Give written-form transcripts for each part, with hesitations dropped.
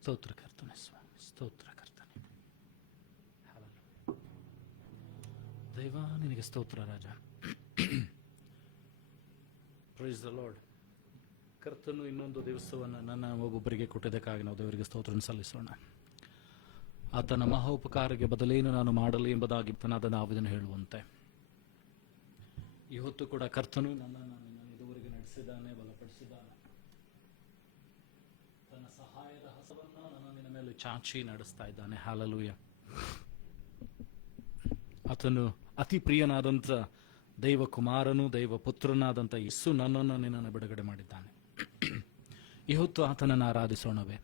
ಸ್ತೋತ್ರ ಕರ್ತನೆ ಸ್ವಾಮಿ, ಸ್ತೋತ್ರ ಕರ್ತನೆ. ದೈವ ನಿನಗೆ ಸ್ತೋತ್ರ ರಾಜ. Praise the lord. ಕರ್ತನು ಇನ್ನೊಂದು ದಿವಸವನ್ನು ನನ್ನ ಒಬ್ಬೊಬ್ಬರಿಗೆ ಕೊಟ್ಟಿದ್ದಕ್ಕಾಗಿ ನಾವು ದೇವರಿಗೆ ಸ್ತೋತ್ರವನ್ನು ಸಲ್ಲಿಸೋಣ. ಆತನ ಮಹಾ ಉಪಕಾರಕ್ಕೆ ಬದಲೇನು ನಾನು ಮಾಡಲಿ ಎಂಬುದಾಗಿ ತನಾದ ನಾವಿದನ್ನು ಹೇಳುವಂತೆ, ಇವತ್ತು ಕೂಡ ಕರ್ತನು ನನ್ನನ್ನು ಇದುವರೆಗೆ ನಡೆಸಿದ್ದಾನೆ, ಬಲಪಡಿಸಿದ್ದಾನೆ. ತನ್ನ ಸಹಾಯದ ಹಸವನ್ನು ನನ್ನ ಮೇಲೆ ಚಾಚಿ ನಡೆಸ್ತಾ ಇದ್ದಾನೆ. ಹಲ್ಲೆಲೂಯಾ. ಆತನು ಅತಿ ಪ್ರಿಯನಾದಂಥ ದೈವ ಕುಮಾರನು, ದೈವ ಪುತ್ರನಾದಂಥ ಯೇಸು ನನ್ನನ್ನು ಬಿಡುಗಡೆ ಮಾಡಿದ್ದಾನೆ. ಇವತ್ತು ಆತನನ್ನು ಆರಾಧಿಸೋಣವೇ.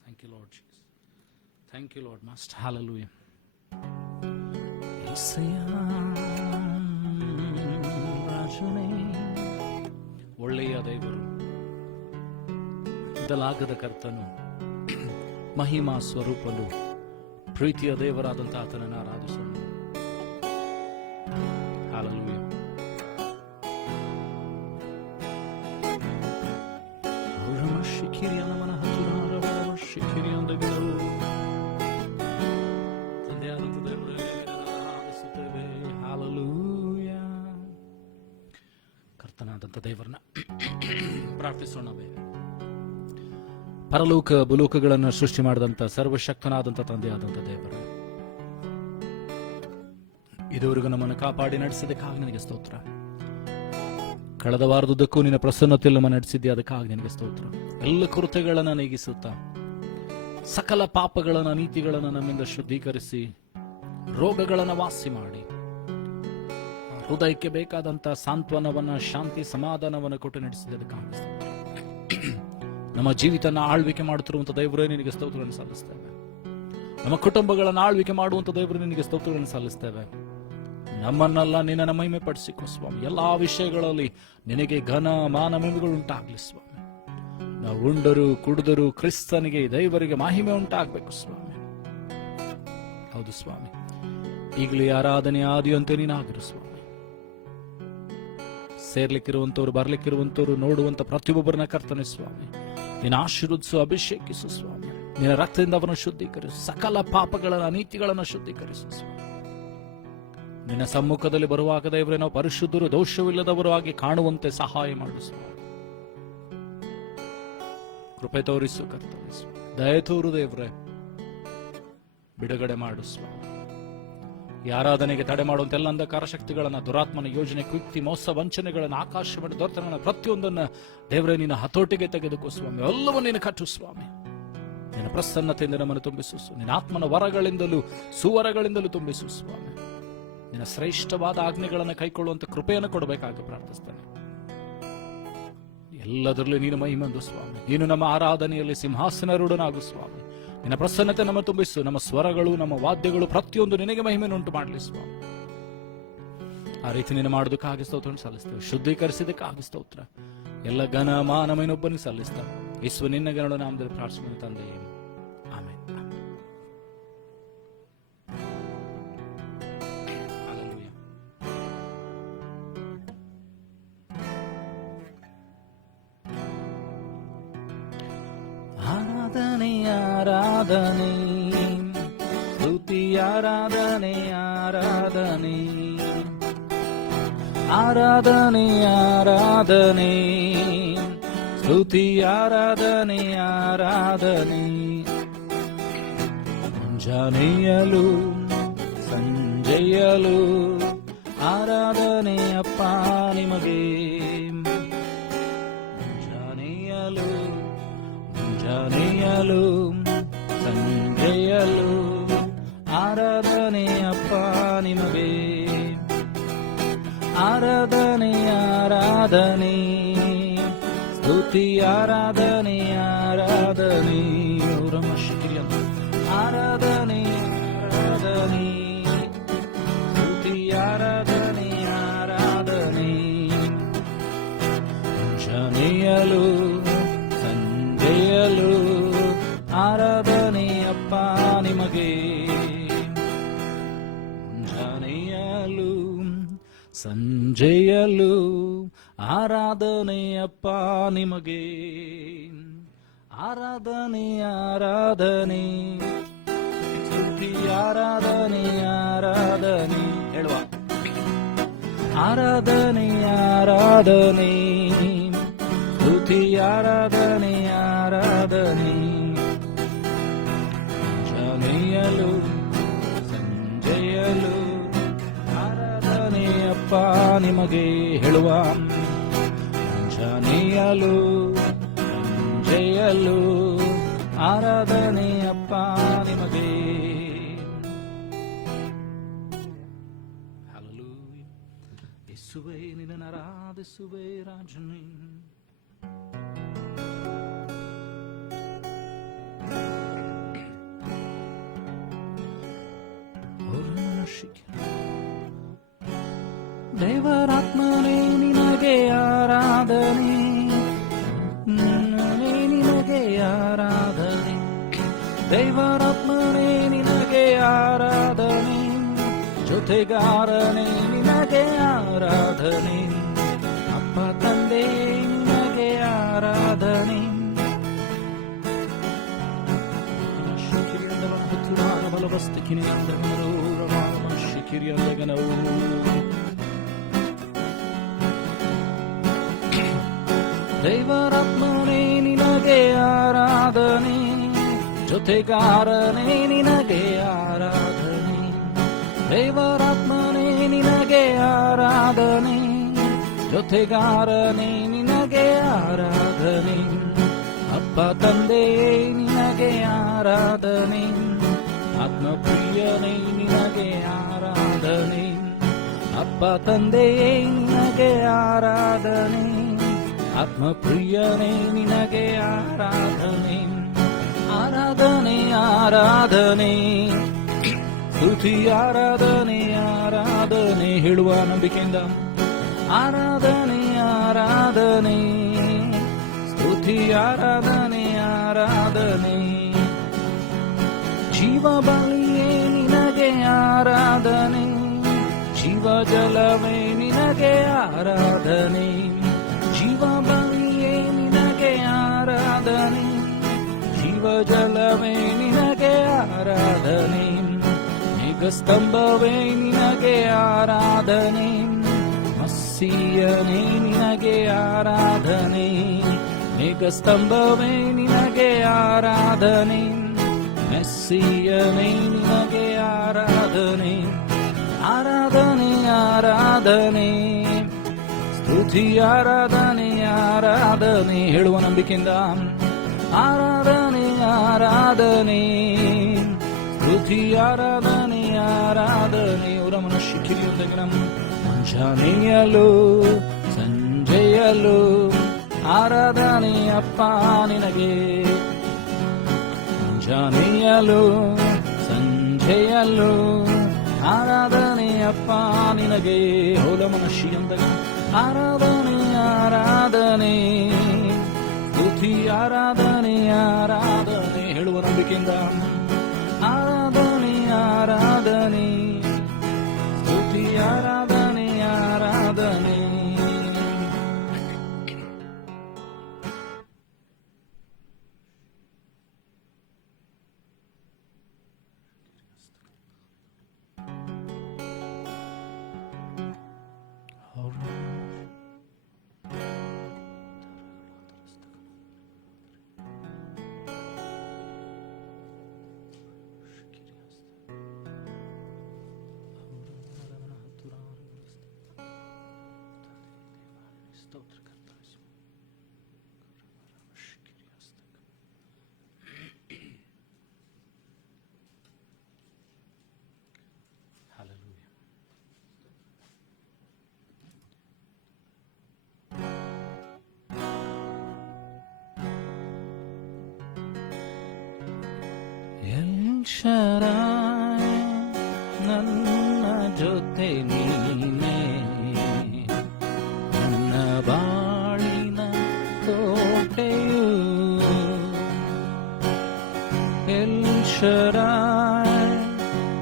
Thank you Lord Jesus. Thank you Lord master. Hallelujah. ಒಳ್ಳೆಯ ದೇವರು, ಬದಲಾಗದ ಕರ್ತನು, ಮಹಿಮಾ ಸ್ವರೂಪನು, ಪ್ರೀತಿಯ ದೇವರಾದಂಥ ಆತನನ್ನು ಆರಾಧಿಸೋಣ. ಹಲ್ಲೆಲೂಯಾ. ಕರ್ತನಾದಂಥ ದೇವರನ್ನ ಪ್ರಾರ್ಥಿಸೋಣವೇ. ಪರಲೋಕ ಭೂಲೋಕಗಳನ್ನು ಸೃಷ್ಟಿ ಮಾಡಿದಂಥ ಸರ್ವಶಕ್ತನಾದಂಥ ತಂದೆಯಾದಂಥ ದೇವರ, ಇದುವರೆಗೂ ನಮ್ಮನ್ನು ಕಾಪಾಡಿ ನಡೆಸಿದಕ್ಕಾಗಿ ನಿನಗೆ ಸ್ತೋತ್ರ. ಕಳೆದ ವಾರದುದ್ದಕ್ಕೂ ನಿನ್ನ ಪ್ರಸನ್ನತೆಯಲ್ಲಿ ನಮ್ಮನ್ನು ನಡೆಸಿದ್ದೆ, ಅದಕ್ಕಾಗಿ ನಿನಗೆ ಸ್ತೋತ್ರ. ಎಲ್ಲ ಕೊರತೆಗಳನ್ನು ನೀಗಿಸುತ್ತಾ, ಸಕಲ ಪಾಪಗಳನ್ನು, ನೀತಿಗಳನ್ನು ನಮ್ಮಿಂದ ಶುದ್ಧೀಕರಿಸಿ, ರೋಗಗಳನ್ನು ವಾಸಿ ಮಾಡಿ, ಹೃದಯಕ್ಕೆ ಬೇಕಾದಂಥ ಸಾಂತ್ವನವನ್ನ, ಶಾಂತಿ, ಸಮಾಧಾನವನ್ನು ಕೊಟ್ಟು ನಡೆಸಿದ್ದಕ್ಕಾಗಿ ಸ್ತೋತ್ರ. ನಮ್ಮ ಜೀವಿತನ ಆಳ್ವಿಕೆ ಮಾಡುತ್ತಿರುವಂಥ ದೇವರೇ ನಿನಗೆ ಸ್ತೋತ್ರಗಳನ್ನು ಸಲ್ಲಿಸ್ತೇವೆ. ನಮ್ಮ ಕುಟುಂಬಗಳನ್ನು ಆಳ್ವಿಕೆ ಮಾಡುವಂಥ ದೇವರೇ ನಿನಗೆ ಸ್ತೋತ್ರಗಳನ್ನು ಸಲ್ಲಿಸ್ತೇವೆ. ನಮ್ಮನ್ನೆಲ್ಲ ನಿನ್ನನ್ನು ಮಹಿಮೆ ಪಡಿಸಿಕೊ ಸ್ವಾಮಿ. ಎಲ್ಲಾ ವಿಷಯಗಳಲ್ಲಿ ನಿನಗೆ ಘನ ಮಾನ ಮಹಿಮೆಗಳು ಉಂಟಾಗ್ಲಿ ಸ್ವಾಮಿ. ನಾವು ಉಂಡರು ಕುಡಿದರು ಕ್ರಿಸ್ತನಿಗೆ, ದೈವರಿಗೆ ಮಹಿಮೆ ಉಂಟಾಗಬೇಕು ಸ್ವಾಮಿ. ಹೌದು ಸ್ವಾಮಿ, ಈಗಲೇ ಆರಾಧನೆ ಆದಿಯಂತೆ ನೀನಾಗಿರು ಸ್ವಾಮಿ. ಸೇರ್ಲಿಕ್ಕಿರುವಂತವ್ರು, ಬರ್ಲಿಕ್ಕಿರುವಂತವ್ರು, ನೋಡುವಂತ ಪ್ರತಿಯೊಬ್ಬರನ್ನ ಕರ್ತನೆ ಸ್ವಾಮಿ ನಿನ್ನ ಆಶೀರ್ವದಿಸು, ಅಭಿಷೇಕಿಸು ಸ್ವಾಮಿ. ನಿನ್ನ ರಕ್ತದಿಂದ ಅವರನ್ನು ಶುದ್ಧೀಕರಿಸು, ಸಕಲ ಪಾಪಗಳ ನೀತಿಗಳನ್ನು ಶುದ್ಧೀಕರಿಸು ಸ್ವಾಮಿ. ನಿನ್ನ ಸಮ್ಮುಖದಲ್ಲಿ ಬರುವಾಗ ದೇವರೇ ನಾವು ಪರಿಶುದ್ಧರು, ದೋಷವಿಲ್ಲದವರು ಆಗಿ ಕಾಣುವಂತೆ ಸಹಾಯ ಮಾಡು ಸ್ವಾಮಿ. ಕೃಪೆ ತೋರಿಸು ಕರ್ತನೆ ಸ್ವಾಮಿ. ದಯ ತೋರು ದೇವರೇ, ಬಿಡುಗಡೆ ಮಾಡು ಸ್ವಾಮಿ. ಈ ಆರಾಧನೆಗೆ ತಡೆ ಮಾಡುವಂತ ಎಲ್ಲ ಅಂಧಕಾರ ಶಕ್ತಿಗಳನ್ನ, ದುರಾತ್ಮನ ಯೋಜನೆ, ಕೃತ್ಯ, ಮೋಸ, ವಂಚನೆಗಳನ್ನ, ಆಕಾಶವಾಣಿ ದೊರೆತನ ಪ್ರತಿಯೊಂದನ್ನ ದೇವರೇ ನಿನ್ನ ಹತೋಟಿಗೆ ತೆಗೆದುಕೋ ಸ್ವಾಮಿ. ಎಲ್ಲವೂ ನೀನು ಕಟ್ಟು ಸ್ವಾಮಿ. ನಿನ್ನ ಪ್ರಸನ್ನತೆಯಿಂದ ನಮ್ಮನ್ನು ತುಂಬಿಸು. ನಿನ್ನ ಆತ್ಮನ ವರಗಳಿಂದಲೂ ಸುವರಗಳಿಂದಲೂ ತುಂಬಿಸು ಸ್ವಾಮಿ. ನಿನ್ನ ಶ್ರೇಷ್ಠವಾದ ಆಜ್ಞೆಗಳನ್ನು ಕೈಕೊಳ್ಳುವಂತ ಕೃಪೆಯನ್ನು ಕೊಡಬೇಕಾಗಿ ಪ್ರಾರ್ಥಿಸ್ತೇನೆ. ಎಲ್ಲದರಲ್ಲೂ ನೀನು ಮಹಿಮಂದು ಸ್ವಾಮಿ. ನೀನು ನಮ್ಮ ಆರಾಧನೆಯಲ್ಲಿ ಸಿಂಹಾಸನರೂಢನಾಗು ಸ್ವಾಮಿ. ನಿನ್ನ ಪ್ರಸನ್ನತೆ ನಮ್ಮ ತುಂಬಿಸು. ನಮ್ಮ ಸ್ವರಗಳು, ನಮ್ಮ ವಾದ್ಯಗಳು ಪ್ರತಿಯೊಂದು ನಿನಗೆ ಮಹಿಮೆಯನ್ನುಂಟು ಮಾಡಲಿ ಸ್ವಾಮಿ. ಆ ರೀತಿ ನೀನು ಮಾಡೋದಕ್ಕಾಗಿ ಸ್ತೋತ್ರ ಸಲ್ಲಿಸ್ತೇವೆ. ಶುದ್ಧೀಕರಿಸಿದಕ್ಕಾಗಿ ಸ್ತೋತ್ರ. ಎಲ್ಲ ಘನ ಮಾನ ಮೈನೊಬ್ಬನಿಗೆ ಸಲ್ಲಿಸ್ತಾ ಯೇಸು ನಿನ್ನ ಗಣನ ನಾಮದಲ್ಲಿ ಪ್ರಾರ್ಥನೆ ತಂದೆ, ಆಮೆನ್. ಆರಾಧನೆ ಆರಾಧನೆ ಸ್ತುತಿ ಆರಾಧನೆ ಆರಾಧನೆ ಆರಾಧನೆ ಆರಾಧನೆ ಸ್ತುತಿ ಆರಾಧನೆ ಆರಾಧನೆ. ಮುಂಜಾನೆಯಲು ಸಂಜೆಯಲು ಆರಾಧನೆ ಅಪ್ಪ ನಿಮಗೆ. ಮುಂಜಾನೆಯಲು ಸಂಜೆಯಲು ಆರಾಧನೆ ಅಪ್ಪ ನಿಮಗೆ. ಆರಾಧನೆ ಆರಾಧನೆ ಸ್ತುತಿ ಆರಾಧನೆ ಆರಾಧನೆ ಆರಾಧನೆ ಆರಾಧನೆ ಸ್ತುತಿ ಆರಾಧನೆ ಆರಾಧನೆ. ಮುಂಜಾನೆಯಲು ಸಂಜೆಯಲು ಆರಾಧನೆ ಅಪ್ಪ ನಿಮಗೆ. ಮುಂಜಾನೆಯಲು ಸಂಜೆಯಲು ಆರಾಧನೆ ಅಪ್ಪ ನಿಮಗೆ. ಆರಾಧನೆ ಆರಾಧನೆ ಸ್ತುತಿ ಆರಾಧನೆ ಆರಾಧನೆ ಹೇಳುವ ಆರಾಧನೆ ಆರಾಧನೆ ಸ್ತುತಿ ಆರಾಧನೆ ಆರಾಧನೆ ಮುಂಜಾನೆಯಲು ಸಂಜೆಯಲು ಆರಾಧನೆ ಅಪ್ಪ ನಿಮಗೆ ಹೇಳುವ ಮುಂಜಾನೆಯಲು ಸಂಜೆಯಲು ಆರಾಧನೆ ಅಪ್ಪ ನಿಮಗೆ ಹಲ್ಲೆಲೂಯಾ ಯೇಸುವೇ ನಿನ್ನನ್ನು ಆರಾಧಿಸುವೆ ರಾಜನೇ ದೇವರಾತ್ಮನೇ ನಿನಗೆ ಆರಾಧನೆ ನಿನಗೆ ಆರಾಧನೆ ದೇವರಾತ್ಮನೇ ನಿನಗೆ ಆರಾಧನೆ ಜೊತೆಗಾರನೇ ನಿನಗೆ ಆರಾಧನೆ ಅಪ್ಪ ತಂದೆ ನಿನಗೆ ಆರಾಧನೆ ದೇವರಾತ್ಮನೇ ನಿನಗೆ ಆರಾಧನೆ ಜೊತೆಗಾರನೇ ನಿನಗೆ ಆರಾಧನೆ ದೇವರಾತ್ಮನೇ ನಿನಗೆ ಆರಾಧನೆ ಜೊತೆಗಾರನೇ ನಿನಗೆ ಆರಾಧನೆ ಅಪ್ಪ ತಂದೆ ನಿನಗೆ ಆರಾಧನೆ ಆತ್ಮಪ್ರಿಯನೇ ನಿನಗೆ ಆರಾಧನೆ ಅಪ್ಪ ತಂದೆ ನಿನಗೆ ಆರಾಧನೆ ಆತ್ಮಪ್ರಿಯನೇ ನಿನಗೆ ಆರಾಧನೆ ಆರಾಧನೆ ಆರಾಧನೆ ಸ್ತುತಿ ಆರಾಧನೆ ಆರಾಧನೆ ಹೇಳುವ ನಂಬಿಕೆಯಿಂದ ಆರಾಧನೆ ಆರಾಧನೆ ಸ್ತುತಿ ಆರಾಧನೆ ಆರಾಧನೆ ಜೀವ ಬಲಿಯೇ ನಿನಗೆ ಆರಾಧನೆ ಜೀವ ಜಲವೇ ನಿನಗೆ ಆರಾಧನೆ ಜೀವ ಬಲಿಯೇ ನಿನಗೆ ಆರಾಧನೆ ಜೀವ ಜಲವೇ ನಿನಗೆ ಆರಾಧನೆ ಮೇಘಸ್ತಂಭವೇ ನಿನಗೆ ಆರಾಧನೆ ಮಸ್ಸಿಯನೇ ನಿನಗೆ ಆರಾಧನೆ ಮೇಘಸ್ತಂಭವೇ ನಿನಗೆ ಆರಾಧನೆ ಮೆಸ್ಸಿಯನೇ ನಿನಗೆ ಆರಾಧನೆ ಆರಾಧನೆ ಆರಾಧನೆ ಸ್ತುತಿ ಆರಾಧನೆ ಆರಾಧನೆ ಹೇಳುವ ನಂಬಿಕೆಯಿಂದ ಆರಾಧನೆ ಆರಾಧನೆ ಸ್ತುತಿ ಆರಾಧನೆ ಆರಾಧನೆ ಉರಮನ ಶಿಖಿರಿಯೊಂದಿಗೆ ಮುಂಜಾನೆಯಲು ಸಂಜೆಯಲು ಆರಾಧನೆ ಅಪ್ಪ ನಿನಗೆ ಮುಂಜಾನೆಯಲು ಸಂಜೆಯಲು ಆರಾಧನೆ ಅಪ್ಪ ನಿನಗೆ ಹೋಲಮನ ಶಿಯಂದಾಗ ಆರಾಧನೆ ಆರಾಧನೆ ಸ್ತುತಿ ಆರಾಧನೆ ಆರಾಧನೆ ಹೇಳುವ ನಂಬಿಕೆಯಿಂದ ಆರಾಧನೆ ಆರಾಧನೆ ಸ್ತುತಿ ಆರಾಧನೆ ಆರಾಧನೆ ಶರಾಯ್ ನನ್ನ ಜೊತೆ ನೀನೇ ನನ್ನ ಬಾಳಿನ ಕೋಟೆಯು ಎಲ್ ಶರಾಯ್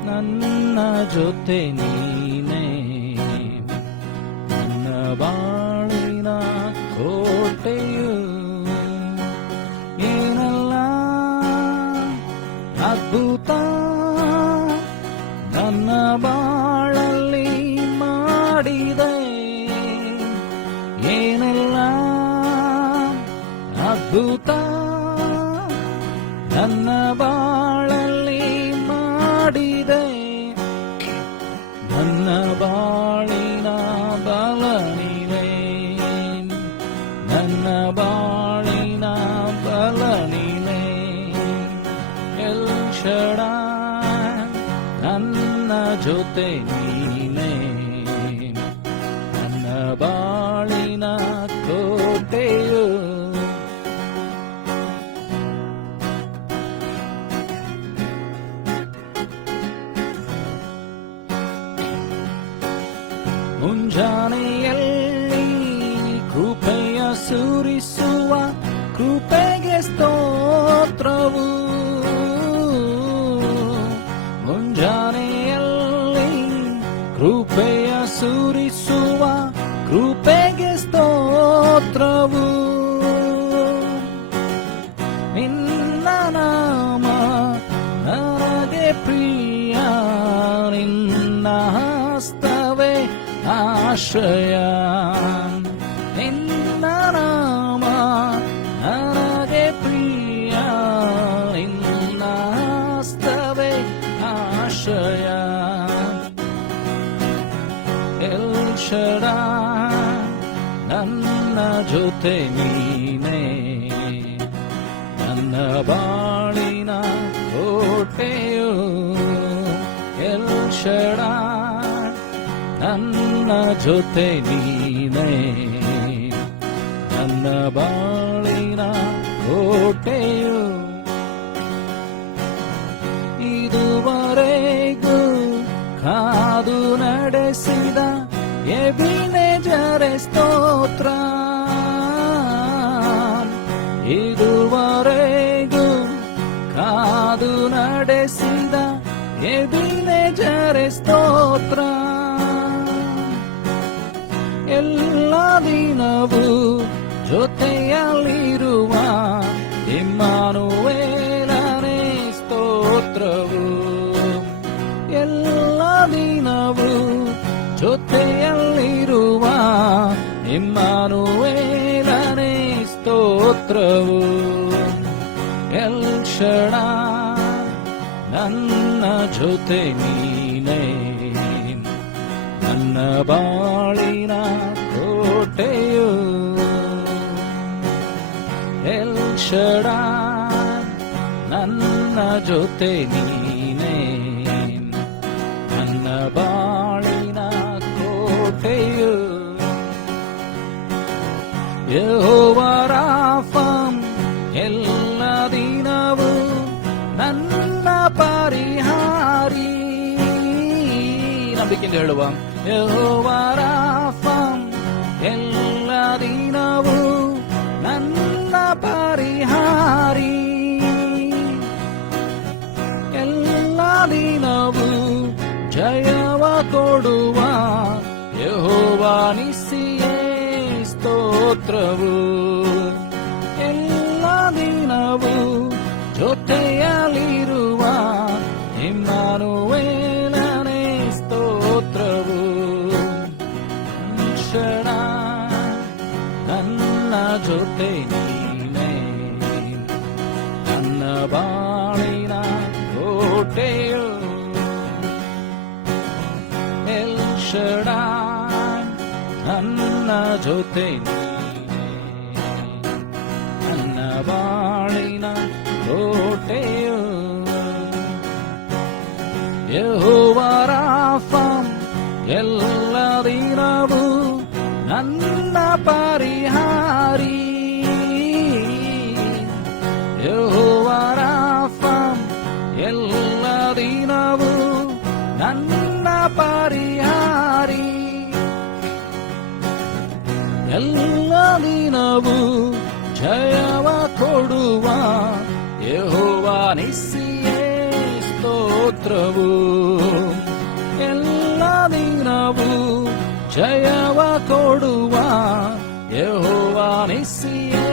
ನನ್ನ ಜೊತೆ ನೀನೇ ನನ್ನ ಬಾಳಿನ ಕೋಟೆಯು ಏನ ಏನೆಲ್ಲ ಅದ್ಭುತ ನನ್ನ ಬಾಳಲ್ಲಿ ಮಾಡಿದೆ, ನನ್ನ ಬಾಳಿನ ಬಲ ನೀನೇ, ನನ್ನ ಬಾಳಿನ ಬಲ ನೀನೇ. ಎಲ್ ಶಡಾಯ್ ನನ್ನ ಜೊತೆ ನೀನೇ, ನನ್ನ ಬಾಳಿನ ಕೋಟೆಯು. ಮುಂಜಾನೆಯಲ್ಲಿ ಕೃಪೆಯ ಸುರಿಸುವ ಕೃಪೆಗೆ ಸ್ತೋತ್ರವು, ಮುಂಜಾನೆಯಲ್ಲಿ ಕೃಪೆಯ ಸುರಿಸುವ ಕೃಪೆಗೆ ಸ್ತೋತ್ರವು. ನಿನ್ನ ನಾಮ ನನಗೆ ಪ್ರಿಯ, ನಿನ್ನ ಹಸ್ತವೇ ಆಶ್ರಯ. ನಿನ್ನ ನಾಮ ನನಗೆ ಪ್ರಿಯ, ನಿನ್ನ ಹಸ್ತವೇ ಆಶ್ರಯ. ಎಲ್ ಶಡಾಯ್ ನನ್ನ ಜೊತೆ ನೀನೇ, ನನ್ನ ಬಾಳಿನ ಕೋಟೆಯು. ಎಲ್ ಶಡಾಯ್ ನನ್ನ ಜೊತೆ ನೀನೇ, ನನ್ನ ಬಾಳಿನ ಕೋಟೆಯು. ಇದುವರೆಗೂ ಕಾದು ನಡೆಸಿದ ಎಬಿನೆಜರೆ ಸ್ತೋತ್ರ, ಇದುವರೆಗೂ ಕಾದು ನಡೆಸಿದ ಎಬಿನೆಜರೆ ಸ್ತೋತ್ರ. ಎಲ್ಲ ದಿನವೂ ಜೊತೆಯಲ್ಲಿರುವ ಇಮ್ಮಾನುವೇಲನೇ ಸ್ತೋತ್ರವು. ಎಲ್ಲ ದಿನವೂ ಜೊತೆಯಲ್ಲಿರುವ ಇಮ್ಮಾನುವೇಲನೇ ಸ್ತೋತ್ರವು. ಎಲ್ ಶಡಾಯ್ ನನ್ನ ಜೊತೆ ನೀನೇ, ನನ್ನ ಬಾಳಿನ ಕೋಟೆಯು. ಎಲ್ ಶಡಾಯ್ ನನ್ನ ಜೊತೆ ನೀನೇ, ನನ್ನ ಬಾಳಿನ ಕೋಟೆಯು. ಯೆಹೋವಾ ರಾಫಮ್ ಎಲ್ಲ ದಿನವೂ ನನ್ನ ಪರಿಹಾರಿ. ನಂಬಿಕೆಯಿಂದ ಹೇಳುವ, ಯೆಹೋವಾ ರಾಫಮ್ ಎಲ್ಲ ದಿನವೂ ನನ್ನ ಪರಿಹಾರಿ. ಎಲ್ಲ ದಿನವೂ ಜಯವ ಕೊಡುವ ಯೆಹೋವಾ ನಿಸ್ಸಿಯೇ ಸ್ತೋತ್ರವು. ಎಲ್ಲ ದಿನವೂ ಜೊತೆಯಲ್ಲಿರುವ ಇಮ್ಮಾನುವೇಲನೇ ಸ್ತೋತ್ರವು. ಶಡಾಯ್ ನನ್ನ ಜೊತೆ ನೀನೇ, ನನ್ನ ಬಾಳಿನ ಕೋಟೆಯು. ಎಲ್ ಶಡಾಯ್ ನನ್ನ ಜೊತೆ ನೀನೇ, ನನ್ನ ಬಾಳಿನ ಕೋಟೆಯು. ಯೆಹೋವಾ ರಾಫಮ್ ಎಲ್ಲ ದಿನವೂ ನನ್ನ ಪರಿಹಾರಿ. ಯೆಹೋವಾ ರಾಫಮ್ ಎಲ್ಲ ದಿನವೂ ನನ್ನ ಪರಿಹಾರಿ. ಎಲ್ಲ ದಿನವೂ ಜಯವ ಕೊಡುವ ಯೆಹೋವಾ ನಿಸ್ಸಿಯೇ ಸ್ತೋತ್ರವು. ಎಲ್ಲ ದಿನವೂ ಜಯವ ಕೊಡುವ ಯೆಹೋವಾ ನಿಸ್ಸಿಯೇ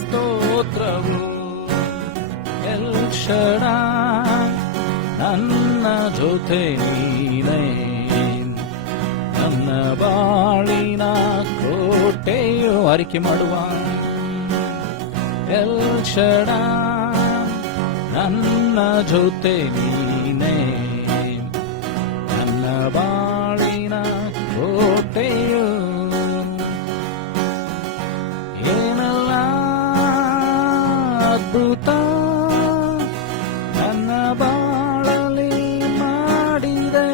ಸ್ತೋತ್ರವು. ಎಲ್ ಶಡಾಯ್ ನನ್ನ ಜೊತೆ ನೀನೇ, ನನ್ನ ಬಾಳಿನ ಕೋಟೆ. ಆರಿಕೆ ಮಾಡುವ. ಎಲ್ ಶಡಾಯ್ ನನ್ನ ಜೊತೆ ನೀನೇ, ನನ್ನ ಬಾಳಿನ ಕೋಟೆಯು. ಏನೆಲ್ಲ ಅದ್ಭುತ ನನ್ನ ಬಾಳಲಿ ಮಾಡಿದೆ,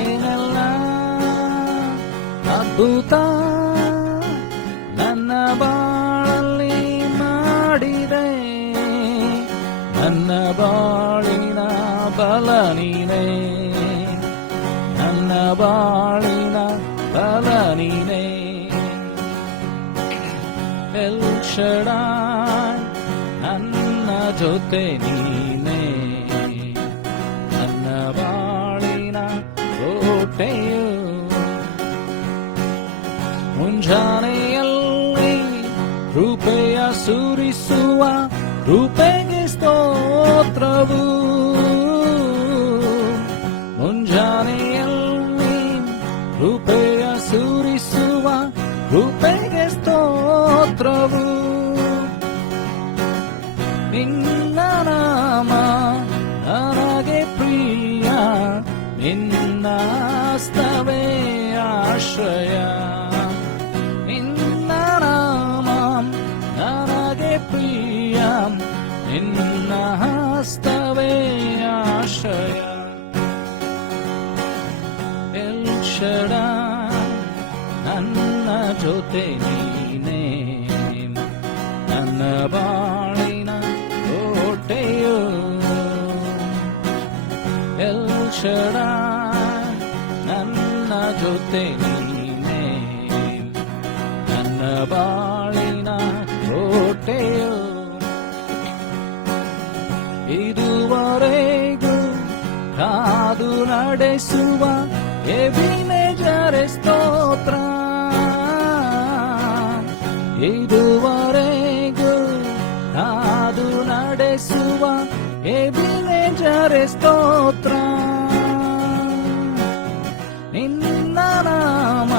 ಏನೆಲ್ಲ ಅದ್ಭುತ ನನ್ನ ಬಾಳಲ್ಲಿ ಮಾಡಿದೆ. ನನ್ನ ಬಾಳಿನ ಬಲ ನೀನೇ, ನನ್ನ ಬಾಳಿನ ಬಲ ನೀನೇ. ಎಲ್ ಶಡಾಯ್ ನನ್ನ ಜೊತೆ ನೀನೇ, ನನ್ನ ಬಾಳಿನ ಕೋಟೆಯು. ಮುಂಜಾನೆಯಲ್ಲಿ ಕೃಪೆಯ ಸುರಿಸುವ ಕೃಪೆಗೆ ಸ್ತೋತ್ರವು. ಮುಂಜಾನೆಯಲ್ಲಿ ಕೃಪೆಯ ಸುರಿಸುವ ಕೃಪೆಗೆ ಸ್ತೋತ್ರವು. ನಿನ್ನ ನಾಮ ನನಗೆ ಪ್ರಿಯ, ನಿನ್ನ ಹಸ್ತವೇ ಆಶ್ರಯ. ನಿನ್ನ ನಾಮ ನನಗೆ ಪ್ರಿಯ, ನಿನ್ನ ಹಸ್ತವೇ ಆಶ್ರಯ. ಎಲ್ ಶಡಾಯ್ ನನ್ನ ಜೊತೆ ನೀನೇ, ನನ್ನ ಬಾಳಿನ ಕೋಟೆಯು. ಎಲ್ ಶಡಾಯ್ ನನ್ನ ಜೊತೆ ನೀನೇ, ನನ್ನ ಬಾಳಿನ ಕೋಟೆಯು. ಇದುವರೆಗೂ ಕಾದು ನಡೆಸುವ ಎಬಿನೆಜರ್ ಸ್ತೋತ್ರ. ಇದುವರೆಗೂ ಕಾದು ನಡೆಸುವ ಎಬಿನೆಜರ್ ಸ್ತೋತ್ರ. ನಿನ್ನ ನಾಮ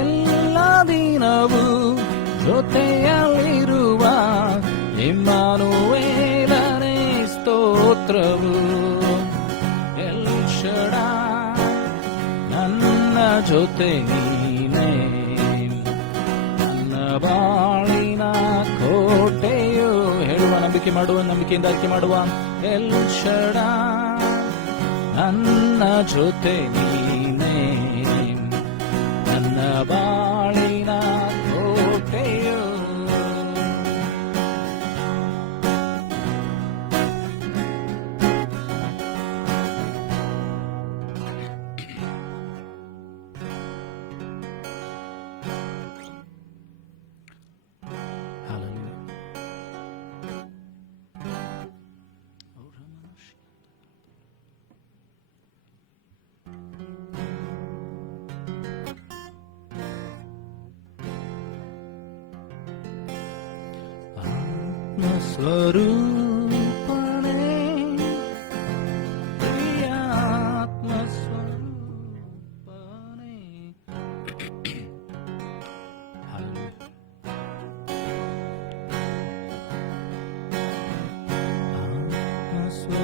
ಎಲ್ಲ ದಿನವೂ ಜೊತೆಯಲ್ಲಿರುವ ಇಮ್ಮಾನುವೇಲನೇ ಸ್ತೋತ್ರವು. ಎಲ್ ಶಡಾಯ್ ನನ್ನ ಜೊತೆ ನೀನೇ, ನನ್ನ ಬಾಳಿನ ಕೋಟೆಯು. ಹೇಳುವ, ನಂಬಿಕೆ ಮಾಡುವ, ನಂಬಿಕೆಯಿಂದ ಆಯ್ಕೆ ಮಾಡುವ. ಎಲ್ ಶಡಾಯ್ ನನ್ನ ಜೊತೆ ನೀನೇ, ನನ್ನ ಬಾಳಿನ ಕೋಟೆಯು. ಸ್ವರೂಪನೇ, ಪ್ರಿಯಾತ್ಮ ಸ್ವರೂಪನೇ.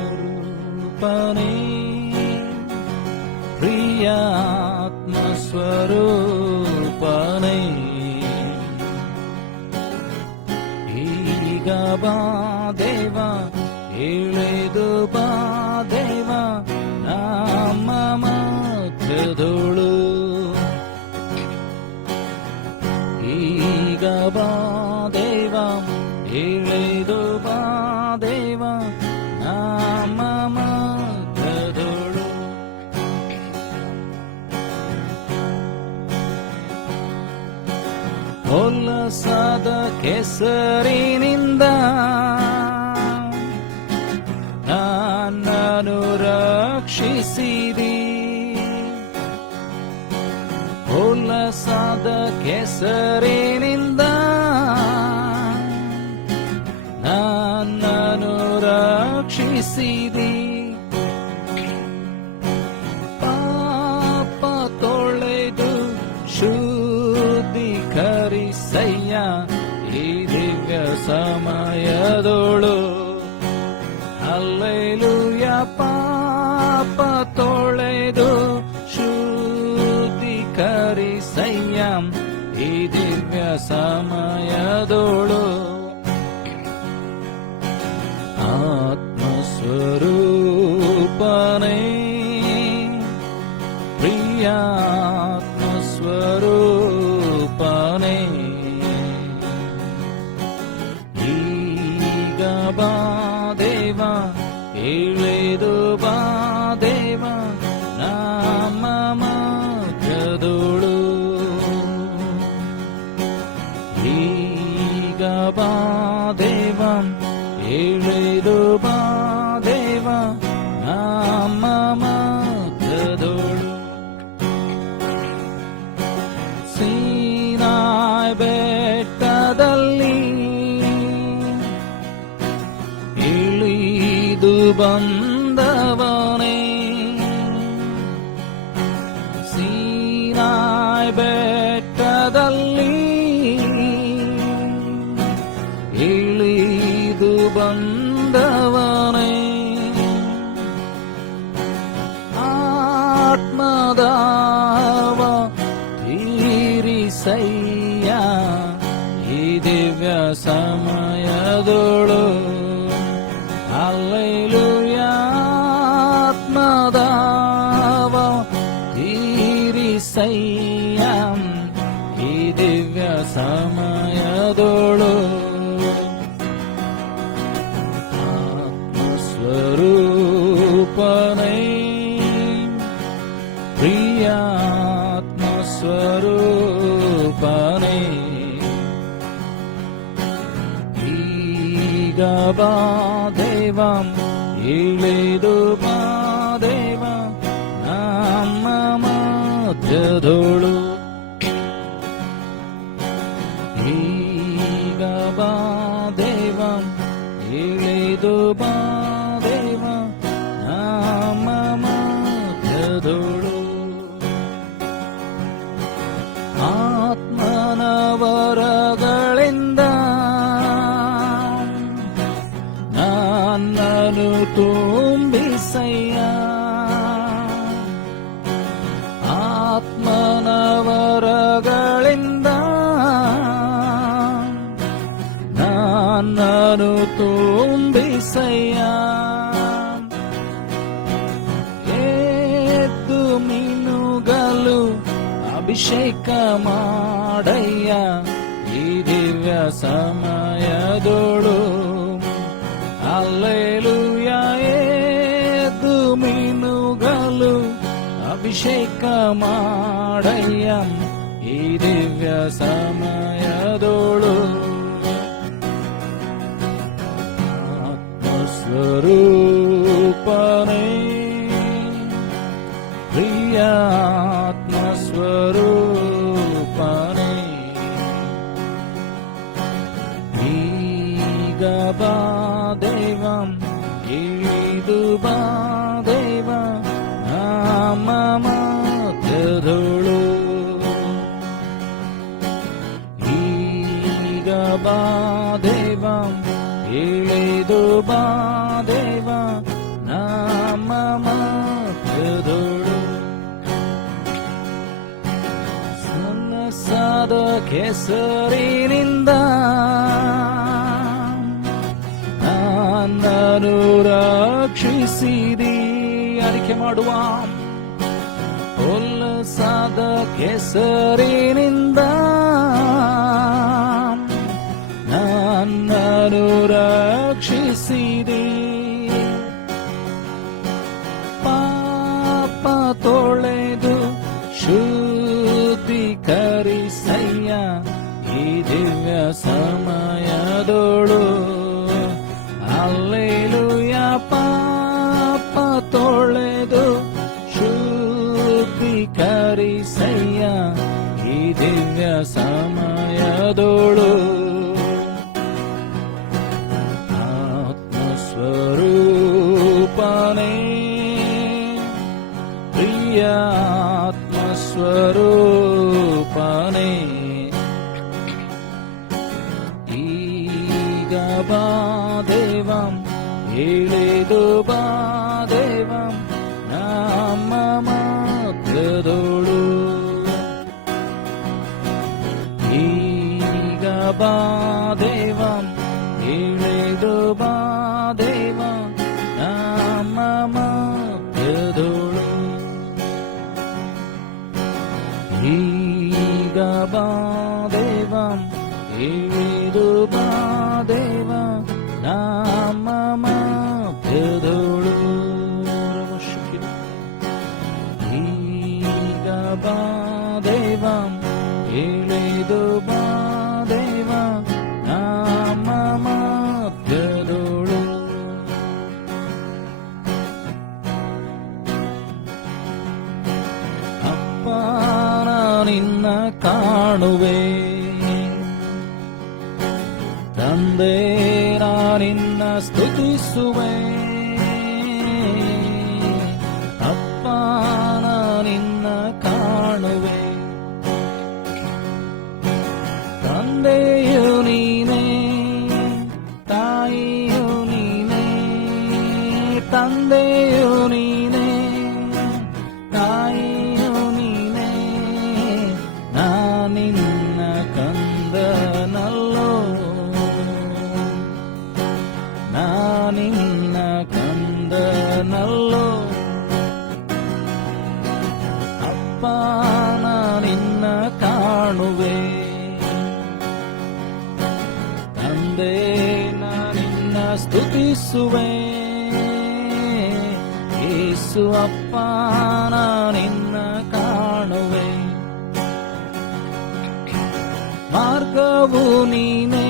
ಆತ್ಮಸ್ವರೂಪನೇ, ಪ್ರಿಯಾತ್ಮ ಸ್ವರೂಪನೇ. ಈಗ ಬಾ ದೇವ, ಇಳಿದು ಬಾ ದೇವ, ನಮ್ಮ ಮಧ್ಯದೊಳು. ಈಗ ಬಾ ದೇವ, ಇಳಿದು ಬಾ ದೇವ, ನಮ್ಮ ಮಧ್ಯದೊಳು. ಉಲ್ಲಾಸದ ಕೆಸರಿನಿಂದ ನನ್ನನ್ನು ರಕ್ಷಿಸಿದಿ. ಉಲ್ಲಾಸದ ಕೆಸರಿನಿಂದ ನನ್ನನ್ನು ರಕ್ಷಿಸಿದಿ. ರಕ್ಷಿಸಿದಿ, ಪಾಪ ತೊಳೆದು ಶುದ್ಧೀಕರಿಸಯ್ಯ ಈ ದಿವ್ಯ ಸಮಯದೋಳು. ಹಲ್ಲೆಲೂಯ. ಪಾಪ ತೊಳೆದು ಶುದ್ಧೀಕರಿಸಯ್ಯ ಈ ದಿವ್ಯ ಸಮಯದೋಳು. ಆತ್ಮಸ್ವರೂಪನೇ, ಪ್ರಿಯಾತ್ಮಸ್ವರೂಪನೇ, ಈಗ ಬಾ ದೇವ, ಇಳಿದು ಬಾ ದೇವ ನಮ್ಮ ಮಧ್ಯದೋಳು. ಈಗ ಬಾ ದೇವ, ಇಳಿದು ಬಾ ದೇವ ನಮ್ಮ ಮಧ್ಯದೋಳು. ಸೀನಾಯಿ ಬೆಟ್ಟದಲ್ಲಿ ಇಳಿದು ಬಂದವನೇ, ಸೀನಾಯಿ ಬೆಟ್ಟದಲ್ಲಿ ಇಳಿದು ಬಂದವನೇ, ಆತ್ಮದಾವ ತೀರಿಸಯ್ಯ ಈ ದಿವ್ಯ ಸಮಯದೋಳು. ಹಲ್ಲೆಲೂಯ. ಆತ್ಮದಾವ ತೀರಿಸಯ್ಯ ಈ ದಿವ್ಯ ಸಮಯದೋಳು. ಆತ್ಮಸ್ವರೂಪನೇ, ಪ್ರಿಯಾತ್ಮಸ್ವರೂಪನೇ, ಈಗ ಬಾ ದೇವ, ಇಳಿದು ಬಾ ದೇವ ನಮ್ಮ ಮಧ್ಯದೋಳು. ಈಗ ಬಾ ದೇವ, ಇಳಿದು ಬಾ ದೇವ ನಮ್ಮ ಮಧ್ಯದೋಳು. ಆತ್ಮನ ವರಗಳಿಂದ ನನ್ನನ್ನು ತುಂಬಿಸಯ್ಯ, ಆತ್ಮನ ವರಗಳಿಂದ ನನ್ನನ್ನು ತುಂಬಿಸಯ್ಯ. ಎದ್ದು ಮಿನುಗಲು ಅಭಿಷೇಕ ಮಾಡಯ್ಯ ಈ ದಿವ್ಯ ಸಮಯದೋಳು. ಹಲ್ಲೆಲೂಯ. ಎದ್ದು ಮಿನುಗಲು ಅಭಿಷೇಕ ಮಾಡಯ್ಯ ಈ ದಿವ್ಯ ಸಮಯದೋಳು. ಆತ್ಮಸ್ವರೂಪನೇ, ಪ್ರಿಯಾತ್ಮಸ್ವರೂಪನೇ, ಈಗ ಬಾ ದೇವ, ಇಳಿದು ಬಾ ದೇವ ನಮ್ಮ ಮಧ್ಯದೋಳು. ಈಗ ಬಾ ದೇವ, ಇಳಿದು ಬಾ ದೇವ ನಮ್ಮ ಮಧ್ಯದೋಳು. ಸನ್ನಸಾದ ಕೆಸರಿನಿಂದ ನನ್ನನ್ನು ರಕ್ಷಿಸಿದಿ. ಆರಿಕೆ ಮಾಡುವ. ಉಲ್ಲಾಸದ ಕೆಸರಿನಿಂದ ನನ್ನನ್ನು ರಕ್ಷಿಸಿದಿ. ಪಾಪ ತೊಳೆದು ಶುದ್ಧೀಕರಿಸಯ್ಯ ಈ ದಿವ್ಯ ಸಮಯದೋಳು. ಹಲ್ಲೆಲೂಯ. ಪಾಪ ತೊಳೆದು ಶುದ್ಧೀಕರಿಸಯ್ಯ ಈ ದಿವ್ಯ ಸಮಯದೋಳು. ಆತ್ಮಸ್ವರೂಪ ನಿನ್ನ ಕಾಣುವೆ. ತಂದೆ ನಿನ್ನ ಸ್ತುತಿಸುವೆ. ಅಪ್ಪ ನಿನ್ನ ಕಾಣುವೆ. ತಂದೆಯು ನೀನೇ, ತಾಯಿಯು ನೀನೇ. ತಂದೆಯು ನೀನೇ, ತಾಯಿಯು ನೀನೇ. ನಿನ್ನ ಕಂದನಲ್ಲೋ, ನಿನ್ನ ಕಂದನಲ್ಲೋ. ಅಪ್ಪ ನಿನ್ನ ಕಾಣುವೆ. ತಂದೆ ನಿನ್ನ ಸ್ತುತಿಸುವೆ. ಯೇಸು ಅಪ್ಪ ನಿನ್ನ ಕಾಣುವೆ. ಮಾರ್ಗವು ನೀನೇ,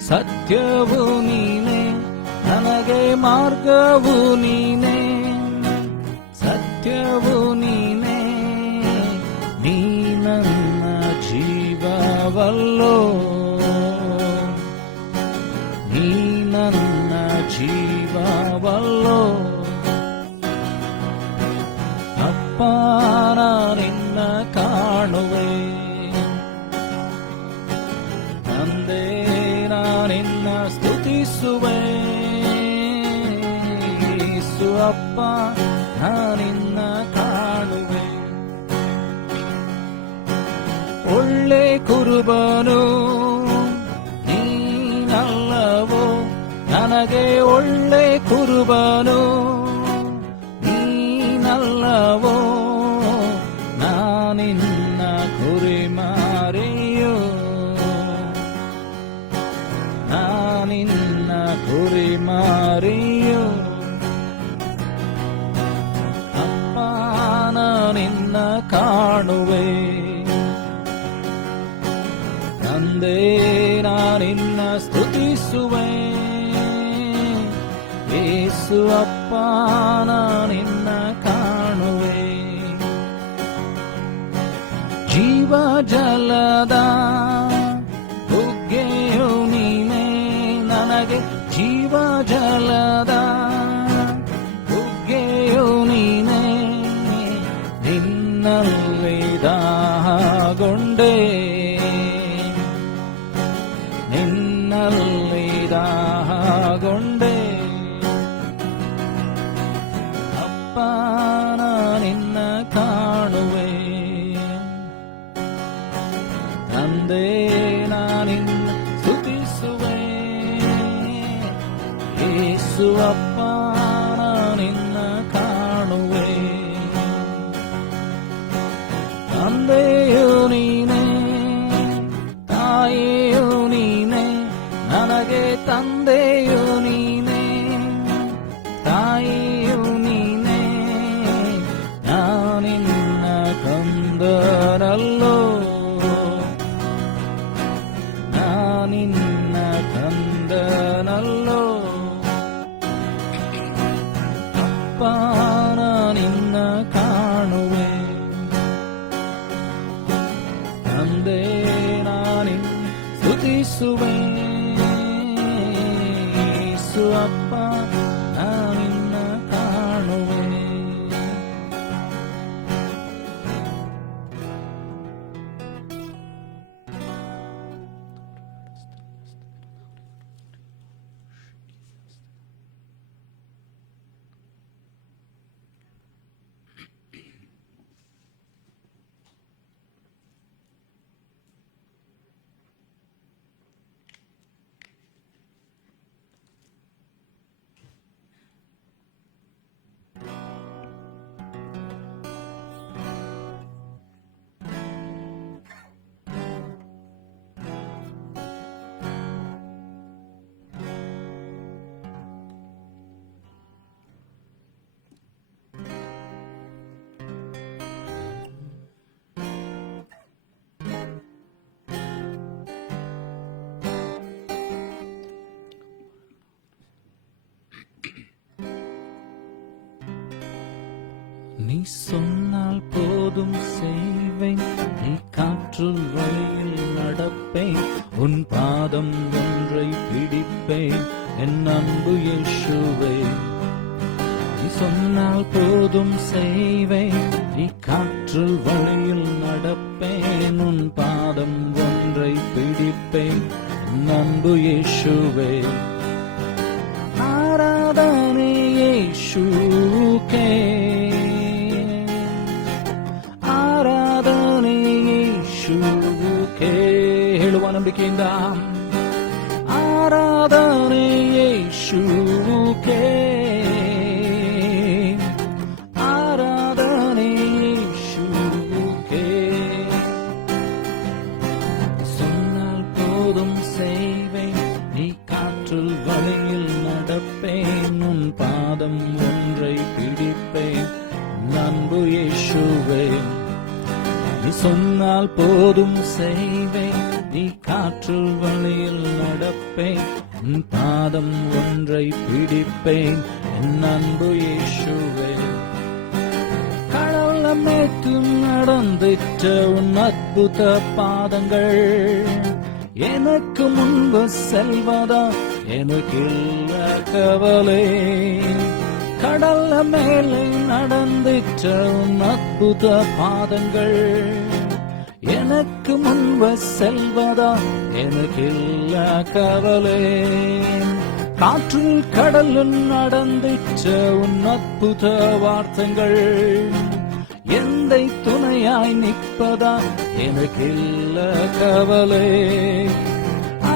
ಸತ್ಯವು ನೀನೇ. ನನಗೆ ಮಾರ್ಗವು ನೀನೇ, ಸತ್ಯವು ನೀನೇ. ನೀ ನನ್ನ ಜೀವವಲ್ಲೋ, ನೀ ನನ್ನ ಜೀವವಲ್ಲೋ. ಅಪ್ಪ ನಿನ್ನ ಕಾಣುವೆ. ತಂದೆ ನಿನ್ನ ಸ್ತುತಿಸುವೆ. ಯೇಸು ಅಪ್ಪ ನಿನ್ನ ಕಾಣುವೆ. ಒಳ್ಳೆ ಕುರುಬನು ನೀನಲ್ಲವೋ, ನನಗೆ ಒಳ್ಳೆ ಕುರುಬನು ನೀನಲ್ಲವೋ. ನಾನಿನ್ನ ಕುರಿಮರಿಯೋ, ನಾನಿನ್ನ ಕುರಿಮರಿಯೋ. ಅಪ್ಪ ನಿನ್ನ ಕಾಣುವೆ. ತಂದೆ ನಿನ್ನ ಸ್ತುತಿಸುವೆ. ಯೇಸು ಅಪ್ಪ ನಿನ್ನ ಕಾಣುವೆ. ಜೀವ ಜಲದ ಬುಗ್ಗೆಯು ನೀನೇ, ನನಗೆ ಜೀವ ಜಲದ ಬುಗ್ಗೆಯು ನೀನೇ. ನಿನ್ನಲ್ಲಿ ದಾಹಗೊಂಡೆ, ನಿನ್ನಲ್ಲಿ ದಾಹಗೊಂಡೆ. ಅಪ್ಪ ನಿನ್ನ ಕಾಣುವೆ. ತಂದೆ ನಿನ್ನ ಸ್ತುತಿಸುವೆ. ಯೇಸು ಅಪ್ಪ ನಿನ್ನ ಕಾಣುವೆ. ತಂದೆಯು ನೀನೇ, ತಾಯಿಯು ನೀನೇ. ನನಗೆ ತಂದೆಯು ನೀನೇ, ತಾಯಿಯು ನೀನೇ. ನಿನ್ನ ಕಂದನಲ್ಲೋ, ನಿನ್ನ ಕಂದನಲ್ಲೋ. ಅಪ್ಪ ನಿನ್ನ ಕಾಣುವೆ. ತಂದೆ ನಿನ್ನ ಸ್ತುತಿಸುವೆ. ಯೇಸು ಅಪ್ಪ ನಿನ್ನ ಕಾಣುವೆ. நீ சொன்னால் போதும் செய்வேன், நீ காற்றில் வழியில் நடப்பேன், உன் பாதம் ஒன்றை பிடிப்பேன், என் அன்பு இயேசுவே. நீ சொன்னால் போதும் செய்வேன், நீ காற்றில் வழியில் நடப்பேன், உன் பாதம் ஒன்றை பிடிப்பேன், என் அன்பு இயேசுவே. ஆராதனை இயேசுவுக்கே, ಆರಾಧನೆ ಯೇಸುವುಗೆ. ಹೇಳುವ ನಂಬಿಕೆಯಿಂದ ಆರಾಧನೆ ಯೇಸುವುಗೆ, ಆರಾಧನೆ ಯೇಸುವುಗೆ. சொன்னால் போதும் செய்வேன், நீ காற்றில் வழியில் நடப்பேன், உன் பாதம் ஒன்றை பிடிப்பேன், அன்பு இயேசுவே. நீ சொன்னால் போதும் செய்வேன், நீ காற்றில் வழியில் நடப்பேன், உன் பாதம் ஒன்றை பிடிப்பேன், என் அன்பு இயேசுவே. கடவுள மேற்கு நடந்திட்ட உன் அற்புத பாதங்கள் எனக்கு முன்பு செல்வதா எனக்கு இல்ல கவலை. கடல்ல மேலே நடந்திட்ட உன் அற்புத பாதங்கள் எனக்கு முன்பு செல்வதா எனக்கு இல்ல கவலை. காற்றில் கடலில் நடந்திட்ட உன் அற்புத வார்த்தைகள் எந்தை துணையாய் நிற்பதா எனக்கு இல்ல கவலை.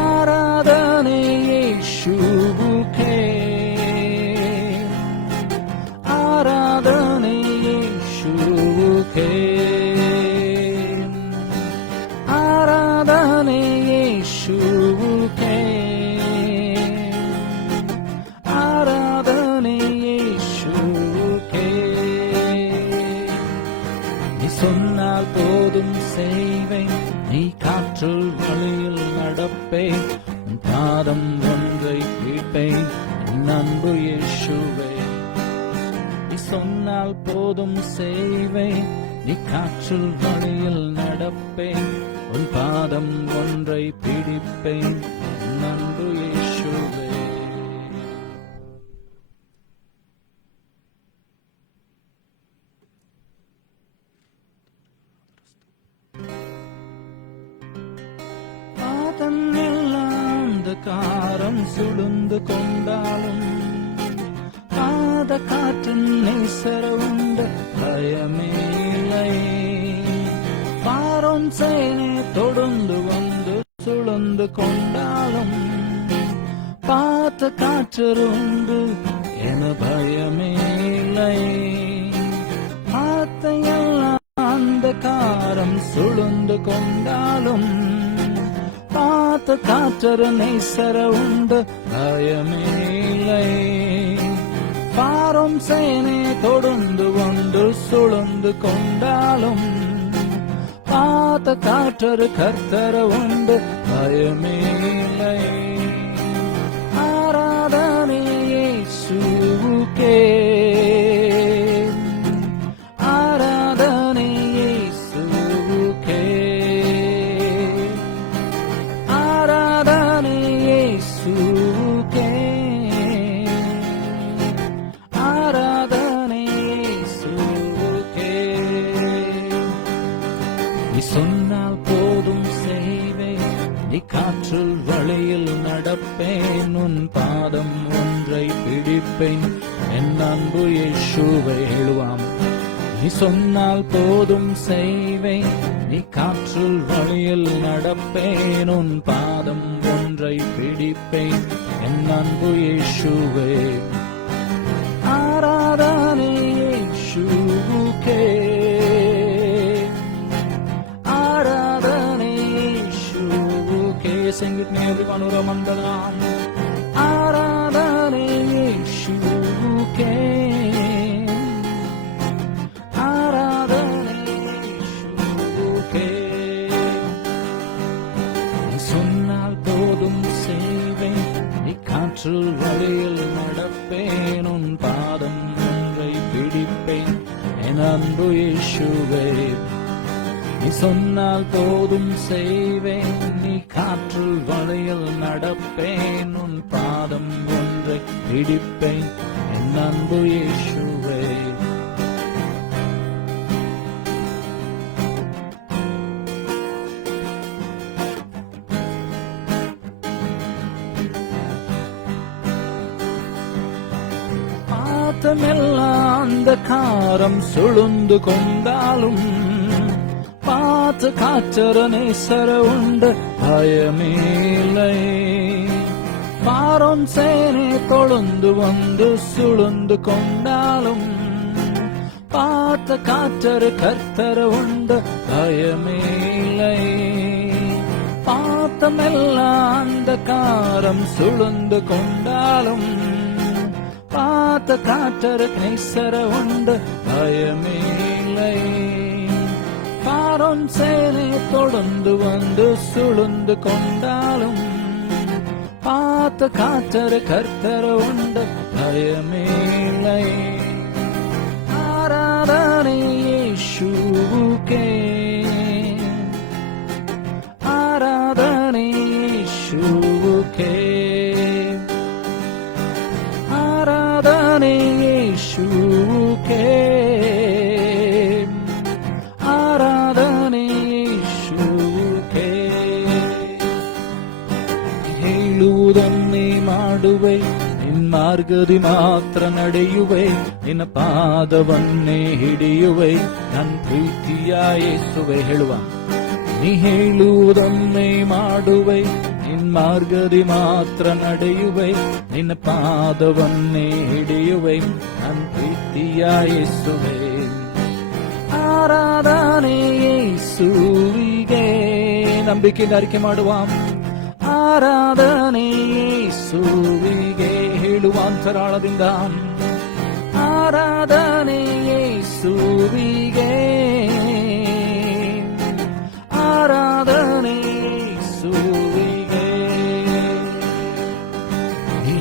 ஆராதனை இயேசுவுக்கே, ஆராதனை இயேசுவுக்கே, ஆராதனை இயேசுவுக்கே, ஆராதனை இயேசுவுக்கே. நீ சொன்னால் போதும் செய்வேன், நீ காற்றில் வழியில் நடப்பேன், உன் பாதம் ஒன்றை பிடிப்பேன், என் அன்பு இயேசுவே. நீ சொன்னால் போதும் செய்வேன், நீ காற்றில் வழியில் நடப்பேன், உன் பாதம் ஒன்றை பிடிப்பேன், என் அன்பு இயேசுவே. காரம் சுழுந்து கொண்டாலும் பாத காற்றின் நேசர உண்டு பயமேலை. பாரோன் சேனை தொடர்ந்து வந்து சுழந்து கொண்டாலும் பாத காற்றுண்டு என பயமேலை. பாத்தையெல்லாம் அந்த காரம் சுழுந்து கொண்டாலும் பாத்த காற்றரு நேசர உண்டு பயமேலை. பாரும் சேனை தொடர்ந்து வந்து சுழந்து கொண்டாலும் பாத்த காற்றரு கர்த்தர உண்டு பயமேலை. ஆராதனை இயேசுவுக்கே, ஆராதனை இயேசுவுக்கே, ஆராதனை இயேசுவுக்கே, ஆராதனை இயேசுவுக்கே. நீ சொன்னால் போதும் செய்வேன், நீ காற்றில் வழியில் நடப்பேன், உன் பாதம் ஒன்றை பிடிப்பேன், என் அன்பு இயேசுவே. எழுவாம். நீ சொன்னால் போதும் செய்வேன், நீ காற்றில் வழியில் நடப்பேன், உன் பாதம் ஒன்றை பிடிப்பேன், என் அன்பு இயேசுவே. ஆராதனை இயேசுவுக்கே, ஆராதனை இயேசுவுக்கே. Sing with me everyone, Uramandana. ஆராதனை இயேசுவுக்கே, ஆராதனை இயேசுவுக்கே. நீ சொன்னால் போதும் செய்வேன், நீ காற்றில் வழியில் நடப்பேன், உன் பாதம் ஒன்றை பிடிப்பேன், என் அன்பு இயேசுவே. நீ சொன்னால் போதும் செய்வேன், நீ காற்றில் வழியில் நடப்பேன், உன் பாதம் ஒன்றை பிடிப்பேன், என் அன்பு இயேசுவே. பாத்தமெல்லாம் அந்த காரம் சுழுந்து கொண்டாலும், பார்த்து காச்சர நேசர உண்டு பயமேலை. பாரம் சேனை தொழுந்து வந்து சுழுந்து கொண்டாலும், பார்த்த காச்சர கர்த்தர உண்டு பயமேலை. பார்த்தமெல்லாம் அந்த காரம் சுழுந்து கொண்டாலும், பார்த்த காற்றர நேசர உண்டு பயமேலை. பாரம் சேனை தொடர்ந்து வந்து சுழுந்து கொண்டாலும், பார்த்த காற்றர கர்த்தர உண்டு பயமேலை. ஆராதனை இயேசுவுக்கே, ஆராதனை இயேசுவுக்கே, ஆராதனை இயேசுவுக்கே, ಆರಾಧನೆ ಯೇಸುವಿಗೆ. ಹೇಳುವುದನ್ನೇ ಮಾಡುವೆ, ನಿನ್ನ ಮಾರ್ಗದಿ ಮಾತ್ರ ನಡೆಯುವೆ, ನಿನ್ನ ಪಾದವನ್ನೇ ಹಿಡಿಯುವೆ, ನನ್ನ ಪ್ರೀತಿಯ ಯೇಸುವೆ. ಹೇಳುವ, ನೀ ಹೇಳುವುದನ್ನೇ ಮಾಡುವೆ, ನಿನ್ನ ಮಾರ್ಗದಿ ಮಾತ್ರ ನಡೆಯುವೆ, ನಿನ್ನ ಪಾದವನ್ನೇ ಹಿಡಿಯುವೆ, ನನ್ನ ಪ್ರೀತಿಯ ಯೇಸುವೆ. ಆರಾಧನೆ ಯೇಸುವಿಗೆ. ನಂಬಿಕೆಯಿಂದ ಅರಿಕೆ ಮಾಡುವ, ಆರಾಧನೆ ಯೇಸುವಿಗೆ. ಹೇಳುವ ಅಂತರಾಳದಿಂದ, ಆರಾಧನೆ ಯೇಸುವಿಗೆ, ಆರಾಧನೆ ಯೇಸುವಿಗೆ.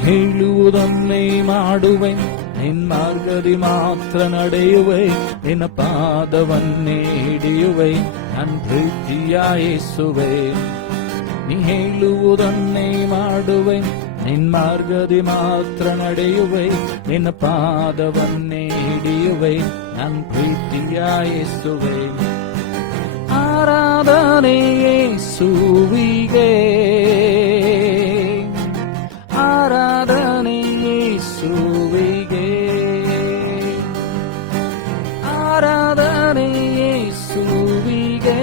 ಹೇಳುವುದನ್ನೇ ಮಾಡುವೆ, ನಿನ್ನ ಮಾರ್ಗದಿ ಮಾತ್ರ ನಡೆಯುವೆ, ನಿನ್ನ ಪಾದವನ್ನೇ ಹಿಡಿಯುವೆ, ನನ್ನ ಪ್ರೀತಿಯ ಯೇಸುವೆ. ನೀ ಹೇಳುವುದನ್ನೇ ಮಾಡುವೆ, ನಿನ್ನ ಮಾರ್ಗದಿ ಮಾತ್ರ ನಡೆಯುವೆ, ನಿನ್ನ ಪಾದವನ್ನೇ ಹಿಡಿಯುವೆ, ನನ್ನ ಪ್ರೀತಿಯ ಯೇಸುವೆ. ಆರಾಧನೆ ಯೇಸುವಿಗೆ, ಆರಾಧನೆ ಯೇಸುವಿಗೆ, ಆರಾಧನೆ ಯೇಸುವಿಗೆ,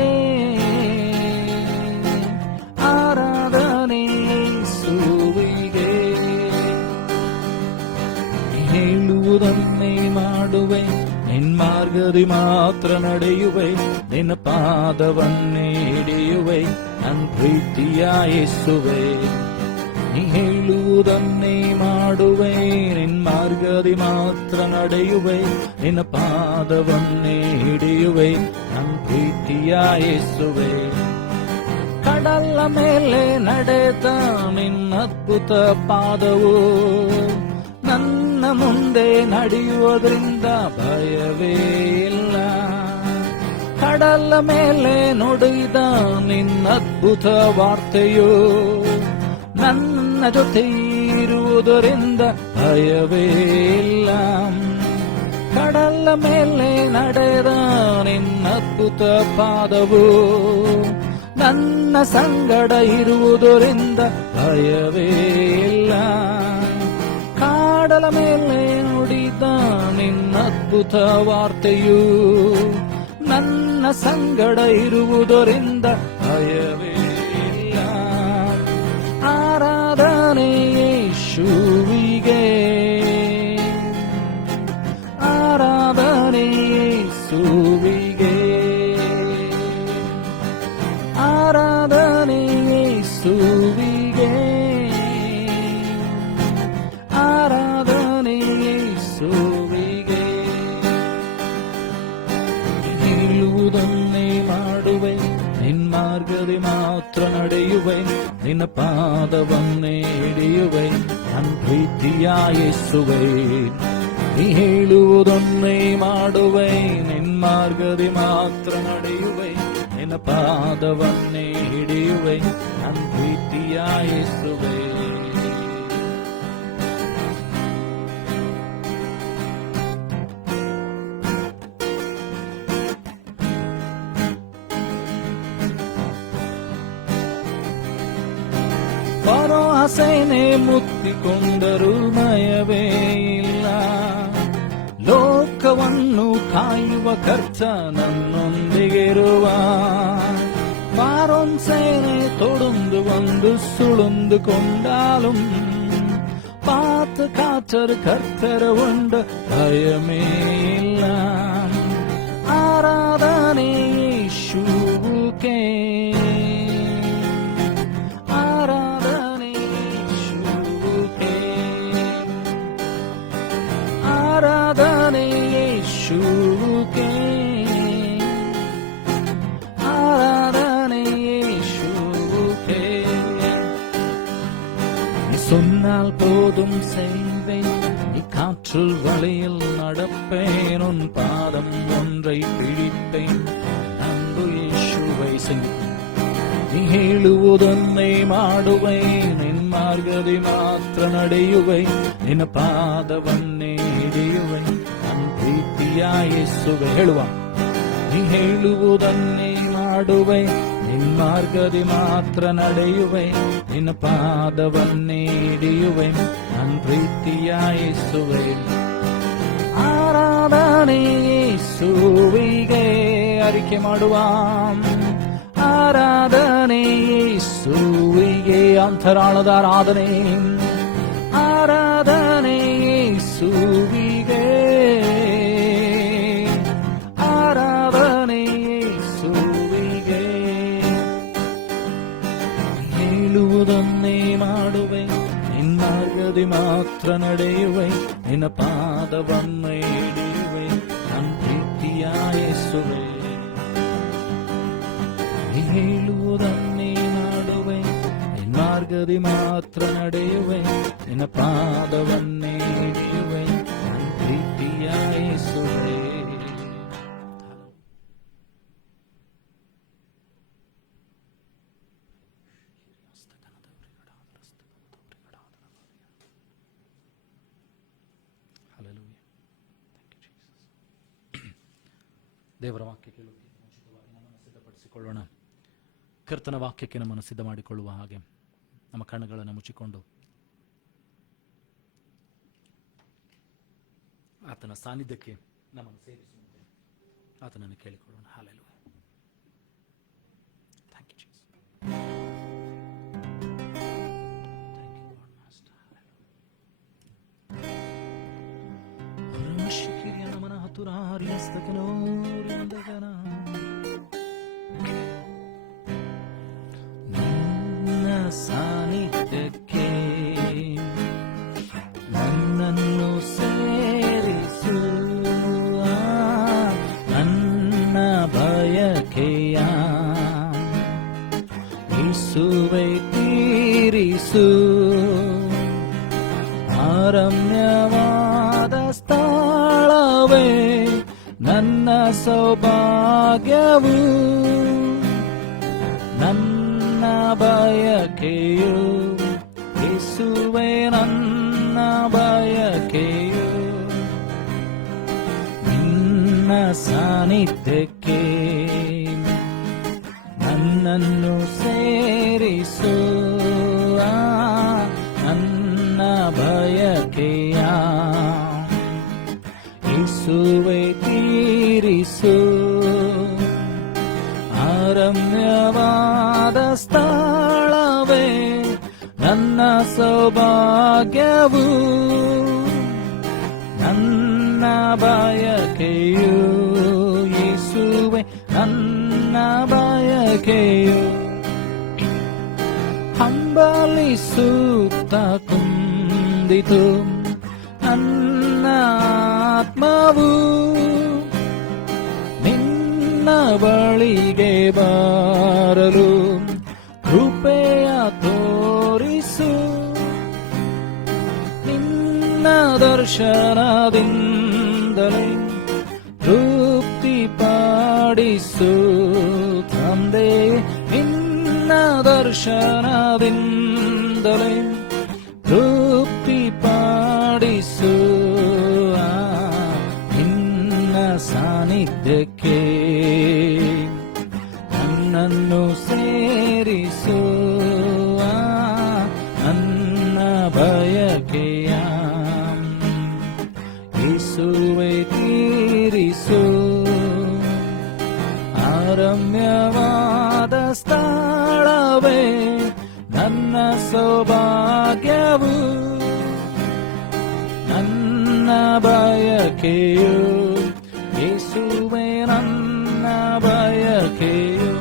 ಆರಾಧನೆ ಯೇಸುವಿಗೆ. ಹೇಳುವುದನ್ನೇ ಮಾಡುವೆ, ನಿನ್ನ ಮಾರ್ಗದಿ ಮಾತ್ರ ನಡೆಯುವೆ, ನಿನ್ನ ಪಾದವನ್ನೇ ಹಿಡಿಯುವೆ, ನನ್ನ ಪ್ರೀತಿಯ ಯೇಸುವೆ. ನೀ ಹೇಳುವುದನ್ನೇ ಮಾಡುವೆ, ನಿನ್ನ ಮಾರ್ಗದಿ ಮಾತ್ರ ನಡೆಯುವೆ, ನಿನ್ನ ಪಾದವನ್ನೇ ಹಿಡಿಯುವೆ, ನನ್ನ ಪ್ರೀತಿಯ ಯೇಸುವೆ. ಕಡಲ ಮೇಲೆ ನಡೆದ ನಿನ್ನ ಅದ್ಭುತ ಪಾದವು, ನನ್ನ ಮುಂದೆ ನಡೆಯುವುದರಿಂದ ಭಯವೇ ಇಲ್ಲ. ಕಡಲ ಮೇಲೆ ನುಡಿದ ನಿನ್ನ ಅದ್ಭುತ ವಾರ್ತೆಯು, ನನ್ನ ಜೊತೆ ಇರುವುದರಿಂದ ಭಯವೇ ಇಲ್ಲ. ಕಡಲ ಮೇಲೆ ನಡೆದ ನಿನ್ನ ಅದ್ಭುತ ಪಾದವು, ನನ್ನ ಸಂಗಡ ಇರುವುದರಿಂದ ಭಯವೇ ಇಲ್ಲ. ಕಾಡಲ ಮೇಲೆ ನುಡಿದ ನಿನ್ನ ಅದ್ಭುತ ವಾರ್ತೆಯು, ನನ್ನ ಸಂಗಡ ಇರುವುದರಿಂದ ಭಯವೇ ಇಲ್ಲ. ಆರಾಧನೆ ಯೇಸುವಿಗೆ, ಆರಾಧನೆ ಯೇಸುವಿಗೆ, ಆರಾಧನೆ ಯೇಸುವಿಗೆ, ಆರಾಧನೆ ಯೇಸುವಿಗೆ. ಹೇಳುವುದನ್ನೇ ಮಾಡುವೆ, ನಿನ್ನ ಮಾರ್ಗದಿ ಮಾತ್ರ ನಡೆಯುವೆ, ನಿನ್ನ ಪಾದವನ್ನೇ ಹಿಡಿಯುವೆ, ನನ್ನ ಪ್ರೀತಿಯ ಯೇಸುವೆ. ನೀ ಹೇಳುವುದನ್ನೇ ಮಾಡುವೆ, ಪಾದವನ್ನೇ ಹಿಡಿಯುವೆ ನನ್ನ ಪ್ರೀತಿಯ ಯೇಸುವೇ. ಫರೋ ಆಸೆನೆ ಮುತ್ತಿಕೊಂಡರೂ ಭಯವೇ ಇಲ್ಲ, ಲೋಕವನ್ನು ಕಾಯುವ ಕರ್ತ ನನ್ನೊಂದಿಗಿರುವ. ഫാറോൻ சேனை தொடர்ந்து வந்து சுழந்து கொண்டாலும் பார்த்து காற்றர் கர்த்தர் உண்டு பயமே இல்ல. ஆராதனை இயேசுவுக்கே, ஆராதனை இயேசுவுக்கே, ஆராதனை இயேசுவுக்கே, சொன்னால் போதும் செய்வேன், காற்றில் வழியில் நடப்பேன், உன் பாதம் ஒன்றை பிடிப்பேன், அன்பு இயேசுவை சிந்திப்பேன். ನೀ ಹೇಳುವುದನ್ನೇ ಮಾಡುವೆ, ನಿನ್ ಮಾರ್ಗದಿ ಮಾತ್ರ ನಡೆಯುವೆ, ನಿನ್ನ ಪಾದವನ್ನೇ ಹಿಡಿಯುವೆ ನನ್ನ ಪ್ರೀತಿಯ ಯೇಸುವೆ. ಹೇಳುವ, ನೀ ಹೇಳುವುದನ್ನೇ ಮಾಡುವೆ, ನಿನ್ ಮಾರ್ಗದಿ ಮಾತ್ರ ನಡೆಯುವೆ, ನಿನ್ನ ಪಾದವನ್ನೇ ಹಿಡಿಯುವೆ ನನ್ನ ಪ್ರೀತಿಯ ಯೇಸುವೆ. ಆರಾಧನೆ ಯೇಸುವಿಗೆ ಅರಿಕೆ ಮಾಡುವ, ಆರಾಧನೆ ಯೇಸುವಿಗೆ ಅಂತರಾಳದ ಆರಾಧನೆ, ಆರಾಧನೆ ಯೇಸುವಿಗೆ, ಆರಾಧನೆ ಯೇಸುವಿಗೆ. ಹೇಳುವುದನ್ನೇ ಮಾಡುವೆ, ನಿನ್ನ ಮಾರ್ಗದಿ ಮಾತ್ರ ನಡೆಯುವೆ, ನಿನ್ನ ಪಾದವನ್ನೇ ಹಿಡಿಯುವೆ ನನ್ನ ಪ್ರೀತಿಯ ಯೇಸುವೆ. ಹೇಳುವುದನ್ನೇ ಮಾಡುವೆ, ನಿನ್ನ ಮಾರ್ಗದಿ ಮಾತ್ರ ನಡೆಯುವೆ, ನಿನ್ನ ಪಾದವನ್ನೇ ಹಿಡಿಯುವೆ ನನ್ನ ಪ್ರೀತಿಯ ಯೇಸುವೆ. ದೇವರ ವಾಕ್ಯಕ್ಕೆ ಮುಂಚಿತವಾಗಿ ನಮ್ಮನ್ನು ಸಿದ್ಧಪಡಿಸಿಕೊಳ್ಳೋಣ. ಕರ್ತನ ವಾಕ್ಯಕ್ಕೆ ನಮ್ಮನ್ನು ಸಿದ್ಧ ಮಾಡಿಕೊಳ್ಳುವ ಹಾಗೆ ನಮ್ಮ ಕಣ್ಣುಗಳನ್ನು ಮುಚ್ಚಿಕೊಂಡು ಆತನ ಸಾನ್ನಿಧ್ಯಕ್ಕೆ ನಮ್ಮನ್ನು ಸೇರಿಸುವಂತೆ ಆತನನ್ನು ಕೇಳಿಕೊಳ್ಳೋಣ. ಹಲ್ಲೆಲೂಯಾ. Thank you Jesus. ನಿನ್ನ ಸಾನ್ನಿಧ್ಯಕ್ಕೆ ನನ್ನನ್ನು ಸೇರಿಸು, ನನ್ನ ಬಯಕೆಯ ಯೇಸುವೇ ತೀರಿಸು. ಅರಮ್ಯವಾದ ಸ್ಥಳವೇ ನನ್ನ ಸೌಭಾಗ್ಯವು, ನನ್ನ ಬಯಕೆಯು ಯೇಸುವೇ ನನ್ನ ಬಯಕೆಯು. ನಿನ್ನ ಸಾನ್ನಿಧ್ಯಕ್ಕೆ ನನ್ನನ್ನು ಸೇರಿಸು, ನನ್ನ ಬಯಕೆಯ ಯೇಸುವೇ ತೀರಿಸು. ಅರಮ್ಯವಾದ ಸ್ಥಳವೇ ನನ್ನ ಸೌಭಾಗ್ಯವು, ನನ್ನ ಬಯಕೆಯು ಯೇಸುವೇ ನನ್ನ ಬಯಕೆಯು. ಹಂಬಲಿಸುತ್ತ ಕುಂದಿತು ನನ್ನ ಆತ್ಮವು, ನಿನ್ನ ಬಳಿಗೆ ಬರಲು ಕೃಪೆಯ ತೋರಿಸು. ನಿನ್ನ ದರ್ಶನದಿಂದಲೇ ತೃಪ್ತಿ ಪಡಿಸು ತಂದೆ. ದರ್ಶನದಿಂದಲೇ ತೃಪ್ತಿ ಪಡಿಸು ನಿನ್ನ ಸಾನ್ನಿಧ್ಯಕ್ಕೆ ನನ್ನನ್ನು ಸೇರಿಸು ನನ್ನ ಬಯಕೆಯ ಯೇಸುವೆ ತೀರಿಸು ರಮ್ಯವಾದ ಸ್ಥಳವೇ ನನ್ನ ಸೌಭಾಗ್ಯವು ನನ್ನ ಬಯಕೆಯು ಯೇಸುವೆ ನನ್ನ ಬಯಕೆಯು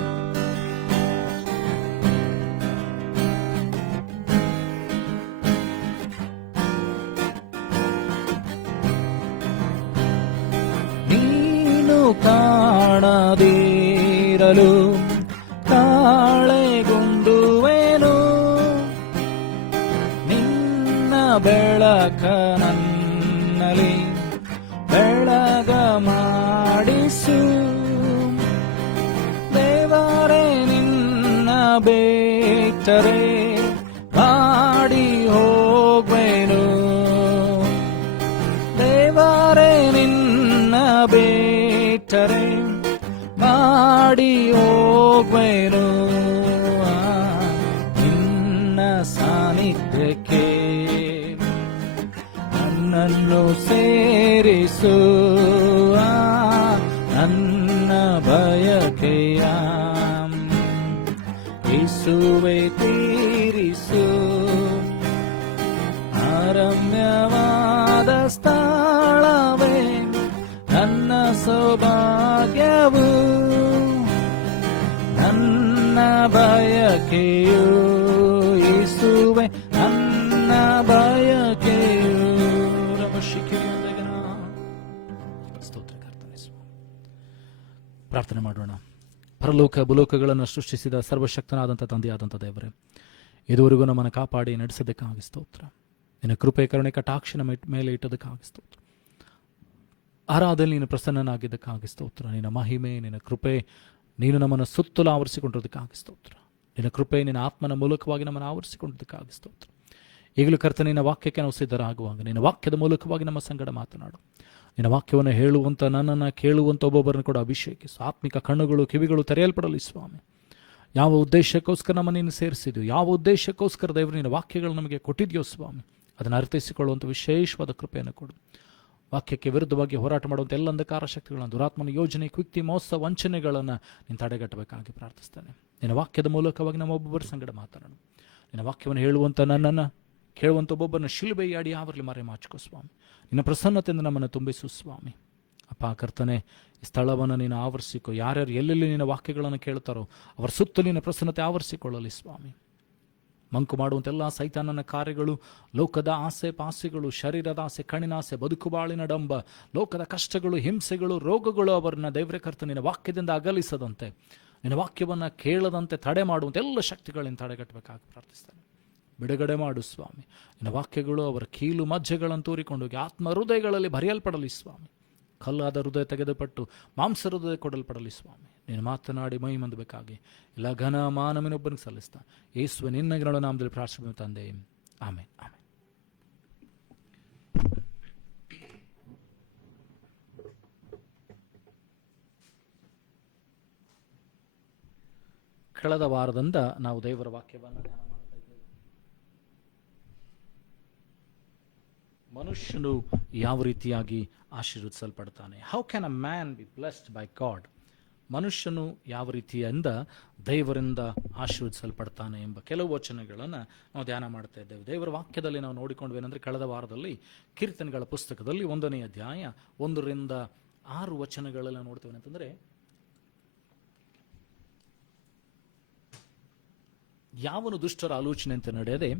ನೀನು ಕಾಣದಿರಲು ಕಾಳೆಗೊಂಡುವೆನು ನಿನ್ನ ಬೆಳಕ ನನ್ನಲ್ಲಿ ಬೆಳಗ ಮಾಡಿಸು ದೇವರೇ ನಿನ್ನ ಬೇಟರೆ ಮಾಡಿ ಹೋಗ್ವೇನು ದೇವರೇ ನಿನ್ನ ಬೇಟರೆ ಮಾಡಿ ಹೋಗ್ವೇನು ನಿನ್ನ ಸಾನ್ನಿಧ್ಯಕ್ಕೆ ನನ್ನನ್ನು ಸೇರಿಸು ನನ್ನ ಬಯಕೆಯ ಯೇಸುವೆ ತೀರಿಸು ರಮ್ಯವಾದ ಸ್ಥಳವೇ ನನ್ನ ಸೌಭಾಗ್ಯವು ನನ್ನ ಬಯಕೆಯು ಯೇಸುವೆ ನನ್ನ ಬಯಕೆಯು ಸ್ತೋತ್ರ ಕರ್ತನೇ. ಪ್ರಾರ್ಥನೆ ಮಾಡೋಣ. ಪರಲೋಕ ಭೂಲೋಕಗಳನ್ನು ಸೃಷ್ಟಿಸಿದ ಸರ್ವಶಕ್ತನಾದಂಥ ತಂದೆಯಾದಂಥ ದೇವರೇ, ಇದುವರೆಗೂ ನಮ್ಮನ್ನು ಕಾಪಾಡಿ ನಡೆಸೋದಕ್ಕಾಗಿ ಸ್ತೋತ್ರ. ನಿನ್ನ ಕೃಪೆ ಕರುಣೆ ಕಟಾಕ್ಷನ ಮೇಲೆ ಇಟ್ಟೋದಕ್ಕಾಗಿ ಸ್ತೋತ್ರ. ಆರಾಧನೆ ನೀನು ಪ್ರಸನ್ನನಾಗಿದ್ದಕ್ಕಾಗಿ ಸ್ತೋತ್ರ. ನಿನ್ನ ಮಹಿಮೆ, ನಿನ್ನ ಕೃಪೆ, ನೀನು ನಮ್ಮನ್ನು ಸುತ್ತಲೂ ಆವರಿಸಿಕೊಂಡಿದ್ದಕ್ಕಾಗಿ ಸ್ತೋತ್ರ. ನಿನ್ನ ಕೃಪೆ, ನಿನ್ನ ಆತ್ಮನ ಮೂಲಕವಾಗಿ ನಮ್ಮನ್ನು ಆವರಿಸಿಕೊಂಡಿದ್ದಕ್ಕಾಗಿ ಸ್ತೋತ್ರ. ಈಗಲೂ ಕರ್ತನೆ, ನಿನ್ನ ವಾಕ್ಯಕ್ಕೆ ನಾವು ಸಿದ್ಧರಾಗುವಾಗ ನಿನ್ನ ವಾಕ್ಯದ ಮೂಲಕವಾಗಿ ನಮ್ಮ ಸಂಗಡ ಮಾತನಾಡು. ನಿನ್ನ ವಾಕ್ಯವನ್ನು ಹೇಳುವಂಥ, ನನ್ನನ್ನು ಕೇಳುವಂಥ ಒಬ್ಬೊಬ್ಬರನ್ನು ಕೂಡ ಅಭಿಷೇಕಿಸು. ಆತ್ಮಿಕ ಕಣ್ಣುಗಳು ಕಿವಿಗಳು ತೆರೆಯಲ್ಪಡಲಿ ಸ್ವಾಮಿ. ಯಾವ ಉದ್ದೇಶಕ್ಕೋಸ್ಕರ ನಮ್ಮನ್ನು ನೀನು ಸೇರಿಸಿದ್ಯೋ, ಯಾವ ಉದ್ದೇಶಕ್ಕೋಸ್ಕರ ದೇವರು ನಿನ್ನ ವಾಕ್ಯಗಳು ನಮಗೆ ಕೊಟ್ಟಿದೆಯೋ ಸ್ವಾಮಿ, ಅದನ್ನು ಅರ್ಥೈಸಿಕೊಳ್ಳುವಂಥ ವಿಶೇಷವಾದ ಕೃಪೆಯನ್ನು ಕೊಡು. ವಾಕ್ಯಕ್ಕೆ ವಿರುದ್ಧವಾಗಿ ಹೋರಾಟ ಮಾಡುವಂಥ ಎಲ್ಲ ಅಂಧಕಾರ ಶಕ್ತಿಗಳನ್ನು, ದುರಾತ್ಮನ ಯೋಜನೆ, ಕುಯುಕ್ತಿ, ಮೋಸ, ವಂಚನೆಗಳನ್ನು ನೀನು ತಡೆಗಟ್ಟಬೇಕಾಗಿ ಪ್ರಾರ್ಥಿಸ್ತೇನೆ. ನಿನ್ನ ವಾಕ್ಯದ ಮೂಲಕವಾಗಿ ನಮ್ಮ ಒಬ್ಬೊಬ್ಬರ ಸಂಗಡ ಮಾತನಾಡು. ನಿನ್ನ ವಾಕ್ಯವನ್ನು ಹೇಳುವಂಥ, ನನ್ನನ್ನು ಕೇಳುವಂಥ ಒಬ್ಬೊಬ್ಬರನ್ನ ಶಿಲುಬೆಯ ಅಡಿ ಆವರಲಿ ಮರೆ ಮಾಚಿಕೋ ಸ್ವಾಮಿ. ನಿನ್ನ ಪ್ರಸನ್ನತೆಯಿಂದ ನಮ್ಮನ್ನು ತುಂಬಿಸು ಸ್ವಾಮಿ. ಅಪ್ಪ ಕರ್ತನೆ, ಈ ಸ್ಥಳವನ್ನು ನೀನು ಆವರಿಸಿಕೊ. ಯಾರ್ಯಾರು ಎಲ್ಲೆಲ್ಲಿ ನಿನ್ನ ವಾಕ್ಯಗಳನ್ನು ಕೇಳ್ತಾರೋ ಅವರ ಸುತ್ತಲೂ ನಿನ್ನ ಪ್ರಸನ್ನತೆ ಆವರಿಸಿಕೊಳ್ಳಲಿ ಸ್ವಾಮಿ. ಮಂಕು ಮಾಡುವಂತೆಲ್ಲ ಸೈತಾನನ ಕಾರ್ಯಗಳು, ಲೋಕದ ಆಸೆ ಪಾಸೆಗಳು, ಶರೀರದ ಆಸೆ, ಕಣ್ಣಿನ ಆಸೆ, ಬದುಕುಬಾಳಿನ ಡಂಬ, ಲೋಕದ ಕಷ್ಟಗಳು, ಹಿಂಸೆಗಳು, ರೋಗಗಳು ಅವರನ್ನ ದೇವರೇ ಕರ್ತನೆ ನಿನ್ನ ವಾಕ್ಯದಿಂದ ಅಗಲಿಸದಂತೆ, ನಿನ್ನ ವಾಕ್ಯವನ್ನು ಕೇಳದಂತೆ ತಡೆ ಮಾಡುವಂಥ ಎಲ್ಲ ಶಕ್ತಿಗಳಿಂದ ತಡೆಗಟ್ಟಬೇಕಾಗಿ ಪ್ರಾರ್ಥಿಸ್ತೇನೆ. ಬಿಡುಗಡೆ ಮಾಡು ಸ್ವಾಮಿ. ನಿನ್ನ ವಾಕ್ಯಗಳು ಅವರ ಕೀಲು ಮಜ್ಜೆಗಳನ್ನು ತೂರಿಕೊಂಡೋಗಿ ಆತ್ಮ ಹೃದಯಗಳಲ್ಲಿ ಬರೆಯಲ್ಪಡಲಿ ಸ್ವಾಮಿ. ಕಲ್ಲಾದ ಹೃದಯ ತೆಗೆದುಪಟ್ಟು ಮಾಂಸ ಹೃದಯ ಕೊಡಲ್ಪಡಲಿ ಸ್ವಾಮಿ. ನೀನು ಮಾತನಾಡಿ ಮೈ ಮಂದಬೇಕಾಗಿ ಎಲ್ಲ ಘನ ಮಾನವನೊಬ್ಬನಿಗೆ ಸಲ್ಲಿಸ್ತಾ ಯೇಸುವೆ ನಿನ್ನ ನಾಮದಲ್ಲಿ ಪ್ರಾರ್ಥನೆ ತಂದೆ, ಆಮೆನ್. ಆಮೆನ್. ಕಳೆದ ವಾರದಿಂದ ನಾವು ದೇವರ ವಾಕ್ಯವನ್ನು ಧ್ಯಾನ ಮಾಡ್ತಾ ಇದ್ದೇವೆ. ಮನುಷ್ಯನು ಯಾವ ರೀತಿಯಾಗಿ ಆಶೀರ್ವದಿಸಲ್ಪಡ್ತಾನೆ. How can a man be blessed by God. ಮನುಷ್ಯನು ಯಾವ ರೀತಿಯಿಂದ ದೇವರಿಂದ ಆಶೀರ್ವದಿಸಲ್ಪಡ್ತಾನೆ ಎಂಬ ಕೆಲವು ವಚನಗಳನ್ನು ನಾವು ಧ್ಯಾನ ಮಾಡ್ತಾ ಇದ್ದೇವೆ. ದೇವರ ವಾಕ್ಯದಲ್ಲಿ ನಾವು ನೋಡಿಕೊಂಡ್ವೇನೆಂದರೆ, ಕಳೆದ ವಾರದಲ್ಲಿ ಕೀರ್ತನೆಗಳ ಪುಸ್ತಕದಲ್ಲಿ 1ನೇ ಅಧ್ಯಾಯ 1ರಿಂದ 6 ವಚನಗಳೆಲ್ಲ ನೋಡ್ತೇವೆ. ಅಂತಂದರೆ, ಯಾವನು ದುಷ್ಟರ ಆಲೋಚನೆಯಂತೆ ನಡೆಯದೆ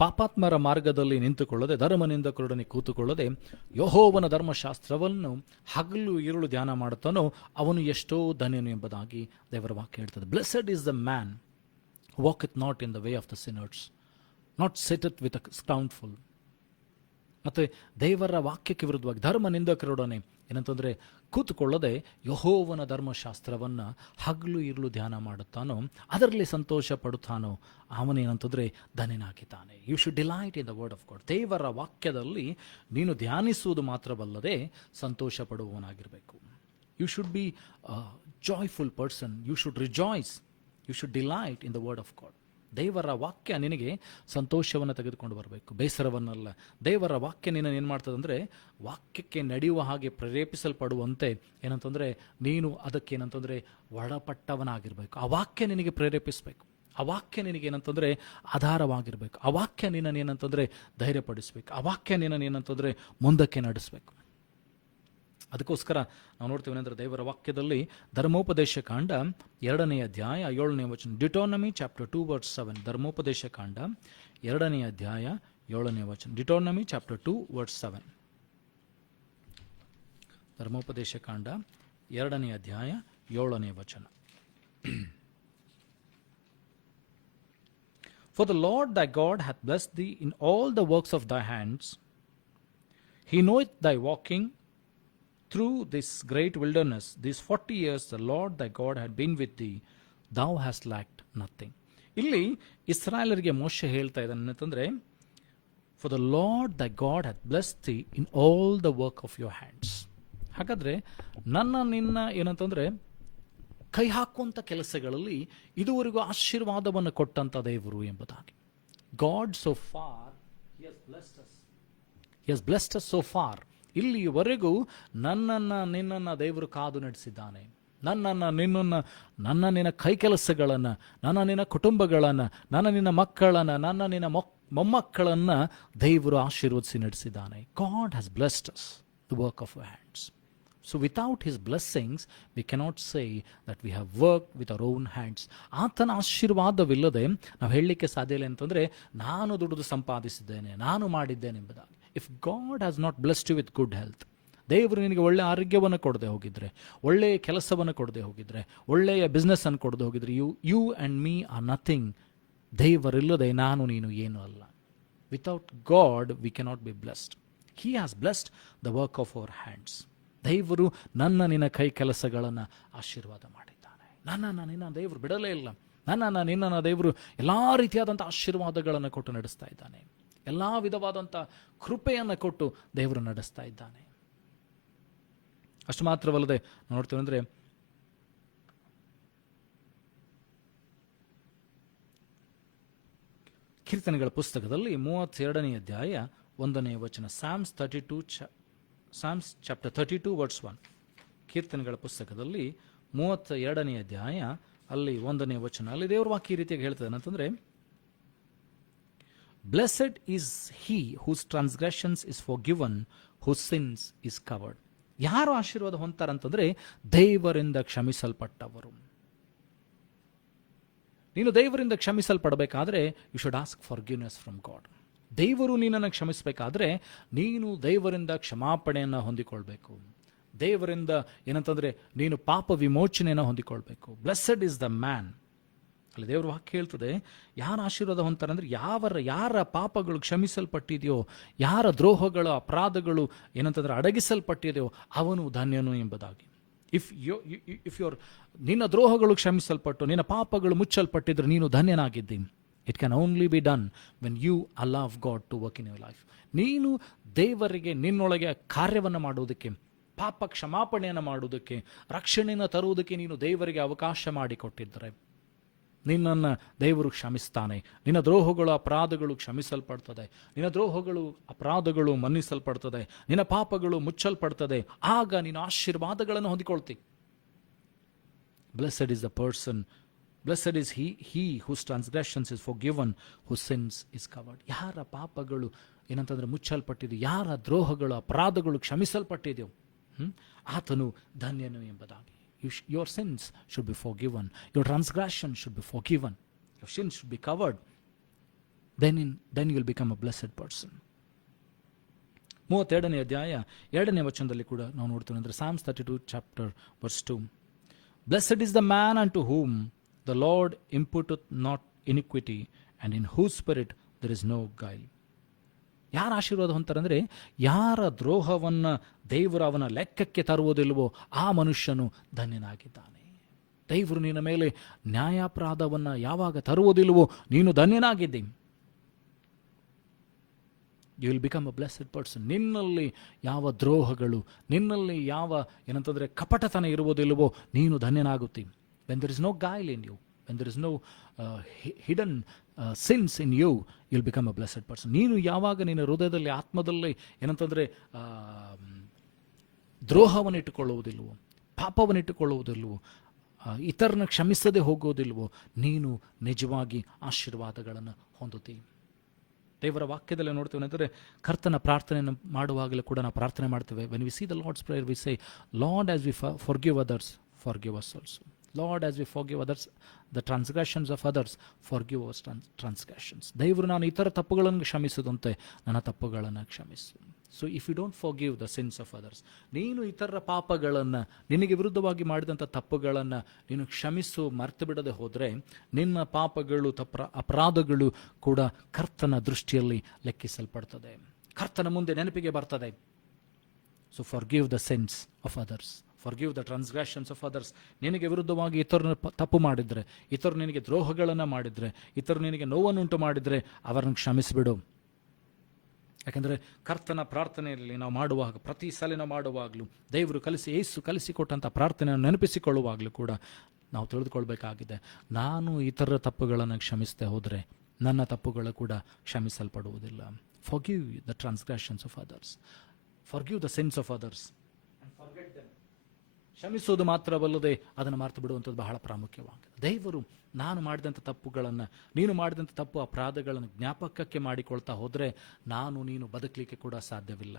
ಪಾಪಾತ್ಮರ ಮಾರ್ಗದಲ್ಲಿ ನಿಂತುಕೊಳ್ಳದೆ ಧರ್ಮನಿಂದಕರೊಡನೆ ಕೂತುಕೊಳ್ಳದೆ ಯೆಹೋವನ ಧರ್ಮಶಾಸ್ತ್ರವನ್ನು ಹಗಲು ಇರುಳು ಧ್ಯಾನ ಮಾಡುತ್ತಾನೋ ಅವನು ಎಷ್ಟೋ ಧನ್ಯನು ಎಂಬುದಾಗಿ ದೇವರ ವಾಕ್ಯ ಹೇಳ್ತದೆ. Blessed is the man walketh not in the way of the sinners, not sitteth with a scornful, ಮತ್ತು ದೇವರ ವಾಕ್ಯಕ್ಕೆ ವಿರುದ್ಧವಾಗಿ ಧರ್ಮ ನಿಂದಕರೊಡನೆ ಏನಂತಂದರೆ ಕೂತುಕೊಳ್ಳದೆ ಯೆಹೋವನ ಧರ್ಮಶಾಸ್ತ್ರವನ್ನು ಹಗಲು ಇರಲು ಧ್ಯಾನ ಮಾಡುತ್ತಾನೋ, ಅದರಲ್ಲಿ ಸಂತೋಷ ಪಡುತ್ತಾನೋ, ಅವನೇನಂತಂದರೆ ಧನ್ಯನಾಗಿದ್ದಾನೆ. You should delight in the word of God. ದೇವರ ವಾಕ್ಯದಲ್ಲಿ ನೀನು ಧ್ಯಾನಿಸುವುದು ಮಾತ್ರವಲ್ಲದೆ ಸಂತೋಷ ಪಡುವವನಾಗಿರಬೇಕು. You should be joyful person. You should rejoice. You should delight in the word of God. ದೇವರ ವಾಕ್ಯ ನಿನಗೆ ಸಂತೋಷವನ್ನು ತೆಗೆದುಕೊಂಡು ಬರಬೇಕು, ಬೇಸರವನ್ನಲ್ಲ. ದೇವರ ವಾಕ್ಯ ನಿನ್ನನ್ನು ಏನು ಮಾಡ್ತದೆ ಅಂದರೆ ವಾಕ್ಯಕ್ಕೆ ನಡೆಯುವ ಹಾಗೆ ಪ್ರೇರೇಪಿಸಲ್ಪಡುವಂತೆ ಏನಂತಂದರೆ ನೀನು ಅದಕ್ಕೇನಂತಂದರೆ ಒಳಪಟ್ಟವನಾಗಿರಬೇಕು. ಆ ವಾಕ್ಯ ನಿನಗೆ ಪ್ರೇರೇಪಿಸಬೇಕು. ಆ ವಾಕ್ಯ ನಿನಗೇನಂತಂದರೆ ಆಧಾರವಾಗಿರಬೇಕು. ಆ ವಾಕ್ಯ ನಿನ್ನನ್ನು ಏನಂತಂದರೆ ಧೈರ್ಯಪಡಿಸಬೇಕು. ಆ ವಾಕ್ಯ ನಿನ್ನನ್ನು ಏನಂತಂದರೆ ಮುಂದಕ್ಕೆ ನಡೆಸಬೇಕು. ಅದಕ್ಕೋಸ್ಕರ ನಾವು ನೋಡ್ತೀವಿ ಅಂದರೆ ದೇವರ ವಾಕ್ಯದಲ್ಲಿ ಧರ್ಮೋಪದೇಶ ಕಾಂಡ 2ನೇ ಅಧ್ಯಾಯ 7ನೇ ವಚನ, ಡಿಟೋನಮಿ ಚಾಪ್ಟರ್ 2 ವರ್ಸ್ 7. ಧರ್ಮೋಪದೇಶ ಕಾಂಡ 2ನೇ ಅಧ್ಯಾಯ 7ನೇ ವಚನ, ಡಿಟೋನಮಿ ಚಾಪ್ಟರ್ 2 ವರ್ಸ್ 7. ಧರ್ಮೋಪದೇಶ ಕಾಂಡ 2ನೇ ಅಧ್ಯಾಯ 7ನೇ ವಚನ. For the Lord thy God hath blessed thee in all the works of thy hands. He knoweth thy walking through this great wilderness. These 40 years the Lord thy God had been with thee. Thou hast lacked nothing. ಇಲ್ಲಿ ಇಸ್ರಾಯೇಲರಿಗೆ ಮೋಶೆ ಹೇಳ್ತಾ ಇದ್ದಾನೆ ಅಂತಂದರೆ, for the lord thy God hath blessed thee in all the work of your hands. ಹಾಗಾದರೆ ನಿನ್ನ ಏನಂತಂದರೆ ಕೈ ಹಾಕುವಂಥ ಕೆಲಸಗಳಲ್ಲಿ ಇದುವರೆಗೂ ಆಶೀರ್ವಾದವನ್ನು ಕೊಟ್ಟಂಥ ದೇವರು ಎಂಬುದಾಗಿ. God so for he has blessed us. He has blessed us so far. ಇಲ್ಲಿವರೆಗೂ ನಿನ್ನನ್ನು ದೇವರು ಕಾದು ನಡೆಸಿದ್ದಾನೆ. ನಿನ್ನ ಕೈ ಕೆಲಸಗಳನ್ನು, ನಿನ್ನ ಕುಟುಂಬಗಳನ್ನು, ನಿನ್ನ ಮಕ್ಕಳನ್ನು, ನಿನ್ನ ಮೊಮ್ಮಕ್ಕಳನ್ನು ದೇವರು ಆಶೀರ್ವದಿಸಿ ನಡೆಸಿದ್ದಾನೆ. God has blessed us the work of our hands. So without his blessings we cannot say that we have worked with our own hands. ಆತನ ಆಶೀರ್ವಾದವಿಲ್ಲದೆ ನಾವು ಹೇಳಲಿಕ್ಕೆ ಸಾಧ್ಯ ಇಲ್ಲ ಅಂತಂದರೆ ನಾನು ದುಡಿದು ಸಂಪಾದಿಸಿದ್ದೇನೆ, ನಾನು ಮಾಡಿದ್ದೇನೆ ಎಂಬುದಾಗಿ. If God has not blessed you with good health, ದೇವರು ನಿನಗೆ ಒಳ್ಳೆಯ ಆರೋಗ್ಯವನ್ನು ಕೊಡದೆ ಹೋಗಿದ್ರೆ, ಒಳ್ಳೆಯ ಕೆಲಸವನ್ನು ಕೊಡದೆ ಹೋಗಿದ್ರೆ, ಒಳ್ಳೆಯ ಬಿಸ್ನೆಸ್ಸನ್ನು ಕೊಡದೆ ಹೋಗಿದ್ರೆ, you and me are nothing. ದೇವರಿಲ್ಲದೆ ನಾನು ನೀನು ಏನೂ ಅಲ್ಲ. Without God we cannot be blessed. He has blessed the work of our hands. ದೇವರು ನಿನ್ನ ಕೈ ಕೆಲಸಗಳನ್ನು ಆಶೀರ್ವಾದ ಮಾಡಿದ್ದಾನೆ. ನಿನ್ನ ದೇವರು ಬಿಡಲೇ ಇಲ್ಲ. ನಿನ್ನ ದೇವರು ಎಲ್ಲ ರೀತಿಯಾದಂಥ ಆಶೀರ್ವಾದಗಳನ್ನು ಕೊಟ್ಟು ನಡೆಸ್ತಾ ಇದ್ದಾನೆ. ಎಲ್ಲ ವಿಧವಾದಂಥ ಕೃಪೆಯನ್ನು ಕೊಟ್ಟು ದೇವರು ನಡೆಸ್ತಾ ಇದ್ದಾನೆ. ಅಷ್ಟು ಮಾತ್ರವಲ್ಲದೆ ನೋಡ್ತೀವಿ ಅಂದರೆ ಕೀರ್ತನೆಗಳ ಪುಸ್ತಕದಲ್ಲಿ 32ನೇ ಅಧ್ಯಾಯ 1ನೇ ವಚನ, Psalms chapter 32 verse 1. ಕೀರ್ತನೆಗಳ ಪುಸ್ತಕದಲ್ಲಿ 32ನೇ ಅಧ್ಯಾಯ ಅಲ್ಲಿ 1ನೇ ವಚನ, ಅಲ್ಲಿ ದೇವರ ವಾಕ್ಯ ಈ ರೀತಿಯಾಗಿ ಹೇಳ್ತದೆ ಅಂತಂದರೆ, blessed is he whose transgressions is forgiven, whose sins is covered. ಯಾರು ಆಶೀರ್ವಾದ ಹೊಂತಾರಂತಂದರೆ ದೇವರಿಂದ ಕ್ಷಮಿಸಲ್ಪಟ್ಟವರು. ನೀನು ದೇವರಿಂದ ಕ್ಷಮಿಸಲ್ಪಡಬೇಕಾದ್ರೆ you should ask forgiveness from God. ದೇವರು ನಿನ್ನನ್ನು ಕ್ಷಮಿಸಬೇಕಾದ್ರೆ ನೀನು ದೇವರಿಂದ ಕ್ಷಮಾಪಣೆಯನ್ನು ಹೊಂದಿಕೊಳ್ಬೇಕು. ದೇವರಿಂದ ಏನಂತಂದರೆ ನೀನು ಪಾಪ ವಿಮೋಚನೆಯನ್ನು ಹೊಂದಿಕೊಳ್ಬೇಕು. Blessed is the man. ಅಲ್ಲಿ ದೇವರು ವಾಕ್ಯ ಹೇಳ್ತದೆ, ಯಾರು ಆಶೀರ್ವಾದ ಹೊಂತಾರೆ ಅಂದರೆ ಯಾರ ಪಾಪಗಳು ಕ್ಷಮಿಸಲ್ಪಟ್ಟಿದೆಯೋ, ಯಾರ ದ್ರೋಹಗಳು ಅಪರಾಧಗಳು ಏನಂತಂದರೆ ಅಡಗಿಸಲ್ಪಟ್ಟಿದೆಯೋ ಅವನು ಧನ್ಯನು ಎಂಬುದಾಗಿ. ಇಫ್ ನಿನ್ನ ದ್ರೋಹಗಳು ಕ್ಷಮಿಸಲ್ಪಟ್ಟು ನಿನ್ನ ಪಾಪಗಳು ಮುಚ್ಚಲ್ಪಟ್ಟಿದ್ರೆ ನೀನು ಧನ್ಯನಾಗಿದ್ದೀನಿ. It can only be done when you allow God to work in your life. ನೀನು ದೇವರಿಗೆ ನಿನ್ನೊಳಗೆ ಕಾರ್ಯವನ್ನು ಮಾಡುವುದಕ್ಕೆ, ಪಾಪ ಕ್ಷಮಾಪಣೆಯನ್ನು ಮಾಡುವುದಕ್ಕೆ, ರಕ್ಷಣೆಯನ್ನು ತರುವುದಕ್ಕೆ ನೀನು ದೇವರಿಗೆ ಅವಕಾಶ ಮಾಡಿಕೊಟ್ಟಿದ್ದರೆ ನಿನ್ನನ್ನು ದೇವರು ಕ್ಷಮಿಸ್ತಾನೆ. ನಿನ್ನ ದ್ರೋಹಗಳು ಅಪರಾಧಗಳು ಕ್ಷಮಿಸಲ್ಪಡ್ತದೆ, ನಿನ್ನ ದ್ರೋಹಗಳು ಅಪರಾಧಗಳು ಮನ್ನಿಸಲ್ಪಡ್ತದೆ, ನಿನ್ನ ಪಾಪಗಳು ಮುಚ್ಚಲ್ಪಡ್ತದೆ. ಆಗ ನೀನು ಆಶೀರ್ವಾದಗಳನ್ನು ಹೊಂದಿಕೊಳ್ತಿ. Blessed is the person, blessed is he whose transgressions is forgiven, whose sins is covered. ಯಾರ ಪಾಪಗಳು ಏನಂತಂದರೆ ಮುಚ್ಚಲ್ಪಟ್ಟಿದೆಯೋ, ಯಾರ ದ್ರೋಹಗಳು ಅಪರಾಧಗಳು ಕ್ಷಮಿಸಲ್ಪಟ್ಟಿದೆಯೋ ಆತನು ಧನ್ಯನು ಎಂಬುದಾಗಿ. Your sins should be forgiven. Your transgression should be forgiven. Your sins should be covered. Then you will become a blessed person. 32ನೇ ಅಧ್ಯಾಯ 2ನೇ ವಚನದಲ್ಲಿ ಕೂಡ ನಾವು ನೋಡ್ತೀವಿ ಅಂದರೆ Psalms 32 chapter verse 2. Blessed is the man unto whom the Lord imputeth not iniquity, and in whose spirit there is no guile. ಯಾರ ಆಶೀರ್ವಾದ ಹೊಂತಾರೆ ಅಂದರೆ, ಯಾರ ದ್ರೋಹವನ್ನು ದೇವರು ಅವನ ಲೆಕ್ಕಕ್ಕೆ ತರುವುದಿಲ್ವೋ ಆ ಮನುಷ್ಯನು ಧನ್ಯನಾಗಿದ್ದಾನೆ. ದೇವರು ನಿನ್ನ ಮೇಲೆ ನ್ಯಾಯಾಪರಾಧವನ್ನು ಯಾವಾಗ ತರುವುದಿಲ್ವೋ ನೀನು ಧನ್ಯನಾಗಿದ್ದಿ. You will become a blessed person. ನಿನ್ನಲ್ಲಿ ಯಾವ ದ್ರೋಹಗಳು, ನಿನ್ನಲ್ಲಿ ಯಾವ ಏನಂತಂದರೆ ಕಪಟತನ ಇರುವುದಿಲ್ವೋ ನೀನು ಧನ್ಯನಾಗುತ್ತಿ. When there is no guile in you, when there is no hidden sins in you, will become a blessed person. ನೀನು ಯಾವಾಗ ನಿನ್ನ ಹೃದಯದಲ್ಲಿ, ಆತ್ಮದಲ್ಲಿ ಏನಂತಂದರೆ ದ್ರೋಹವನ್ನು ಇಟ್ಟುಕೊಳ್ಳುವುದಿಲ್ವೋ, ಪಾಪವನ್ನು ಇಟ್ಟುಕೊಳ್ಳುವುದಿಲ್ವೋ, ಇತರನ ಕ್ಷಮಿಸದೆ ಹೋಗುವುದಿಲ್ವೋ, ನೀನು ನಿಜವಾಗಿ ಆಶೀರ್ವಾದಗಳನ್ನು ಹೊಂದುತ್ತೀವಿ. ದೇವರ ವಾಕ್ಯದಲ್ಲಿ ನೋಡ್ತೇವೆ ಅಂದರೆ, ಕರ್ತನ ಪ್ರಾರ್ಥನೆಯನ್ನು ಮಾಡುವಾಗಲೂ ಕೂಡ ನಾವು ಪ್ರಾರ್ಥನೆ ಮಾಡ್ತೇವೆ. When we see the Lord's prayer we say, Lord as we forgive others, forgive us also. Lord as we forgive others the transgressions of others, forgive ours transgressions. ದೇವರು ನಾನು ಇತರ ತಪ್ಪುಗಳನ್ನು ಕ್ಷಮಿಸದಂತೆ ನನ್ನ ತಪ್ಪುಗಳನ್ನು ಕ್ಷಮಿಸು. So if you don't forgive the sins of others, ನೀನು ಇತರ ಪಾಪಗಳನ್ನು, ನಿನಗೆ ವಿರುದ್ಧವಾಗಿ ಮಾಡಿದಂಥ ತಪ್ಪುಗಳನ್ನು ನೀನು ಕ್ಷಮಿಸು ಮರ್ತು ಬಿಡದೆ ಹೋದರೆ, ನಿನ್ನ ಪಾಪಗಳು, ಅಪರಾಧಗಳು ಕೂಡ ಕರ್ತನ ದೃಷ್ಟಿಯಲ್ಲಿ ಲೆಕ್ಕಿಸಲ್ಪಡ್ತದೆ, ಕರ್ತನ ಮುಂದೆ ನೆನಪಿಗೆ ಬರ್ತದೆ. So forgive the sins of others, forgive the transgressions of others. ನಿನಗೆ ವಿರುದ್ಧವಾಗಿ ಇತರನ ತಪ್ಪು ಮಾಡಿದರೆ, ಇತರು ನಿನಗೆ ದ್ರೋಹಗಳನ್ನು ಮಾಡಿದರೆ, ಇತರು ನಿನಗೆ ನೋವನ್ನುಂಟು ಮಾಡಿದರೆ ಅವರನ್ನು ಕ್ಷಮಿಸಿಬಿಡು. ಯಾಕೆಂದರೆ ಕರ್ತನ ಪ್ರಾರ್ಥನೆಯಲ್ಲಿ ನಾವು ಮಾಡುವಾಗ, ಪ್ರತಿ ಸಲ ನಾವು ಮಾಡುವಾಗಲೂ, ದೇವರು ಯೇಸು ಕಲಿಸಿಕೊಟ್ಟಂಥ ಪ್ರಾರ್ಥನೆಯನ್ನು ನೆನಪಿಸಿಕೊಳ್ಳುವಾಗಲೂ ಕೂಡ ನಾವು ತಿಳಿದುಕೊಳ್ಬೇಕಾಗಿದೆ, ನಾನು ಇತರ ತಪ್ಪುಗಳನ್ನು ಕ್ಷಮಿಸದೆ ಹೋದರೆ ನನ್ನ ತಪ್ಪುಗಳು ಕೂಡ ಕ್ಷಮಿಸಲ್ಪಡುವುದಿಲ್ಲ. Forgive the transgressions of others, forgive the sins of others. ಕ್ಷಮಿಸೋದು ಮಾತ್ರವಲ್ಲದೆ ಅದನ್ನು ಮರೆತು ಬಿಡುವಂಥದ್ದು ಬಹಳ ಪ್ರಾಮುಖ್ಯವಾಗಿದೆ. ದೇವರು ನಾನು ಮಾಡಿದಂಥ ತಪ್ಪುಗಳನ್ನು, ನೀನು ಮಾಡಿದಂಥ ತಪ್ಪು ಅಪರಾಧಗಳನ್ನು ಜ್ಞಾಪಕಕ್ಕೆ ಮಾಡಿಕೊಳ್ತಾ ಹೋದರೆ ನೀನು ಬದುಕಲಿಕ್ಕೆ ಕೂಡ ಸಾಧ್ಯವಿಲ್ಲ.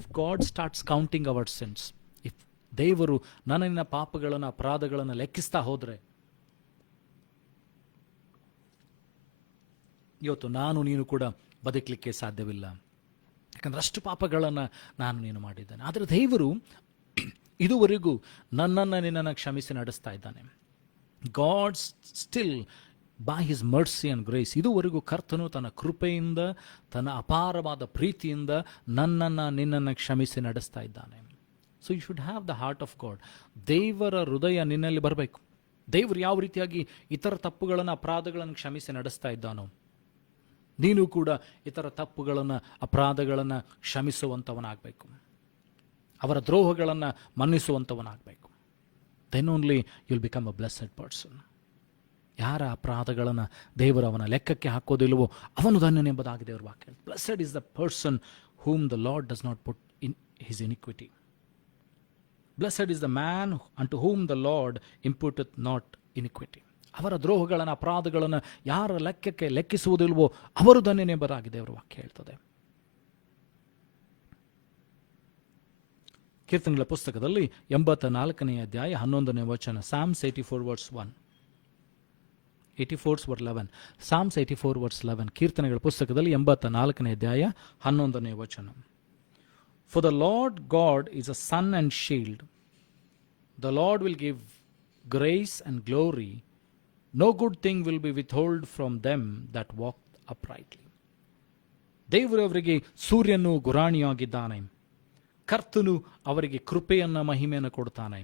If God starts counting our sins, if ದೇವರು ನಿನ್ನ ಪಾಪಗಳನ್ನು, ಅಪರಾಧಗಳನ್ನು ಲೆಕ್ಕಿಸ್ತಾ ಹೋದರೆ, ಇವತ್ತು ನೀನು ಕೂಡ ಬದುಕಲಿಕ್ಕೆ ಸಾಧ್ಯವಿಲ್ಲ. ಯಾಕಂದ್ರೆ ಅಷ್ಟು ಪಾಪಗಳನ್ನು ನೀನು ಮಾಡಿದ್ದಾನೆ. ಆದರೆ ದೇವರು ಇದುವರೆಗೂ ನಿನ್ನನ್ನು ಕ್ಷಮಿಸಿ ನಡೆಸ್ತಾ ಇದ್ದಾನೆ. God still by his mercy and grace, ಇದುವರೆಗೂ ಕರ್ತನು ತನ್ನ ಕೃಪೆಯಿಂದ, ತನ್ನ ಅಪಾರವಾದ ಪ್ರೀತಿಯಿಂದ ನಿನ್ನನ್ನು ಕ್ಷಮಿಸಿ ನಡೆಸ್ತಾ ಇದ್ದಾನೆ. So you should have the heart of God. ದೇವರ ಹೃದಯ ನಿನ್ನಲ್ಲಿ ಬರಬೇಕು. ದೇವರು ಯಾವ ರೀತಿಯಾಗಿ ಇತರ ತಪ್ಪುಗಳನ್ನು, ಅಪರಾಧಗಳನ್ನು ಕ್ಷಮಿಸಿ ನಡೆಸ್ತಾ ಇದ್ದಾನೋ, ನೀನು ಕೂಡ ಇತರ ತಪ್ಪುಗಳನ್ನು, ಅಪರಾಧಗಳನ್ನು ಕ್ಷಮಿಸುವಂಥವನಾಗಬೇಕು, ಅವರ ದ್ರೋಹಗಳನ್ನು ಮನ್ನಿಸುವಂಥವನಾಗಬೇಕು. Then only you'll become a blessed person. ಯಾರ ಅಪರಾಧಗಳನ್ನು ದೇವರು ಅವನ ಲೆಕ್ಕಕ್ಕೆ ಹಾಕೋದಿಲ್ವೋ ಅವನು ಧನ್ಯನೆಂಬುದಾಗಿ ದೇವರ ವಾಕ್ಯ. Blessed is the person whom the Lord does not put in his iniquity. Blessed is the man unto whom the Lord imputeth not iniquity. ಅವರ ದ್ರೋಹಗಳನ್ನು, ಅಪರಾಧಗಳನ್ನು ಯಾರ ಲೆಕ್ಕಕ್ಕೆ ಲೆಕ್ಕಿಸುವುದಿಲ್ವೋ ಅವರು ಧನ್ಯನೆಂಬುದಾಗಿ ದೇವರ ವಾಕ್ಯ ಹೇಳ್ತದೆ. ಕೀರ್ತನೆಗಳ ಪುಸ್ತಕದಲ್ಲಿ 84ನೇ ಅಧ್ಯಾಯ 11ನೇ ವಚನ, Psalms 84 verse 1, 84 verse 11, Psalms 84 verse 11, ಕೀರ್ತನೆಗಳ ಪುಸ್ತಕದಲ್ಲಿ 84ನೇ ಅಧ್ಯಾಯ 11ನೇ ವಚನ. For the Lord God is a sun and shield. The Lord will give grace and glory. No good thing will be withheld from them that walk uprightly. ದೇವರು ಅವರಿಗೆ ಸೂರ್ಯನು ಗುರಾಣಿಯಾಗಿದ್ದಾನೆ, ಕರ್ತನು ಅವರಿಗೆ ಕೃಪೆಯನ್ನು, ಮಹಿಮೆಯನ್ನು ಕೊಡ್ತಾನೆ.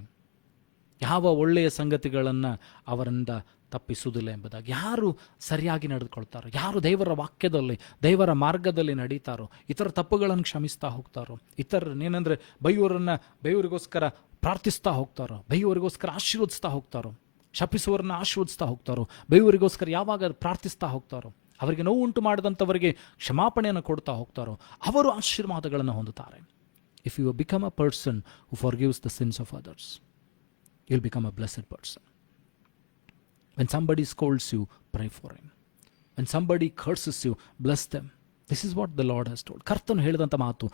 ಯಾವ ಒಳ್ಳೆಯ ಸಂಗತಿಗಳನ್ನು ಅವರಿಂದ ತಪ್ಪಿಸುವುದಿಲ್ಲ ಎಂಬುದಾಗಿ. ಯಾರು ಸರಿಯಾಗಿ ನಡೆದುಕೊಳ್ತಾರೋ, ಯಾರು ದೇವರ ವಾಕ್ಯದಲ್ಲಿ, ದೇವರ ಮಾರ್ಗದಲ್ಲಿ ನಡೀತಾರೋ, ಇತರ ತಪ್ಪುಗಳನ್ನು ಕ್ಷಮಿಸ್ತಾ ಹೋಗ್ತಾರೋ, ಇತರನೇನೆಂದರೆ ಬೈಯವರಿಗೋಸ್ಕರ ಪ್ರಾರ್ಥಿಸ್ತಾ ಹೋಗ್ತಾರೋ, ಬೈಯವರಿಗೋಸ್ಕರ ಆಶೀರ್ವದಿಸ್ತಾ ಹೋಗ್ತಾರೋ, ಶಪಿಸುವವರನ್ನ ಆಶೀರ್ವದಿಸ್ತಾ ಹೋಗ್ತಾರೋ, ಬೈಯವರಿಗೋಸ್ಕರ ಯಾವಾಗ ಪ್ರಾರ್ಥಿಸ್ತಾ ಹೋಗ್ತಾರೋ, ಅವರಿಗೆ ನೋವು ಉಂಟು ಮಾಡಿದಂಥವರಿಗೆ ಕ್ಷಮಾಪಣೆಯನ್ನು ಕೊಡ್ತಾ ಹೋಗ್ತಾರೋ, ಅವರು ಆಶೀರ್ವಾದಗಳನ್ನು ಹೊಂದುತ್ತಾರೆ. If you become a person who forgives the sins of others, you'll become a blessed person. When somebody scolds you, pray for him. When somebody curses you, bless them. This is what the Lord has told. ಕರ್ತನು ಹೇಳಿದಂಥ ಮಾತು,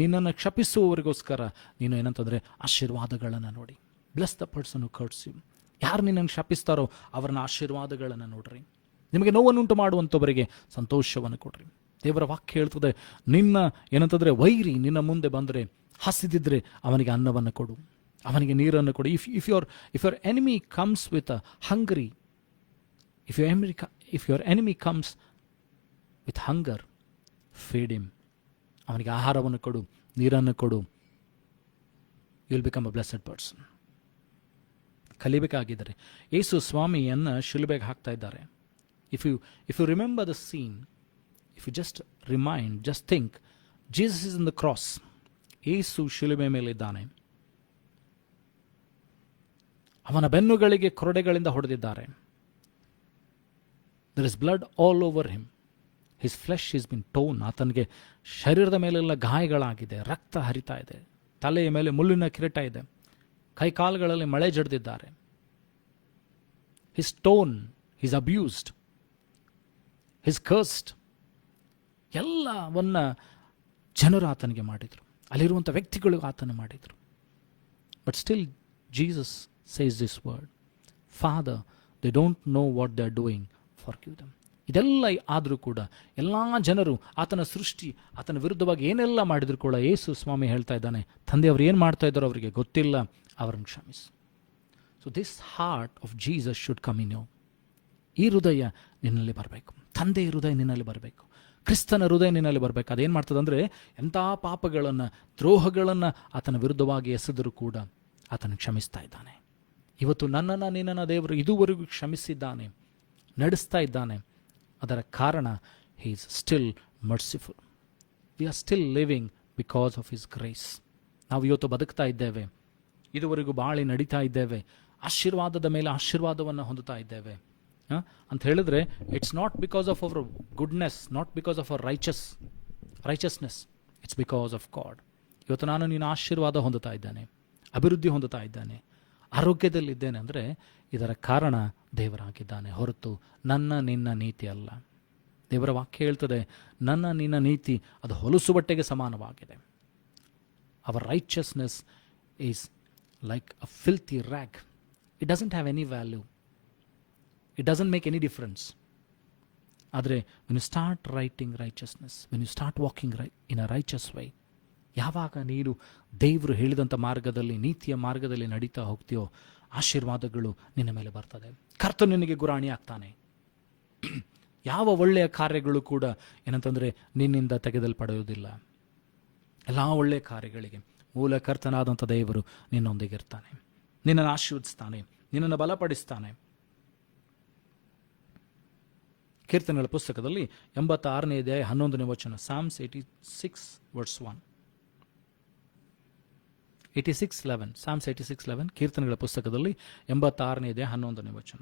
ನಿನ್ನನ್ನು ಕ್ಷಪಿಸುವವರಿಗೋಸ್ಕರ ನೀನು ಏನಂತಂದರೆ ಆಶೀರ್ವಾದಗಳನ್ನು ನೋಡಿ. Bless the person who curses you. ಯಾರು ನಿನ್ನನ್ನು ಶಪಿಸ್ತಾರೋ ಅವರನ್ನ ಆಶೀರ್ವಾದಗಳನ್ನು ನೋಡ್ರಿ. ನಿಮಗೆ ನೋವನ್ನುಂಟು ಮಾಡುವಂಥವರಿಗೆ ಸಂತೋಷವನ್ನು ಕೊಡ್ರಿ. ದೇವರ ವಾಕ್ಯ ಹೇಳ್ತದೆ, ನಿನ್ನ ಏನಂತಂದರೆ ವೈರಿ ನಿನ್ನ ಮುಂದೆ ಬಂದರೆ, ಹಸಿದಿದ್ರೆ ಅವನಿಗೆ ಅನ್ನವನ್ನು ಕೊಡು, ಅವನಿಗೆ ನೀರನ್ನು ಕೊಡು. If your enemy comes with a hungry, if your enemy comes with hunger, feed him. ಅವನಿಗೆ ಆಹಾರವನ್ನು ಕೊಡು, ನೀರನ್ನು ಕೊಡು. You will become a blessed person. ಕಲಿಬೇಕಾಗಿದ್ದಾರೆ. ಯೇಸು ಸ್ವಾಮಿಯನ್ನು ಶಿಲುಬೆಗೆ ಹಾಕ್ತಾ ಇದ್ದಾರೆ. If you remember the scene, if you just remind, just think, Jesus is in the cross. Yesu ಶಿಲುಬೆ ಮೇಲಿದ್ದಾನೆ. ಅವನ ಬೆನ್ನುಗಳಿಗೆ ಕೊರಡೆಗಳಿಂದ ಹೊಡೆದಿದ್ದಾರೆ. There is blood all over him. His flesh is been tone. ಆತನಿಗೆ ಶರೀರದ ಮೇಲೆಲ್ಲ ಗಾಯಗಳಾಗಿದೆ, ರಕ್ತ ಹರಿತಾ ಇದೆ, ತಲೆಯ ಮೇಲೆ ಮುಳ್ಳಿನ ಕಿರೀಟ ಇದೆ, ಕೈಕಾಲುಗಳಲ್ಲಿ ಮಳೆ ಜಡಿದಿದ್ದಾರೆ. He's torn, he's abused, he's cursed. ಎಲ್ಲವನ್ನ ಜನರು ಆತನಿಗೆ ಮಾಡಿದರು, ಅಲ್ಲಿರುವಂಥ ವ್ಯಕ್ತಿಗಳು ಆತನ ಮಾಡಿದರು. But still Jesus says this word, Father, they don't know what they are doing, forgive them. ಇದೆಲ್ಲ ಆದರೂ ಕೂಡ ಎಲ್ಲ ಜನರು ಆತನ ಸೃಷ್ಟಿ, ಆತನ ವಿರುದ್ಧವಾಗಿ ಏನೆಲ್ಲ ಮಾಡಿದ್ರು ಕೂಡ ಯೇಸು ಸ್ವಾಮಿ ಹೇಳ್ತಾ ಇದ್ದಾನೆ, ತಂದೆಯವರು ಏನು ಮಾಡ್ತಾ ಇದ್ದಾರೋ ಅವರಿಗೆ ಗೊತ್ತಿಲ್ಲ, ಅವರನ್ನು ಕ್ಷಮಿಸು. So this heart of Jesus should come in you. ಈ ಹೃದಯ ನಿನ್ನಲ್ಲಿ ಬರಬೇಕು, ತಂದೆಯ ಹೃದಯ ನಿನ್ನಲ್ಲಿ ಬರಬೇಕು, ಕ್ರಿಸ್ತನ ಹೃದಯ ನಿನ್ನಲ್ಲಿ ಬರಬೇಕು. ಅದೇನು ಮಾಡ್ತದೆ ಅಂದರೆ, ಎಂಥ ಪಾಪಗಳನ್ನು, ದ್ರೋಹಗಳನ್ನು ಆತನ ವಿರುದ್ಧವಾಗಿ ಎಸೆದರೂ ಕೂಡ ಆತನ ಕ್ಷಮಿಸ್ತಾ ಇದ್ದಾನೆ. ಇವತ್ತು ನನ್ನನ್ನು ನಿನ್ನನ್ನು ದೇವರು ಇದುವರೆಗೂ ಕ್ಷಮಿಸಿದ್ದಾನೆ, ನಡೆಸ್ತಾ ಇದ್ದಾನೆ. ಅದರ ಕಾರಣ he is still merciful. We are still living because of his grace. ನಾವು ಇವತ್ತು ಬದುಕ್ತಾ ಇದ್ದೇವೆ, ಇದುವರೆಗೂ ಬಾಳಿ ನಡೀತಾ ಇದ್ದೇವೆ, ಆಶೀರ್ವಾದದ ಮೇಲೆ ಆಶೀರ್ವಾದವನ್ನು ಹೊಂದುತ್ತಾ ಇದ್ದೇವೆ ಅಂತ ಹೇಳಿದ್ರೆ, it's not because of our goodness, not because of our righteousness, it's because of god. ಇವತ್ತು ನಾನು ನೀನು ಆಶೀರ್ವಾದ ಹೊಂದುತ್ತಾ ಇದ್ದಾನೆ, ಅಭಿವೃದ್ಧಿ ಹೊಂದುತ್ತಾ ಇದ್ದಾನೆ, ಆರೋಗ್ಯದಲ್ಲಿದ್ದೇನೆ ಅಂದರೆ ಇದರ ಕಾರಣ ದೇವರಾಗಿದ್ದಾನೆ, ಹೊರತು ನನ್ನ ನಿನ್ನ ನೀತಿ ಅಲ್ಲ. ದೇವರ ವಾಕ್ಯ ಹೇಳ್ತದೆ, ನನ್ನ ನಿನ್ನ ನೀತಿ ಅದು ಹೊಲಸು ಬಟ್ಟೆಗೆ ಸಮಾನವಾಗಿದೆ. Our righteousness is like a filthy rag. It doesn't have any value, it doesn't make any difference. ಆದರೆ when you start writing righteousness, when you start walking in a righteous way, ಯಾವಾಗ ನೀನು ದೇವರು ಹೇಳಿದಂಥ ಮಾರ್ಗದಲ್ಲಿ, ನೀತಿಯ ಮಾರ್ಗದಲ್ಲಿ ನಡೀತಾ ಹೋಗ್ತೀಯೋ, ಆಶೀರ್ವಾದಗಳು ನಿನ್ನ ಮೇಲೆ ಬರ್ತದೆ. ಕರ್ತನು ನಿನಗೆ ಗುರಾಣಿ ಆಗ್ತಾನೆ. ಯಾವ ಒಳ್ಳೆಯ ಕಾರ್ಯಗಳು ಕೂಡ ಏನಂತಂದರೆ ನಿನ್ನಿಂದ ತೆಗೆದಲ್ಪಡೆಯುವುದಿಲ್ಲ. ಎಲ್ಲ ಒಳ್ಳೆಯ ಕಾರ್ಯಗಳಿಗೆ ಮೂಲ ಕರ್ತನಾದಂಥ ದೇವರು ನಿನ್ನೊಂದಿಗಿರ್ತಾನೆ, ನಿನ್ನನ್ನು ಆಶೀರ್ವದಿಸ್ತಾನೆ, ನಿನ್ನನ್ನು ಬಲಪಡಿಸ್ತಾನೆ. ಕೀರ್ತನೆಗಳ ಪುಸ್ತಕದಲ್ಲಿ 86ನೇ ಅಧ್ಯಾಯ 11ನೇ ವಚನ, Psalms 86 verse 1. 86:11, Psalms 86:11, ಕೀರ್ತನೆಗಳ ಪುಸ್ತಕದಲ್ಲಿ 86ನೇ ಅಧ್ಯಾಯ 11ನೇ ವಚನ.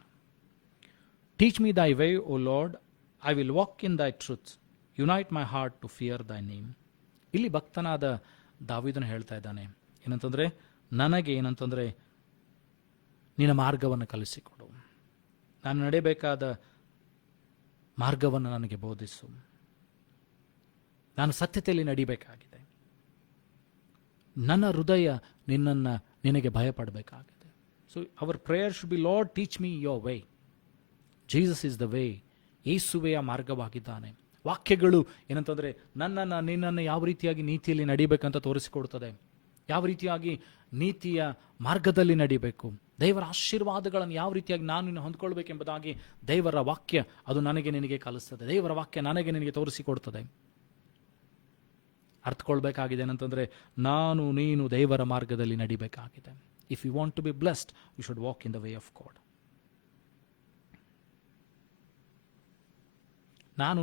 Teach me thy way, O Lord, I will walk in thy truth, unite my heart to fear thy name. ಇಲ್ಲಿ ಭಕ್ತನಾದ ದಾವೀದನು ಹೇಳ್ತಾ ಇದ್ದಾನೆ, ಏನಂತಂದರೆ, ನನಗೆ ಏನಂತಂದರೆ ನಿನ್ನ ಮಾರ್ಗವನ್ನು ಕಲಿಸಿಕೊಡು, ನಾನು ನಡೆಯಬೇಕಾದ ಮಾರ್ಗವನ್ನು ನನಗೆ ಬೋಧಿಸು, ನಾನು ಸತ್ಯತೆಯಲ್ಲಿ ನಡಿಬೇಕಾಗಿದೆ, ನನ್ನ ಹೃದಯ ನಿನಗೆ ಭಯಪಡಬೇಕಾಗಿದೆ. So our prayer should be, Lord teach me your way. Jesus is the way. ಯೇಸುವೆಯ ಮಾರ್ಗವಾಗಿದ್ದಾನೆ. ವಾಕ್ಯಗಳು ಏನಂತಂದರೆ ನಿನ್ನನ್ನು ಯಾವ ರೀತಿಯಾಗಿ ನೀತಿಯಲ್ಲಿ ನಡಿಬೇಕಂತ ತೋರಿಸಿಕೊಡ್ತದೆ, ಯಾವ ರೀತಿಯಾಗಿ ನೀತಿಯ ಮಾರ್ಗದಲ್ಲಿ ನಡಿಬೇಕು, ದೇವರ ಆಶೀರ್ವಾದಗಳನ್ನು ಯಾವ ರೀತಿಯಾಗಿ ನಾನು ನಿನ್ನ ಹೊಂದ್ಕೊಳ್ಬೇಕೆಂಬುದಾಗಿ ದೇವರ ವಾಕ್ಯ ಅದು ನಿನಗೆ ಕಲಿಸ್ತದೆ. ದೇವರ ವಾಕ್ಯ ನಿನಗೆ ತೋರಿಸಿಕೊಡ್ತದೆ. ಅರ್ಥಕೊಳ್ಬೇಕಾಗಿದೆ ಏನಂತಂದರೆ, ನೀನು ದೇವರ ಮಾರ್ಗದಲ್ಲಿ ನಡಿಬೇಕಾಗಿದೆ. If you want to be blessed, you should walk in the way of God.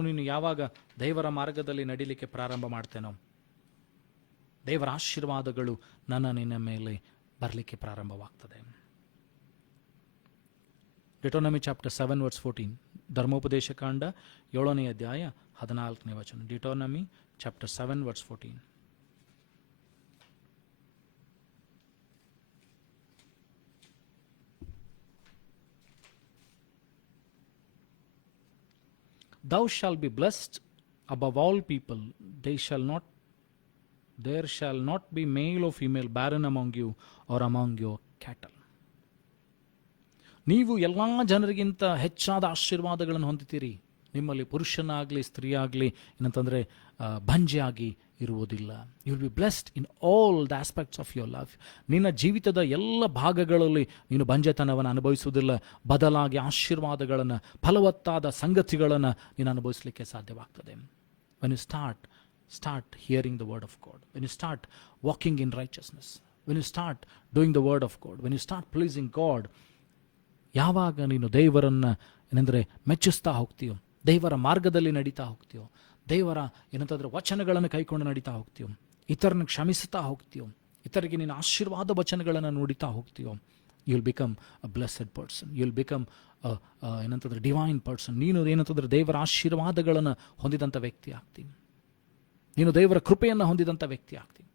ನೀನು ಯಾವಾಗ ದೇವರ ಮಾರ್ಗದಲ್ಲಿ ನಡಿಲಿಕ್ಕೆ ಪ್ರಾರಂಭ ಮಾಡ್ತೇನೋ, ದೇವರ ಆಶೀರ್ವಾದಗಳು ನಿನ್ನ ಮೇಲೆ ಬರಲಿಕ್ಕೆ ಪ್ರಾರಂಭವಾಗ್ತದೆ. ಡಿಟೋನಮಿ ಚಾಪ್ಟರ್ 7 verse 14, ಧರ್ಮೋಪದೇಶ ಕಾಂಡ 7ನೇ ಅಧ್ಯಾಯ 14ನೇ ವಚನ. ಡಿಟೋನಮಿ chapter 7 verse 14. Thou shalt be blessed above all people. There shall not be male or female barren among you or among your cattle. ನೀವು ಎಲ್ಲ ಜನರಿಗಿಂತ ಹೆಚ್ಚಾದ ಆಶೀರ್ವಾದಗಳನ್ನು ಹೊಂದುತ್ತೀರಿ. ನಿಮ್ಮಲ್ಲಿ ಪುರುಷನಾಗಲಿ ಸ್ತ್ರೀಯಾಗಲಿ ಏನಂತಂದರೆ ಬಂಜೆಯಾಗಿ ಇರುವುದಿಲ್ಲ. You will be blessed in all the aspects of your life. ನಿನ್ನ ಜೀವಿತದ ಎಲ್ಲ ಭಾಗಗಳಲ್ಲಿ ನೀನು ಬಂಜೆತನವನ್ನು ಅನುಭವಿಸುವುದಿಲ್ಲ, ಬದಲಾಗಿ ಆಶೀರ್ವಾದಗಳನ್ನು, ಫಲವತ್ತಾದ ಸಂಗತಿಗಳನ್ನು ನೀನು ಅನುಭವಿಸಲಿಕ್ಕೆ ಸಾಧ್ಯವಾಗ್ತದೆ. when you start hearing the word of God, when you start walking in righteousness, when you start doing the word of God, when you start pleasing God, ಯಾವಾಗ ನೀನು ದೇವರನ್ನ ಏನಂದರೆ ಮೆಚ್ಚಿಸ್ತಾ ಹೋಗ್ತೀಯೋ, ದೇವರ ಮಾರ್ಗದಲ್ಲಿ ನಡೀತಾ ಹೋಗ್ತೀಯೋ, ದೇವರ ಏನಂತಂದರೆ ವಚನಗಳನ್ನು ಕೈಕೊಂಡು ನಡೀತಾ ಹೋಗ್ತೀಯೋ, ಇತರನ್ನ ಕ್ಷಮಿಸ್ತಾ ಹೋಗ್ತೀಯೋ, ಇತರಿಗೆ ನೀನು ಆಶೀರ್ವಾದ ವಚನಗಳನ್ನು ನುಡಿತಾ ಹೋಗ್ತೀಯೋ, you will become a blessed person, you will become ಏನಂತಂದರೆ ಡಿವೈನ್ ಪರ್ಸನ್. ನೀನು ಏನಂತಂದರೆ ದೇವರ ಆಶೀರ್ವಾದಗಳನ್ನು ಹೊಂದಿದಂಥ ವ್ಯಕ್ತಿ ಆಗ್ತೀನಿ, ನೀನು ದೇವರ ಕೃಪೆಯನ್ನು ಹೊಂದಿದಂಥ ವ್ಯಕ್ತಿ ಆಗ್ತೀನಿ.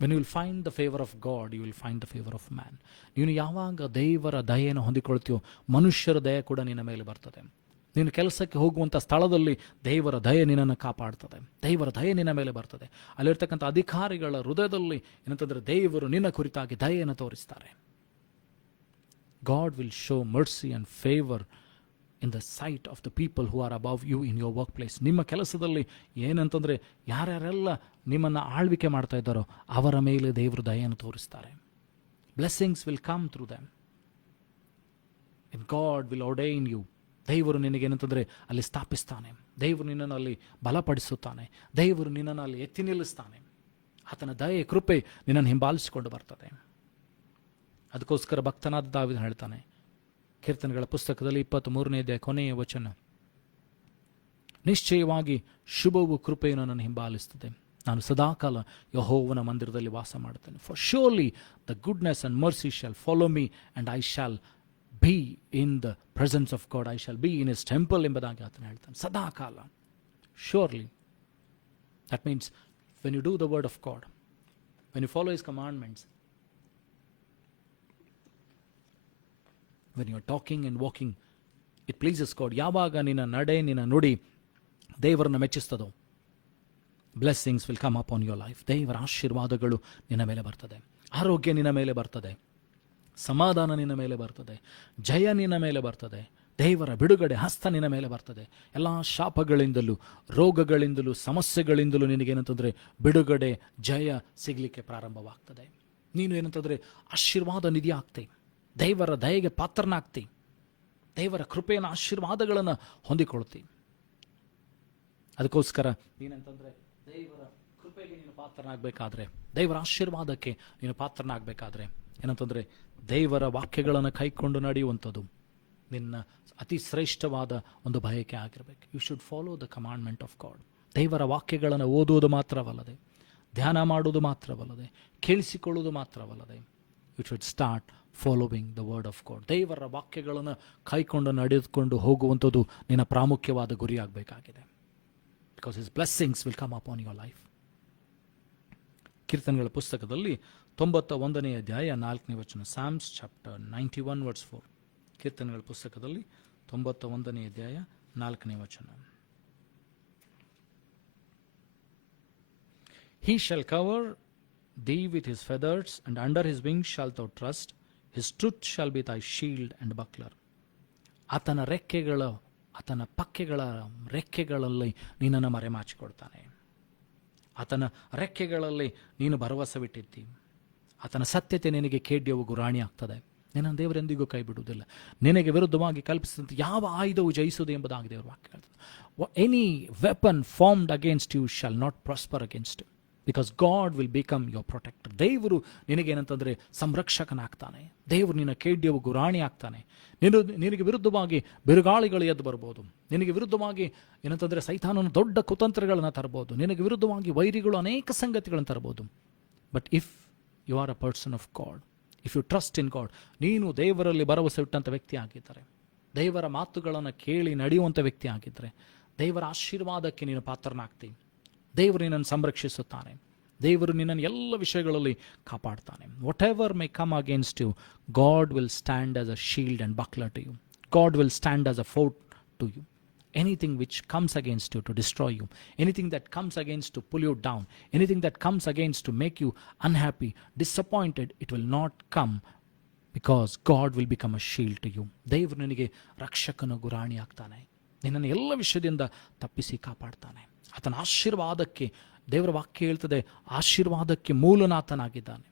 When you will find the favor of God, you will find the favor of man. ನೀನು ಯಾವಾಗ ದೇವರ ದಯೆಯನ್ನು ಹೊಂದಿಕೊಳ್ತೀಯೋ, ಮನುಷ್ಯರ ದಯೆ ಕೂಡ ನಿನ್ನ ಮೇಲೆ ಬರ್ತದೆ. ನೀನು ಕೆಲಸಕ್ಕೆ ಹೋಗುವಂಥ ಸ್ಥಳದಲ್ಲಿ ದೇವರ ದಯೆ ನಿನ್ನನ್ನು ಕಾಪಾಡ್ತದೆ, ದೇವರ ದಯೆ ನಿನ್ನ ಮೇಲೆ ಬರ್ತದೆ. ಅಲ್ಲಿರ್ತಕ್ಕಂಥ ಅಧಿಕಾರಿಗಳ ಹೃದಯದಲ್ಲಿ ಏನಂತಂದರೆ ದೇವರು ನಿನ್ನ ಕುರಿತಾಗಿ ದಯೆಯನ್ನು ತೋರಿಸ್ತಾರೆ. God will show mercy and favor in the sight of the people who are above you in your workplace. ನಿಮ್ಮ ಕೆಲಸದಲ್ಲಿ ಏನಂತಂದರೆ ಯಾರ್ಯಾರೆಲ್ಲ ನಿಮ್ಮನ್ನು ಆಳ್ವಿಕೆ ಮಾಡ್ತಾ ಇದ್ದಾರೋ ಅವರ ಮೇಲೆ ದೇವರು ದಯೆಯನ್ನು ತೋರಿಸ್ತಾರೆ. Blessings will come through them and God will ordain you. ದೇವರು ನಿನಗೇನಂತಂದರೆ ಅಲ್ಲಿ ಸ್ಥಾಪಿಸ್ತಾನೆ, ದೇವರು ನಿನ್ನನ್ನು ಅಲ್ಲಿ ಬಲಪಡಿಸುತ್ತಾನೆ, ದೇವರು ನಿನ್ನನ್ನು ಅಲ್ಲಿ ಎತ್ತಿ ನಿಲ್ಲಿಸ್ತಾನೆ. ಆತನ ದಯೆ ಕೃಪೆ ನಿನ್ನನ್ನು ಹಿಂಬಾಲಿಸಿಕೊಂಡು ಬರ್ತದೆ. ಅದಕ್ಕೋಸ್ಕರ ಭಕ್ತನಾದ ದಾವೀದನು ಹೇಳ್ತಾನೆ, ಕೀರ್ತನೆಗಳ ಪುಸ್ತಕದಲ್ಲಿ 23ನೇ ಅಧ್ಯಾಯ ಕೊನೆಯ ವಚನ, ನಿಶ್ಚಯವಾಗಿ ಶುಭವು ಕೃಪೆಯು ನನ್ನನ್ನು ಹಿಂಬಾಲಿಸುತ್ತದೆ, ನಾನು ಸದಾಕಾಲ ಯೆಹೋವನ ಮಂದಿರದಲ್ಲಿ ವಾಸ ಮಾಡುತ್ತೇನೆ. For surely the goodness and mercy shall follow me and I shall be in the presence of God, I shall be in his temple ಎಂಬುದಾಗಿ ಆತನು ಹೇಳ್ತಾನೆ. ಸದಾಕಾಲ, surely. That means when you do the word of God, when you follow his commandments, when you are talking and walking, it pleases God. ಯಾವಾಗ ನಿನ್ನ ನಡೆ ನಿನ್ನ ನುಡಿ ದೇವರನ್ನು ಮೆಚ್ಚಿಸ್ತದೋ, blessings will come upon your life. ದೇವರ ಆಶೀರ್ವಾದಗಳು ನಿನ್ನ ಮೇಲೆ ಬರ್ತದೆ, ಆರೋಗ್ಯ ನಿನ್ನ ಮೇಲೆ ಬರ್ತದೆ, ಸಮಾಧಾನ ನಿನ್ನ ಮೇಲೆ ಬರ್ತದೆ, ಜಯ ನಿನ್ನ ಮೇಲೆ ಬರ್ತದೆ, ದೇವರ ಬಿಡುಗಡೆ ಹಸ್ತ ನಿನ್ನ ಮೇಲೆ ಬರ್ತದೆ. ಎಲ್ಲ ಶಾಪಗಳಿಂದಲೂ ರೋಗಗಳಿಂದಲೂ ಸಮಸ್ಯೆಗಳಿಂದಲೂ ನಿನಗೇನಂತಂದರೆ ಬಿಡುಗಡೆ ಜಯ ಸಿಗಲಿಕ್ಕೆ ಪ್ರಾರಂಭವಾಗ್ತದೆ. ನೀನು ಏನಂತಂದರೆ ಆಶೀರ್ವಾದ ನಿಧಿ ಆಗ್ತಿ, ದೇವರ ದಯೆಗೆ ಪಾತ್ರನಾಗ್ತಿ, ದೇವರ ಕೃಪೆಯನ್ನು ಆಶೀರ್ವಾದಗಳನ್ನು ಹೊಂದಿಕೊಳ್ತಿ. ಅದಕ್ಕೋಸ್ಕರ ನೀನಂತಂದರೆ ದೇವರ ಕೃಪೆಗೆ ನೀನು ಪಾತ್ರನಾಗಬೇಕಾದ್ರೆ, ದೇವರ ಆಶೀರ್ವಾದಕ್ಕೆ ನೀನು ಪಾತ್ರನಾಗಬೇಕಾದ್ರೆ ಏನಂತಂದರೆ ದೇವರ ವಾಕ್ಯಗಳನ್ನು ಕೈಕೊಂಡು ನಡೆಯುವಂಥದ್ದು ನಿನ್ನ ಅತಿ ಶ್ರೇಷ್ಠವಾದ ಒಂದು ಬಯಕೆ ಆಗಿರಬೇಕು. You should follow the commandment of God. ದೇವರ ವಾಕ್ಯಗಳನ್ನು ಓದುವುದು ಮಾತ್ರವಲ್ಲದೆ, ಧ್ಯಾನ ಮಾಡುವುದು ಮಾತ್ರವಲ್ಲದೆ, ಕೇಳಿಸಿಕೊಳ್ಳುವುದು ಮಾತ್ರವಲ್ಲದೆ, you should start following the word of God. ದೇವರ ವಾಕ್ಯಗಳನ್ನು ಕೈಕೊಂಡು ನಡೆದುಕೊಂಡು ಹೋಗುವಂಥದ್ದು ನಿನ್ನ ಪ್ರಾಮುಖ್ಯವಾದ ಗುರಿಯಾಗಬೇಕಾಗಿದೆ. Because his blessings will come upon your life. ಕೀರ್ತನೆಗಳ ಪುಸ್ತಕದಲ್ಲಿ 91ನೇ ಅಧ್ಯಾಯ 4ನೇ ವಚನ, ಸಾಮ್ಸ್ ಚಾಪ್ಟರ್ 91 ವರ್ಸ್ 4. ಕೀರ್ತನೆಗಳ ಪುಸ್ತಕದಲ್ಲಿ 91ನೇ ಅಧ್ಯಾಯ 4ನೇ ವಚನ. He shall cover thee with his feathers, and under his wings shalt thou trust. His truth shall be thy shield and buckler. ಆತನ ಪಕ್ಕೆಗಳ ರೆಕ್ಕೆಗಳಲ್ಲಿ ನಿನ್ನನ್ನು ಮರೆಮಾಚಿಕೊಡ್ತಾನೆ. ಆತನ ರೆಕ್ಕೆಗಳಲ್ಲಿ ನೀನು ಭರವಸವಿಟ್ಟಿದ್ದಿ. ಆತನ ಸತ್ಯತೆ ನಿನಗೆ ಕೇಡ್ಯವು ಗುರಾಣಿ ಆಗ್ತದೆ. ನಿನ್ನ ದೇವರೆಂದಿಗೂ ಕೈ ಬಿಡುವುದಿಲ್ಲ. ನಿನಗೆ ವಿರುದ್ಧವಾಗಿ ಕಲ್ಪಿಸಿದಂತೆ ಯಾವ ಆಯುಧವು ಜಯಿಸುವುದು ಎಂಬುದಾಗಿ ದೇವರ ವಾಕ್ಯ ಹೇಳ್ತದೆ. Any weapon formed against you shall not prosper against you, because God will become your protector. ದೇವರು ನಿನಗೇನಂತಂದರೆ ಸಂರಕ್ಷಕನಾಗ್ತಾನೆ. ದೇವರು ನಿನ್ನ ಕೇಡ್ಯವು ಗುರಾಣಿ ಆಗ್ತಾನೆ. ನಿನಗೆ ವಿರುದ್ಧವಾಗಿ ಬಿರುಗಾಳಿಗಳು ಎದ್ದು ಬರ್ಬೋದು. ನಿನಗೆ ವಿರುದ್ಧವಾಗಿ ಏನಂತಂದರೆ ಸೈತಾನನ ದೊಡ್ಡ ಕುತಂತ್ರಗಳನ್ನು ತರಬಹುದು. ನಿನಗೆ ವಿರುದ್ಧವಾಗಿ ವೈರಿಗಳು ಅನೇಕ ಸಂಗತಿಗಳನ್ನು ತರಬಹುದು. But if you are a person of God, if you trust in God, ನೀನು ದೇವರಲ್ಲಿ ಭರವಸೆ ಇಟ್ಟಂಥ ವ್ಯಕ್ತಿ ಆಗಿದ್ದರೆ, ದೇವರ ಮಾತುಗಳನ್ನು ಕೇಳಿ ನಡೆಯುವಂಥ ವ್ಯಕ್ತಿ ಆಗಿದ್ದರೆ, ದೇವರ ಆಶೀರ್ವಾದಕ್ಕೆ ನೀನು ಪಾತ್ರನಾಗ್ತಿ. ದೇವರು ನಿನ್ನನ್ನು ಸಂರಕ್ಷಿಸುತ್ತಾನೆ. ದೇವರು ನಿನ್ನನ್ನು ಎಲ್ಲ ವಿಷಯಗಳಲ್ಲಿ ಕಾಪಾಡ್ತಾನೆ. What ever may come against you, God will stand as a shield and buckler to you. God will stand as a fort to you. Anything which comes against you to destroy you, anything that comes against to pull you down, anything that comes against to make you unhappy, disappointed, it will not come, because God will become a shield to you. ದೇವರು ನಿನಗೆ ರಕ್ಷಕನ ಗುರಾಣಿ ಆಗ್ತಾನೆ. ನಿನ್ನನ್ನು ಎಲ್ಲ ವಿಷಯದಿಂದ ತಪ್ಪಿಸಿ ಕಾಪಾಡ್ತಾನೆ. ಆತನ ಆಶೀರ್ವಾದಕ್ಕೆ, ದೇವರ ವಾಕ್ಯ ಹೇಳ್ತದೆ, ಆಶೀರ್ವಾದಕ್ಕೆ ಮೂಲನಾಥನಾಗಿದ್ದಾನೆ.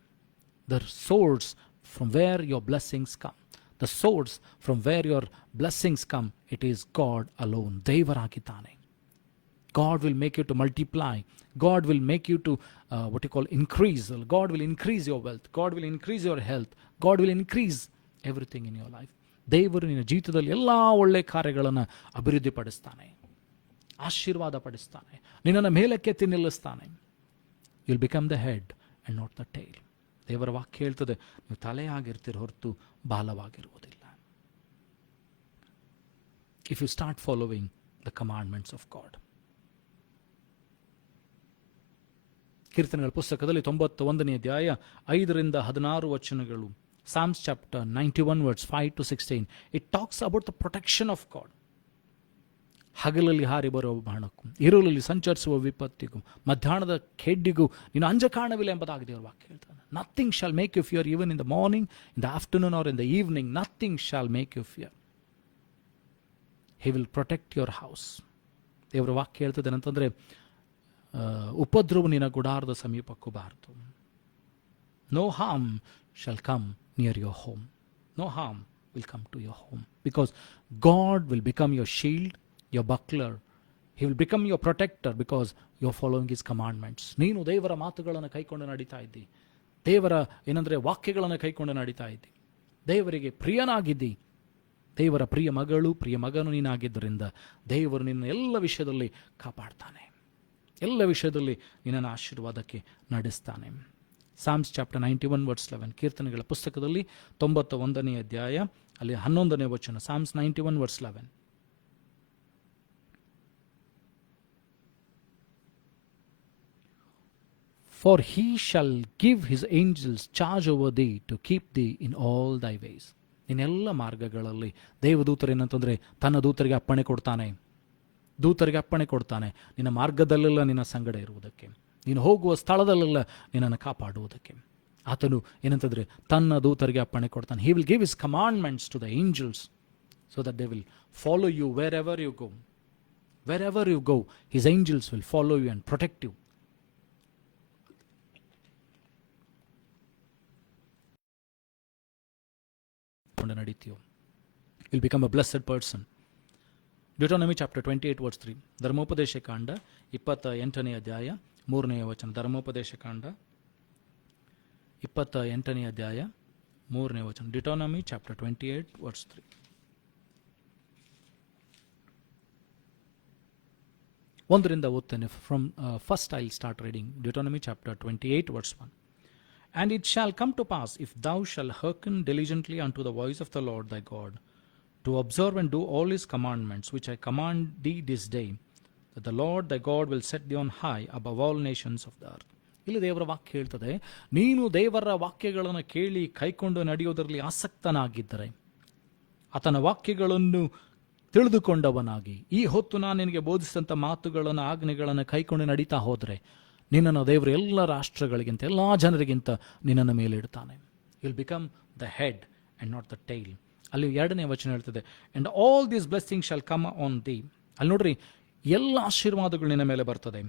The source from where your blessings come, the source from where your blessings come, it is God alone. ದೇವರಾಗಿದ್ದಾನೆ. God will make you to multiply. God will make you to increase. God will increase your wealth. God will increase your health. God will increase everything in your life. ದೇವರು ನಿನ್ನ ಜೀವಿತದಲ್ಲಿ ಎಲ್ಲ ಒಳ್ಳೆ ಕಾರ್ಯಗಳನ್ನು ಅಭಿವೃದ್ಧಿಪಡಿಸ್ತಾನೆ, ಆಶೀರ್ವಾದ ಪಡಿಸ್ತಾನೆ, ನಿನ್ನನ್ನು ಮೇಲಕ್ಕೆತ್ತಿ ನಿಲ್ಲಿಸ್ತಾನೆ. Will become the head and not the tail. ದೇವರ ವಾಕ್ಯ ಹೇಳ್ತದೆ, ನೀವು ತಲೆಯಾಗಿರ್ತೀರ ಹೊರತು ಬಾಲವಾಗಿರುವುದಿಲ್ಲ. If you start following the commandments of God. ಕೀರ್ತನೆಗಳ ಪುಸ್ತಕದಲ್ಲಿ 91ನೇ ಅಧ್ಯಾಯ 5-16 ವಚನಗಳು, Psalms chapter 91 verse 5 to 16, it talks about the protection of God. ಹಗಲಲ್ಲಿ ಹಾರಿ ಬರುವ ಬಾಣಕ್ಕೂ, ಇರುಳಲ್ಲಿ ಸಂಚರಿಸುವ ವಿಪತ್ತಿಗೂ, ಮಧ್ಯಾಹ್ನದ ಖೆಡ್ಡಿಗೂ ನೀನು ಅಂಜ ಕಾಣವಿಲ್ಲ ಎಂಬುದಾಗಿ ದೇವರ ವಾಕ್ಯ ಹೇಳ್ತಾನೆ. Nothing shall make you fear, even in the morning, in the afternoon or in the evening, nothing shall make you fear. He will protect your house. ದೇವರ ವಾಕ್ಯ ಹೇಳ್ತದೆ ಅಂತಂದರೆ, ಉಪದ್ರವ ನಿನ್ನ ಗುಡಾರದ ಸಮೀಪಕ್ಕೂ ಬಾರದು. No harm shall come near your home. No harm will come to your home, because God will become your shield, your buckler. He will become your protector because you are following His commandments. ನೀನು ದೇವರ ಮಾತುಗಳನ್ನು ಕೈಕೊಂಡು ನಡೀತಾ ಇದ್ದಿ, ದೇವರ ವಾಕ್ಯಗಳನ್ನು ಕೈಕೊಂಡು ನಡೀತಾ ಇದ್ದಿ, ದೇವರಿಗೆ ಪ್ರಿಯನಾಗಿದ್ದಿ, ದೇವರ ಪ್ರಿಯ ಮಗಳು ಪ್ರಿಯ ಮಗನು ನೀನಾಗಿದ್ದರಿಂದ ದೇವರು ನಿನ್ನ ಎಲ್ಲ ವಿಷಯದಲ್ಲಿ ಕಾಪಾಡ್ತಾನೆ, ಎಲ್ಲ ವಿಷಯದಲ್ಲಿ ನಿನ್ನನ್ನು ಆಶೀರ್ವಾದಕ್ಕೆ ನಡೆಸ್ತಾನೆ. Psalms chapter 91 verse 11, ಕೀರ್ತನೆಗಳ ಪುಸ್ತಕದಲ್ಲಿ 91ನೇ ಅಧ್ಯಾಯ ಅಲ್ಲಿ 11ನೇ ವಚನ. Psalms 91 verse 11. For he shall give his angels charge over thee to keep thee in all thy ways. ನಿನ್ನೆಲ್ಲ ಮಾರ್ಗಗಳಲ್ಲಿ ದೇವದೂತರು ಏನಂತಂದರೆ ತನ್ನ ದೂತರಿಗೆ ಅಪ್ಪಣೆ ಕೊಡ್ತಾನೆ, ದೂತರಿಗೆ ಅಪ್ಪಣೆ ಕೊಡ್ತಾನೆ ನಿನ್ನ ಮಾರ್ಗದಲ್ಲೆಲ್ಲ ನಿನ್ನ ಸಂಗಡ ಇರುವುದಕ್ಕೆ, ನೀನು ಹೋಗುವ ಸ್ಥಳದಲ್ಲೆಲ್ಲ ನಿನ್ನನ್ನು ಕಾಪಾಡುವುದಕ್ಕೆ. ಆತನು ಏನಂತಂದರೆ ತನ್ನ ದೂತರಿಗೆ ಅಪ್ಪಣೆ ಕೊಡ್ತಾನೆ. He will give his commandments to the angels so that they will follow you where ever you go. Where ever you go, his angels will follow you and protect you. ನಡೀತೀಯೋ, will become a blessed person. Deuteronomy chapter 28 verse 3, ಧರ್ಮೋಪದೇಶ ಕಾಂಡ 28ನೇ ಅಧ್ಯಾಯ 3ನೇ ವಚನ. ಧರ್ಮೋಪದೇಶ ಕಾಂಡ 28ನೇ ಅಧ್ಯಾಯ 3ನೇ ವಚನ. Deuteronomy chapter 28 verse 3. ಒಂದರಿಂದ ಓದ್ತೇನೆ. From first I will start reading. Deuteronomy chapter 28 verse 1. And it shall come to pass, if thou shalt hearken diligently unto the voice of the Lord thy God, to observe and do all his commandments, which I command thee this day, that the Lord thy God will set thee on high above all nations of the earth. ಇಲ್ಲಿ ದೇವರ ವಾಕ್ಯ ಹೇಳ್ತದೆ, ನೀನು ದೇವರ ವಾಕ್ಯಗಳನ್ನು ಕೇಳಿ ಕೈಕೊಂಡು ನಡೆಯುವುದರಲ್ಲಿ ಆಸಕ್ತನಾಗಿದ್ದರೆ, ಆತನ ವಾಕ್ಯಗಳನ್ನು ತಿಳಿದುಕೊಂಡವನಾಗಿ, ಈ ಹೊತ್ತು ನಾನು ನಿನಗೆ ಬೋಧಿಸಿದಂಥ ಮಾತುಗಳನ್ನು ಆಜ್ಞೆಗಳನ್ನು ಕೈಕೊಂಡು ನಡೀತಾ ಹೋದರೆ, ನಿನ್ನನ್ನು ದೇವರು ಎಲ್ಲ ರಾಷ್ಟ್ರಗಳಿಗಿಂತ ಎಲ್ಲ ಜನರಿಗಿಂತ ನಿನ್ನನ್ನು ಮೇಲೆ ಇಡ್ತಾನೆ. Will become the head and not the tail. ಅಲ್ಲಿ 2ನೇ ವಚನ ಹೇಳ್ತದೆ, and all these blessing shall come on thee. ಅಲ್ಲಿ ನೋಡ್ರಿ, ಎಲ್ಲ ಆಶೀರ್ವಾದಗಳು ನಿನ್ನ ಮೇಲೆ ಬರ್ತದೆ,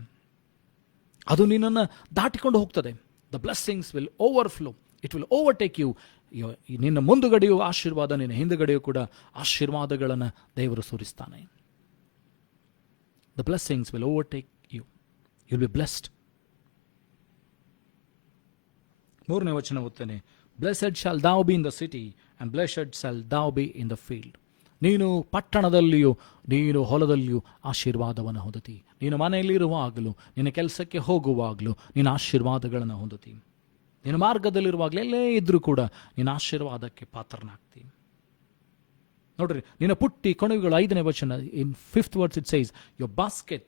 ಅದು ನಿನ್ನನ್ನು ದಾಟಿಕೊಂಡು ಹೋಗ್ತದೆ. The blessings will overflow, it will overtake you. ನಿನ್ನ ಮುಂದುಗಡೆಯೂ ಆಶೀರ್ವಾದ, ನಿನ್ನ ಹಿಂದುಗಡೆಯೂ ಕೂಡ ಆಶೀರ್ವಾದಗಳನ್ನು ದೇವರು ಸುರಿಸ್ತಾನೆ. The blessings will overtake you, you will be blessed. 3ನೇ ವಚನ ಓದ್ತೇನೆ. Blessed shall thou be in the city, and blessed shall thou be in the field. ನೀನು ಪಟ್ಟಣದಲ್ಲಿಯೂ ನೀನು ಹೊಲದಲ್ಲಿಯೂ ಆಶೀರ್ವಾದವನ್ನು ಹೊಂದುತ್ತಿ. ನೀನು ಮನೆಯಲ್ಲಿರುವಾಗಲೂ ನಿನ್ನ ಕೆಲಸಕ್ಕೆ ಹೋಗುವಾಗಲೂ ನೀನು ಆಶೀರ್ವಾದಗಳನ್ನು ಹೊಂದುತ್ತಿ. ನೀನು ಮಾರ್ಗದಲ್ಲಿರುವಾಗಲೂ ಎಲ್ಲೇ ಇದ್ರೂ ಕೂಡ ನೀನು ಆಶೀರ್ವಾದಕ್ಕೆ ಪಾತ್ರನಾಗ್ತಿ. ನೋಡ್ರಿ, ನಿನ್ನ ಪುಟ್ಟಿ ಕೊಣವಿಗಳು 5ನೇ ವಚನ. ಇನ್ 5th verse it says, your basket,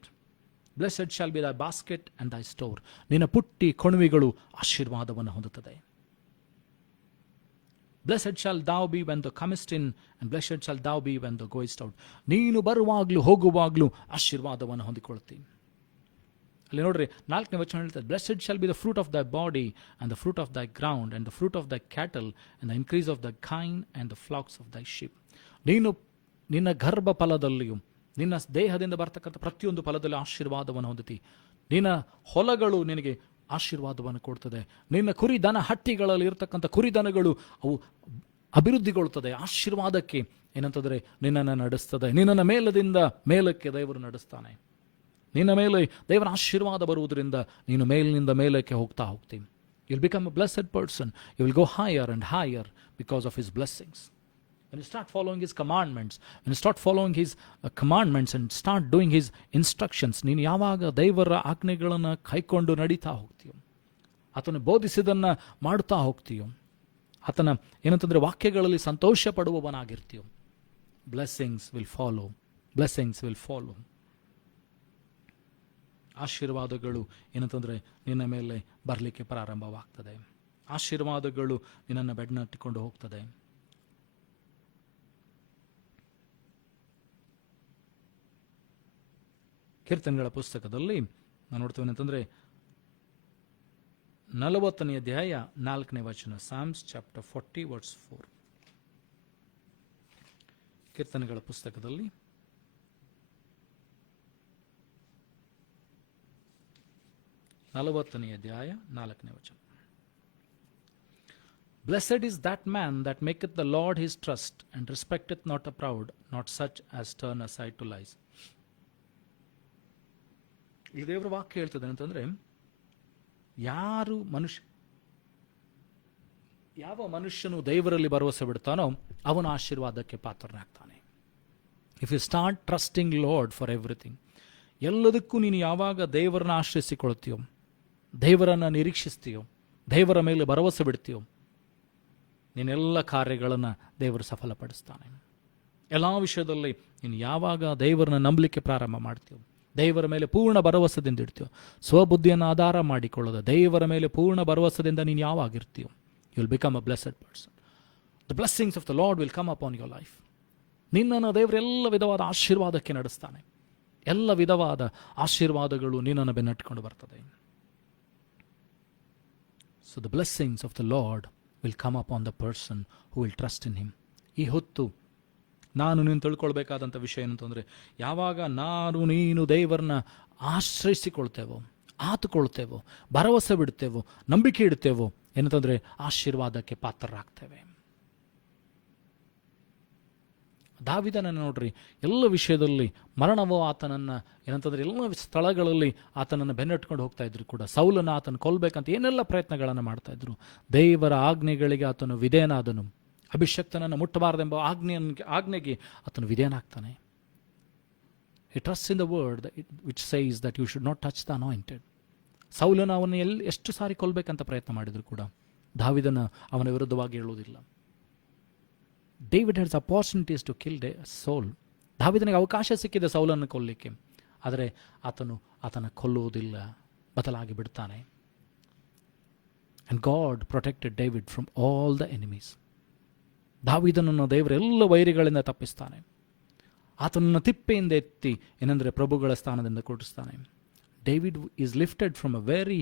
blessed shall be thy basket and thy store. ನಿನ್ನ ಪುಟ್ಟಿ ಕೊಣವಿಗಳು ಆಶೀರ್ವಾದವನ್ನು ಹೊಂದುತ್ತದೆ. Blessed shall thou be when thou comest in, and blessed shall thou be when thou goest out. ನೀನು ಬರುವಾಗಲೂ ಹೋಗುವಾಗಲೂ ಆಶೀರ್ವಾದವನ್ನು ಹೊಂದಿಕೊಳ್ಳುತ್ತೀನಿ. ಅಲ್ಲಿ ನೋಡ್ರಿ, 4ನೇ ವಚನ ಹೇಳ್ತಾರೆ, blessed shall be the fruit of thy body and the fruit of thy ground and the fruit of thy cattle and the increase of the kine and the flocks of thy sheep. ನೀನು ನಿನ್ನ ಗರ್ಭ ಫಲದಲ್ಲಿಯೂ ನಿನ್ನ ದೇಹದಿಂದ ಬರ್ತಕ್ಕಂಥ ಪ್ರತಿಯೊಂದು ಫಲದಲ್ಲಿ ಆಶೀರ್ವಾದವನ್ನು ಹೊಂದುತ್ತಿ. ನಿನ್ನ ಹೊಲಗಳು ನಿನಗೆ ಆಶೀರ್ವಾದವನ್ನು ಕೊಡ್ತದೆ. ನಿನ್ನ ಕುರಿದನ ಹಟ್ಟಿಗಳಲ್ಲಿ ಇರ್ತಕ್ಕಂಥ ಕುರಿದನಗಳು ಅವು ಅಭಿವೃದ್ಧಿಗೊಳ್ತದೆ. ಆಶೀರ್ವಾದಕ್ಕೆ ಏನಂತಂದರೆ ನಿನ್ನನ್ನು ನಡೆಸ್ತದೆ. ನಿನ್ನನ್ನು ಮೇಲದಿಂದ ಮೇಲಕ್ಕೆ ದೇವರು ನಡೆಸ್ತಾನೆ. ನಿನ್ನ ಮೇಲೆ ದೇವರ ಆಶೀರ್ವಾದ ಬರುವುದರಿಂದ ನೀನು ಮೇಲಿನಿಂದ ಮೇಲಕ್ಕೆ ಹೋಗ್ತಾ ಹೋಗ್ತೀವಿ. You'll become a blessed person. You will go higher and higher because of His blessings. When you start following His commandments, when you start following His commandments and start doing His instructions, ನೀನು ಯಾವಾಗ ದೇವರ ಆಜ್ಞೆಗಳನ್ನು ಕೈಕೊಂಡು ನಡೀತಾ ಹೋಗ್ತೀಯೋ, ಆತನು ಬೋಧಿಸಿದನ್ನು ಮಾಡ್ತಾ ಹೋಗ್ತೀಯೋ, ಆತನ ಏನಂತಂದರೆ ವಾಕ್ಯಗಳಲ್ಲಿ ಸಂತೋಷ ಪಡುವವನಾಗಿರ್ತೀಯೋ, blessings will follow. Blessings will follow. ಆಶೀರ್ವಾದಗಳು ಏನಂತಂದರೆ ನಿನ್ನ ಮೇಲೆ ಬರಲಿಕ್ಕೆ ಪ್ರಾರಂಭವಾಗ್ತದೆ. ಆಶೀರ್ವಾದಗಳು ನಿನ್ನನ್ನು ಬೆನ್ನಟ್ಟಿಕೊಂಡು ಹೋಗ್ತದೆ. ಕೀರ್ತನೆಗಳ ಪುಸ್ತಕದಲ್ಲಿ ನಾನು ನೋಡ್ತೇವೆ ಅಂತಂದರೆ 40ನೇ ಅಧ್ಯಾಯ 4ನೇ ವಚನ, Psalms chapter 40 verse 4. ಕೀರ್ತನೆಗಳ ಪುಸ್ತಕದಲ್ಲಿ 40ನೇ ಅಧ್ಯಾಯ 4ನೇ ವಚನ. Blessed is that man that maketh the Lord his trust, and respecteth not the proud, not such as turn aside to lies. ಈ ದೇವರ ವಾಕ್ಯ ಹೇಳ್ತದೆ ಅಂತಂದ್ರೆ, ಯಾವ ಮನುಷ್ಯನು ದೇವರಲ್ಲಿ ಭರವಸೆ ಬಿಡ್ತಾನೋ ಅವನ ಆಶೀರ್ವಾದಕ್ಕೆ ಪಾತ್ರನಾಗ್ತಾನೆ. If you start trusting Lord for everything, ಎಲ್ಲದಕ್ಕೂ ನೀನು ಯಾವಾಗ ದೇವರನ್ನ ಆಶ್ರಯಿಸಿಕೊಳ್ತೀಯೋ, ದೇವರನ್ನು ನಿರೀಕ್ಷಿಸ್ತೀಯೋ, ದೇವರ ಮೇಲೆ ಭರವಸೆ ಬಿಡ್ತೀಯೋ, ನೀನೆಲ್ಲ ಕಾರ್ಯಗಳನ್ನು ದೇವರು ಸಫಲಪಡಿಸ್ತಾನೆ. ಎಲ್ಲ ವಿಷಯದಲ್ಲಿ ನೀನು ಯಾವಾಗ ದೇವರನ್ನ ನಂಬಲಿಕ್ಕೆ ಪ್ರಾರಂಭ ಮಾಡ್ತೀಯೋ, ದೇವರ ಮೇಲೆ ಪೂರ್ಣ ಭರವಸೆದಿಂದ ಇಡ್ತೀಯೋ, ಸ್ವಬುದ್ಧಿಯನ್ನು ಆಧಾರ ಮಾಡಿಕೊಳ್ಳೋದು ದೇವರ ಮೇಲೆ ಪೂರ್ಣ ಭರವಸೆದಿಂದ ನೀನು ಯಾವಾಗಿರ್ತೀಯೋ, you will become a blessed person. The blessings of the Lord will come upon your life. ನಿನ್ನನ್ನು ದೇವರೆಲ್ಲ ವಿಧವಾದ ಆಶೀರ್ವಾದಕ್ಕೆ ನಡೆಸ್ತಾನೆ. ಎಲ್ಲ ವಿಧವಾದ ಆಶೀರ್ವಾದಗಳು ನಿನ್ನನ್ನು ಬೆನ್ನಟ್ಟಿಕೊಂಡು ಬರ್ತದೆ. So the blessings of the Lord will come upon the person who will trust in him. ಈ ಹೊತ್ತು ನಾನು ನೀನು ತಿಳ್ಕೊಳ್ಬೇಕಾದಂಥ ವಿಷಯ ಏನಂತಂದರೆ, ಯಾವಾಗ ನಾನು ನೀನು ದೇವರನ್ನ ಆಶ್ರಯಿಸಿಕೊಳ್ತೇವೋ, ಆತುಕೊಳ್ತೇವೋ, ಭರವಸೆ ಬಿಡ್ತೇವೋ, ನಂಬಿಕೆ ಇಡ್ತೇವೋ, ಏನಂತಂದರೆ ಆಶೀರ್ವಾದಕ್ಕೆ ಪಾತ್ರರಾಗ್ತೇವೆ. ದಾವೀದನನ್ನು ನೋಡ್ರಿ, ಎಲ್ಲ ವಿಷಯದಲ್ಲಿ ಮರಣವೋ ಆತನನ್ನು ಏನಂತಂದರೆ ಎಲ್ಲ ಸ್ಥಳಗಳಲ್ಲಿ ಆತನನ್ನು ಬೆನ್ನಟ್ಕೊಂಡು ಹೋಗ್ತಾ ಇದ್ರು ಕೂಡ, ಸೌಲನ ಆತನ ಕೊಲ್ಲಬೇಕಂತ ಏನೆಲ್ಲ ಪ್ರಯತ್ನಗಳನ್ನು ಮಾಡ್ತಾ ಇದ್ರು, ದೇವರ ಆಜ್ಞೆಗಳಿಗೆ ಆತನು ವಿಧೇಯನಾದನು. ಅಭಿಷಕ್ತನನ್ನು ಮುಟ್ಟಬಾರದೆಂಬ ಆಜ್ಞೆಗೆ ಆತನು ವಿಧೇಯನಾಗ್ತಾನೆ. He trust in the word which says that you should not touch the anointed. ಸೌಲನ ಅವನು ಎಷ್ಟು ಸಾರಿ ಕೊಲ್ಲಬೇಕಂತ ಪ್ರಯತ್ನ ಮಾಡಿದ್ರು ಕೂಡ ದಾವೀದನ ಅವನ ವಿರುದ್ಧವಾಗಿ ಹೇಳುವುದಿಲ್ಲ. David has opportunities to kill Saul. ದಾವೀದನಿಗೆ ಅವಕಾಶ ಸಿಕ್ಕಿದೆ ಸೌಲನ್ನು ಕೊಲ್ಲಲಿಕ್ಕೆ, ಆದರೆ ಆತನ ಕೊಲ್ಲುವುದಿಲ್ಲ, ಬದಲಾಗಿ ಬಿಡ್ತಾನೆ. And god protected David from all the enemies. ದಾವೀದನನ್ನು ದೇವರೆಲ್ಲ ವೈರಿಗಳಿಂದ ತಪ್ಪಿಸ್ತಾನೆ. ಆತನನ್ನು ತಿಪ್ಪೆಯಿಂದ ಎತ್ತಿ ಏನಂದರೆ ಪ್ರಭುಗಳ ಸ್ಥಾನದಿಂದ ಕೂಡಿಸ್ತಾನೆ. David is lifted from a very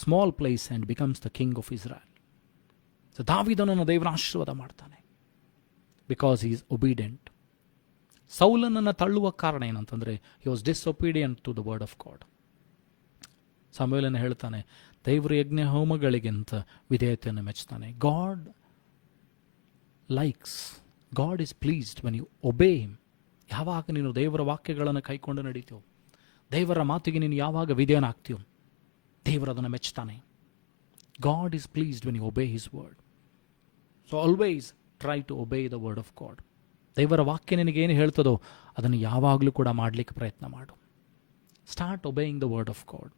small place and becomes the king of Israel. So ದಾವೀದನನ್ನು ದೇವರ ಆಶೀರ್ವಾದ ಮಾಡ್ತಾನೆ ಬಿಕಾಸ್ ಹಿ ಈಸ್ ಒಬೀಡಿಯಂಟ್. ಸೌಲನನ್ನು ತಳ್ಳುವ ಕಾರಣ ಏನಂತಂದರೆ he was disobedient to the word of God. ಸಮುವೇಲನು ಹೇಳ್ತಾನೆ, ದೇವರ ಯಜ್ಞ ಹೋಮಗಳಿಗಿಂತ ವಿಧೇಯತೆಯನ್ನು ಮೆಚ್ಚುತ್ತಾನೆ. God is pleased when you obey him. ಯಾವಾಗ ನೀನು ದೇವರ ವಾಕ್ಯಗಳನ್ನು ಕೈಕೊಂಡು ನಡೀತೀಯೋ, ದೇವರ ಮಾತಿಗೆ ನೀನು ಯಾವಾಗ ವಿಧೇಯನಾಗ್ತೀಯೋ, ದೇವರು ಅದನ್ನು ಮೆಚ್ಚುತ್ತಾನೆ. God is pleased when you obey his word. So always try to obey the word of God. ದೇವರ ವಾಕ್ಯ ನಿನಗೇನು ಹೇಳ್ತದೋ ಅದನ್ನು ಯಾವಾಗಲೂ ಕೂಡ ಮಾಡಲಿಕ್ಕೆ ಪ್ರಯತ್ನ ಮಾಡು. Start obeying the word of God.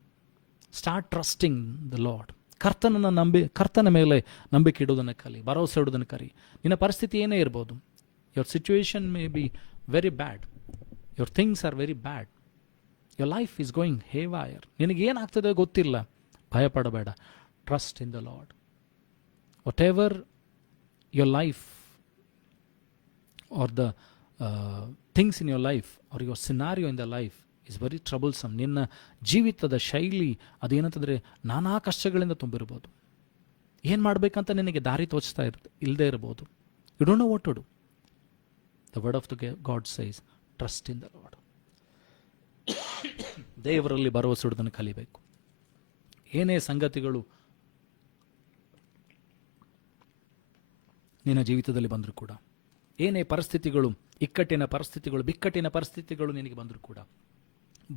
Start trusting the Lord. ಕರ್ತನ ಮೇಲೆ ನಂಬಿಕೆ ಇಡುವುದನ್ನು ಕಲಿ, ಭರವಸೆ ಇಡುವುದನ್ನು ಕಲಿ. ನಿನ್ನ ಪರಿಸ್ಥಿತಿ ಏನೇ ಇರ್ಬೋದು, your situation may be very bad, your things are very bad, your life is going haywire, ನಿನಗೇನಾಗ್ತದೆ ಗೊತ್ತಿಲ್ಲ, ಭಯಪಡಬೇಡ. Trust in the Lord. What ever your life are the things in your life are your scenario in the life is very troublesome. ನಿನ್ನ ಜೀವಿತದ ಶೈಲಿ ಅದೇನಂತಂದರೆ ನಾನಾ ಕಷ್ಟಗಳಿಂದ ತುಂಬಿರ್ಬೋದು. ಏನು ಮಾಡಬೇಕಂತ ನಿನಗೆ ದಾರಿ ತೋಚ್ತಾ ಇಲ್ಲದೆ ಇರ್ಬೋದು. You don't know what to do. The word of the God says trust in the Lord. ದೇವರಲ್ಲಿ ಭರವಸೆ ಇಡುವುದನ್ನು ಕಲಿಬೇಕು. ಏನೇ ಸಂಗತಿಗಳು ನಿನ್ನ ಜೀವಿತದಲ್ಲಿ ಬಂದರೂ ಕೂಡ, ಏನೇ ಪರಿಸ್ಥಿತಿಗಳು, ಬಿಕ್ಕಟ್ಟಿನ ಪರಿಸ್ಥಿತಿಗಳು ನಿನಗೆ ಬಂದರೂ ಕೂಡ,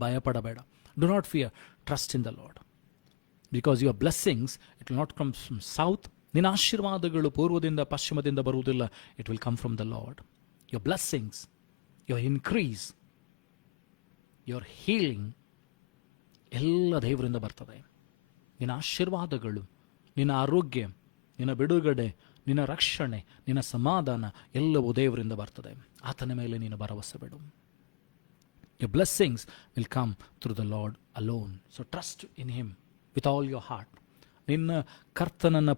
ಭಯಪಡಬೇಡ. Do not fear, trust in the lord. Because your blessings it will not come from south. ನಿನ್ನ ಆಶೀರ್ವಾದಗಳು ಪೂರ್ವದಿಂದ ಪಶ್ಚಿಮದಿಂದ ಬರುವುದಿಲ್ಲ. It will come from the lord. Your blessings, your increase, your healing ಎಲ್ಲ ದೇವರಿಂದ ಬರ್ತದೆ. ನಿನ್ನ ಆಶೀರ್ವಾದಗಳು, ನಿನ್ನ ಆರೋಗ್ಯ, ನಿನ್ನ ಬಿಡುಗಡೆ, ನಿನ್ನ ರಕ್ಷಣೆ, ನಿನ್ನ ಸಮಾಧಾನ ಎಲ್ಲವೂ ದೇವರಿಂದ ಬರ್ತದೆ. ಆತನ ಮೇಲೆ ನೀನು ಭರವಸೆ ಬಿಡು. Your blessings will come through the Lord alone. So trust in Him with all your heart. ನಿನ್ನ ಕರ್ತನಲ್ಲಿ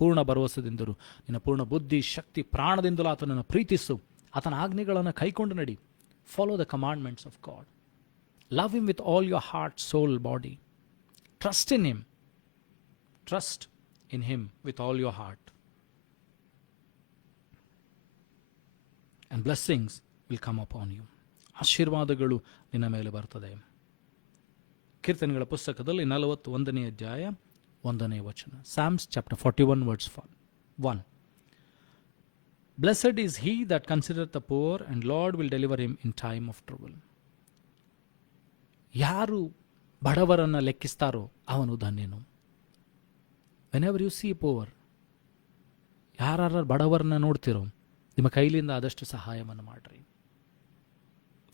ಪೂರ್ಣ ಭರವಸೆದಿಂದರು, ನಿನ್ನ ಪೂರ್ಣ ಬುದ್ಧಿ, ಶಕ್ತಿ, ಪ್ರಾಣದಿಂದಲೂ ಆತನನ್ನು ಪ್ರೀತಿಸು. ಆತನ ಆಜ್ಞೆಗಳನ್ನು ಕೈಕೊಂಡು ನಡಿ. Follow the commandments of God. Love Him with all your heart, soul, body. Trust in Him. Trust in Him with all your heart. And blessings will come upon you. ಆಶೀರ್ವಾದಗಳು ನಿನ್ನ ಮೇಲೆ ಬರ್ತದೆ. ಕೀರ್ತನೆಗಳ ಪುಸ್ತಕದಲ್ಲಿ 41ನೇ ಅಧ್ಯಾಯ 1ನೇ ವಚನ. Psalms chapter 41 verse 1. Blessed is he that considereth the poor, and Lord will deliver him in time of trouble. ಯಾರು ಬಡವರನ್ನು ಲೆಕ್ಕಿಸ್ತಾರೋ ಅವನು ಧನ್ಯನು. Whenever you see poor, ಯಾರು ಬಡವರನ್ನ ನೋಡ್ತಿರೋ, ನಿಮ್ಮ ಕೈಲಿಂದ ಆದಷ್ಟು ಸಹಾಯವನ್ನು ಮಾಡ್ರಿ.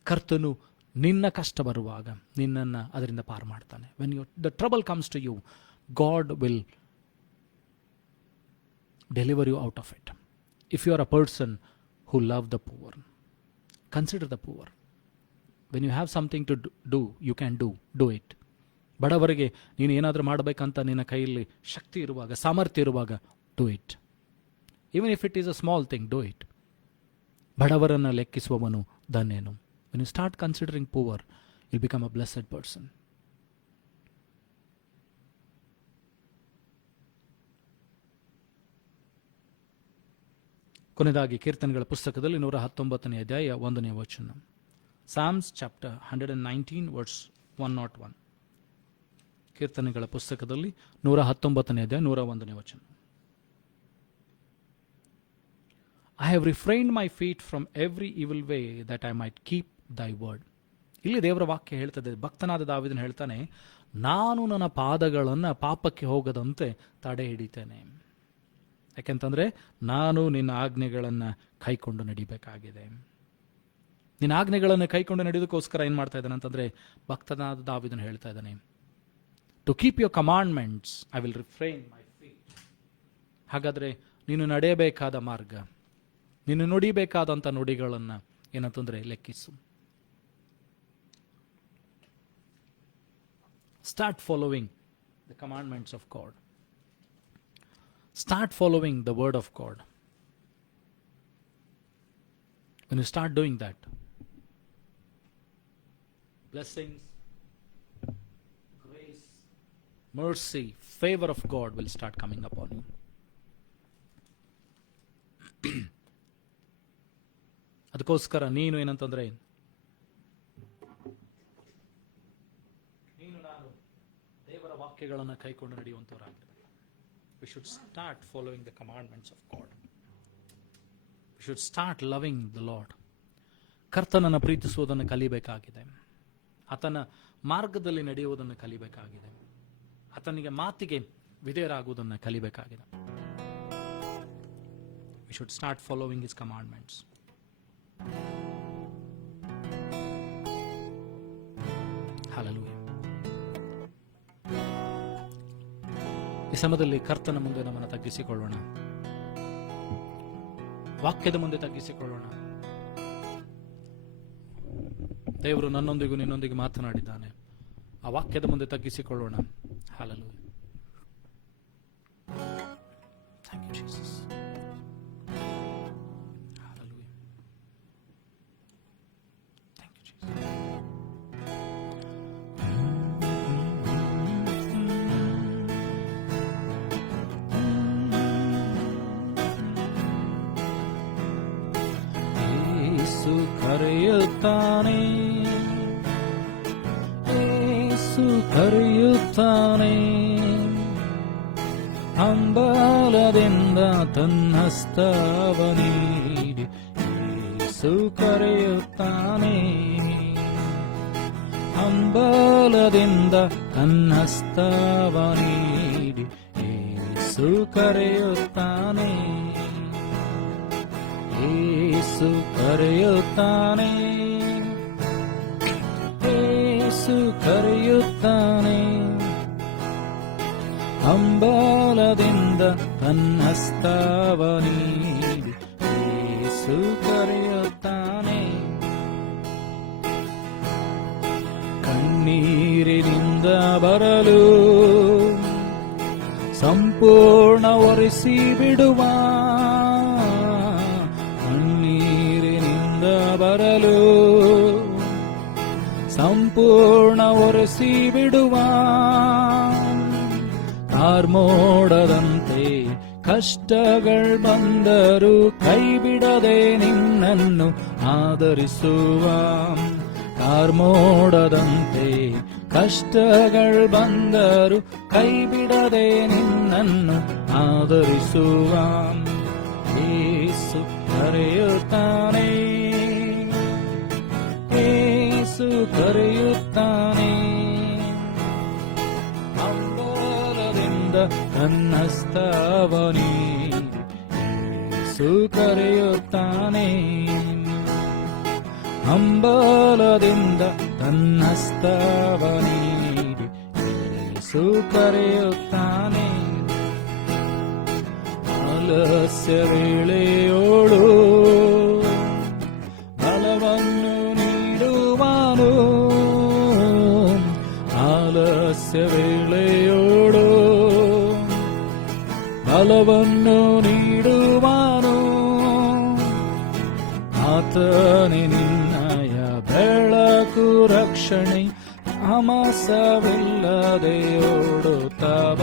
ಕರ್ತನು ನಿನ್ನ ಕಷ್ಟ ಬರುವಾಗ ನಿನ್ನನ್ನು ಅದರಿಂದ ಪಾರು ಮಾಡ್ತಾನೆ. When the trouble comes to you, God will deliver you out of it. If you are a person who love the poor, consider the poor. When you have something to do, you can do it. ಬಡವರಿಗೆ ನೀನು ಏನಾದರೂ ಮಾಡಬೇಕಂತ ನಿನ್ನ ಕೈಯಲ್ಲಿ ಶಕ್ತಿ ಇರುವಾಗ, ಸಾಮರ್ಥ್ಯ ಇರುವಾಗ, do it. Even if it is a small thing, do it. ಬಡವರನ್ನು ಲೆಕ್ಕಿಸುವವನು ಧನ್ಯನು. When you start considering poor, you'll become a blessed person. ಕೊನೆಯದಾಗಿ ಕೀರ್ತನೆಗಳ ಪುಸ್ತಕದಲ್ಲಿ 119ನೇ ಅಧ್ಯಾಯ 1ನೇ ವಚನ. Psalms chapter 119 verse 101. ಕೀರ್ತನೆಗಳ ಪುಸ್ತಕದಲ್ಲಿ 119ನೇ ಅಧ್ಯಾಯ 101ನೇ ವಚನ. I have refrained my feet from every evil way that I might keep thy word. ಇಲ್ಲಿ ದೇವರ ವಾಕ್ಯ ಹೇಳ್ತದೆ, ಭಕ್ತನಾದ ದಾವೀದನು ಹೇಳ್ತಾನೆ, ನಾನು ನನ್ನ ಪಾದಗಳನ್ನು ಪಾಪಕ್ಕೆ ಹೋಗದಂತೆ ತಡೆ ಹಿಡಿತೇನೆ. ಯಾಕೆಂತಂದ್ರೆ ನಾನು ನಿನ್ನ ಆಜ್ಞೆಗಳನ್ನು ಕೈಕೊಂಡು ನಡಿಬೇಕಾಗಿದೆ. ನಿನ್ನ ಆಜ್ಞೆಗಳನ್ನು ಕೈಕೊಂಡು ನಡೆಯೋದಕ್ಕೋಸ್ಕರ ಏನು ಮಾಡ್ತಾ ಇದ್ದಾನೆ ಅಂತಂದ್ರೆ, ಭಕ್ತನಾದ ದಾವೀದನು ಹೇಳ್ತಾ ಇದ್ದಾನೆ, to keep your commandments I will refrain my feet. ಹಾಗಾದ್ರೆ ನೀನು ನಡೆಯಬೇಕಾದ ಮಾರ್ಗ, ನೀನು ನುಡಿಬೇಕಾದಂಥ ನುಡಿಗಳನ್ನು ಏನಂತಂದ್ರೆ ಲೆಕ್ಕಿಸು. Start following the commandments of God. Start following the word of God. When you start doing that, blessings, grace, mercy, favor of God will start coming upon you. ಅದಕ್ಕೋಸ್ಕರ ನೀನು ಏನಂತಂದ್ರೆ, ನೀನು ನಾನು ದೇವರ ವಾಕ್ಯಗಳನ್ನು ಕೈಕೊಂಡು ನಡೆಯುವಂತವರಾಗಿರಬೇಕು. We should start following the commandments of God. We should start loving the Lord. ಕರ್ತನನ್ನು ಪ್ರೀತಿಸುವುದನ್ನು ಕಲಿಬೇಕಾಗಿದೆ. ಆತನ ಮಾರ್ಗದಲ್ಲಿ ನಡೆಯುವುದನ್ನು ಕಲಿಬೇಕಾಗಿದೆ. ಆತನಿಗೆ ಮಾತಿಗೆ ವಿಧೇಯರಾಗುವುದನ್ನು ಕಲಿಬೇಕಾಗಿದೆ. We should start following his commandments. Hallelujah. ಈ ಸಮಯದಲ್ಲಿ ಕರ್ತನ ಮುಂದೆ ನಮ್ಮನ್ನು ತಗ್ಗಿಸಿಕೊಳ್ಳೋಣ, ವಾಕ್ಯದ ಮುಂದೆ ತಗ್ಗಿಸಿಕೊಳ್ಳೋಣ. ದೇವರು ನನ್ನೊಂದಿಗೂ ನಿನ್ನೊಂದಿಗೆ ಮಾತನಾಡಿದ್ದಾನೆ. ಆ ವಾಕ್ಯದ ಮುಂದೆ ತಗ್ಗಿಸಿಕೊಳ್ಳೋಣ. Hallelujah. Thank you, Jesus. Hallelujah. Thank you, Jesus. ಯೇಸು ಕರೆಯುತ್ತಾನೆ, ಯೇಸು ಕರೆಯುತ್ತಾನೆ, ಹಂಬಲದಿಂದ ತನ್ನಸ್ತವ ನೀಡಿ ಯೇಸು ಕರೆಯುತ್ತಾನೆ. ಹಂಬಲದಿಂದ ತನ್ನಸ್ತವ ನೀಡಿ ಯೇಸು ಕರೆಯುತ್ತಾನೆ, ಯೇಸು ಕರೆಯುತ್ತಾನೆ, ಯೇಸು ಕರೆಯುತ್ತಾನೆ. ಹಂಬಲದಿಂದ ತನ್ನಸ್ತವ ನೀಡಿ ಯೇಸು ಕರೆಯುತ್ತಾನೆ. ಕಣ್ಣೀರಿನಿಂದ ಬರಲು ಸಂಪೂರ್ಣ ಒರೆಸಿ ಬಿಡುವ, ಕಣ್ಣೀರಿನಿಂದ ಬರಲು ಸಂಪೂರ್ಣ ಒರೆಸಿ ಬಿಡುವ. ಕಾರ್ಮೋಡದಂತೆ ಕಷ್ಟಗಳು ಬಂದರು ಕೈ ಬಿಡದೆ ನಿನ್ನನ್ನು ಆದರಿಸುವ, ಕಾರ್ಮೋಡದಂತೆ ಕಷ್ಟಗಳು ಬಂದರು ಕೈ ಬಿಡದೆ ನಿನ್ನನ್ನು ಆದರಿಸುವ. ಯೇಸು ಕರೆಯುತ್ತಾನೆ, ಯೇಸು ಕರೆಯುತ್ತಾನೆ. ಹಂಬಲದಿಂದ ತನ್ನಸ್ತವ ನೀಡಿ ಯೇಸು ಕರೆಯುತ್ತಾನೆ, ಹಂಬಲದಿಂದ ತನ್ನಸ್ತವ ನೀಡಿ ಯೇಸು ಕರೆಯುತ್ತಾನೆ. ಆಲಸ್ಯ ವೇಳೆಯೋಳು ಬಲವನ್ನು ನೀಡುವನು, ಆಲಸ್ಯ ವೇಳೆಯೋಳು ಬಲವನ್ನು ನೀಡುವನು. ಆತನೇ ನಿನ್ನಯ ಬೆಳಕು ರಕ್ಷಣೆ, ತಾಮಸವಿಲ್ಲದೆ ಓಡುತ್ತವ,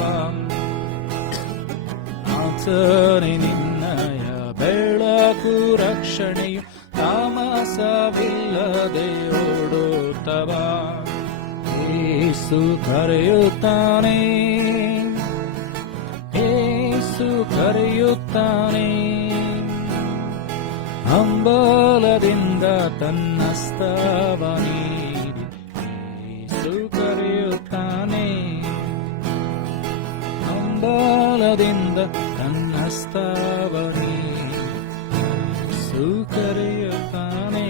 ಆತನೇ ನಿನ್ನಯ ಬೆಳಕು ರಕ್ಷಣೆಯು ತಾಮಸವಿಲ್ಲದೆ ಓಡುತ್ತವ. ಯೇಸು ಕರೆಯುತ್ತಾನೆ, ಯೇಸು ಕರೆಯುತ್ತಾನೆ. ಹಂಬಲದಿಂದ ತನ್ನಸ್ತವ ನೀಡಿ ಯೇಸು ಕರೆಯುತ್ತಾನೆ, ಹಂಬಲದಿಂದ ತನ್ನಸ್ತವ ನೀಡಿ ಯೇಸು ಕರೆಯುತ್ತಾನೆ,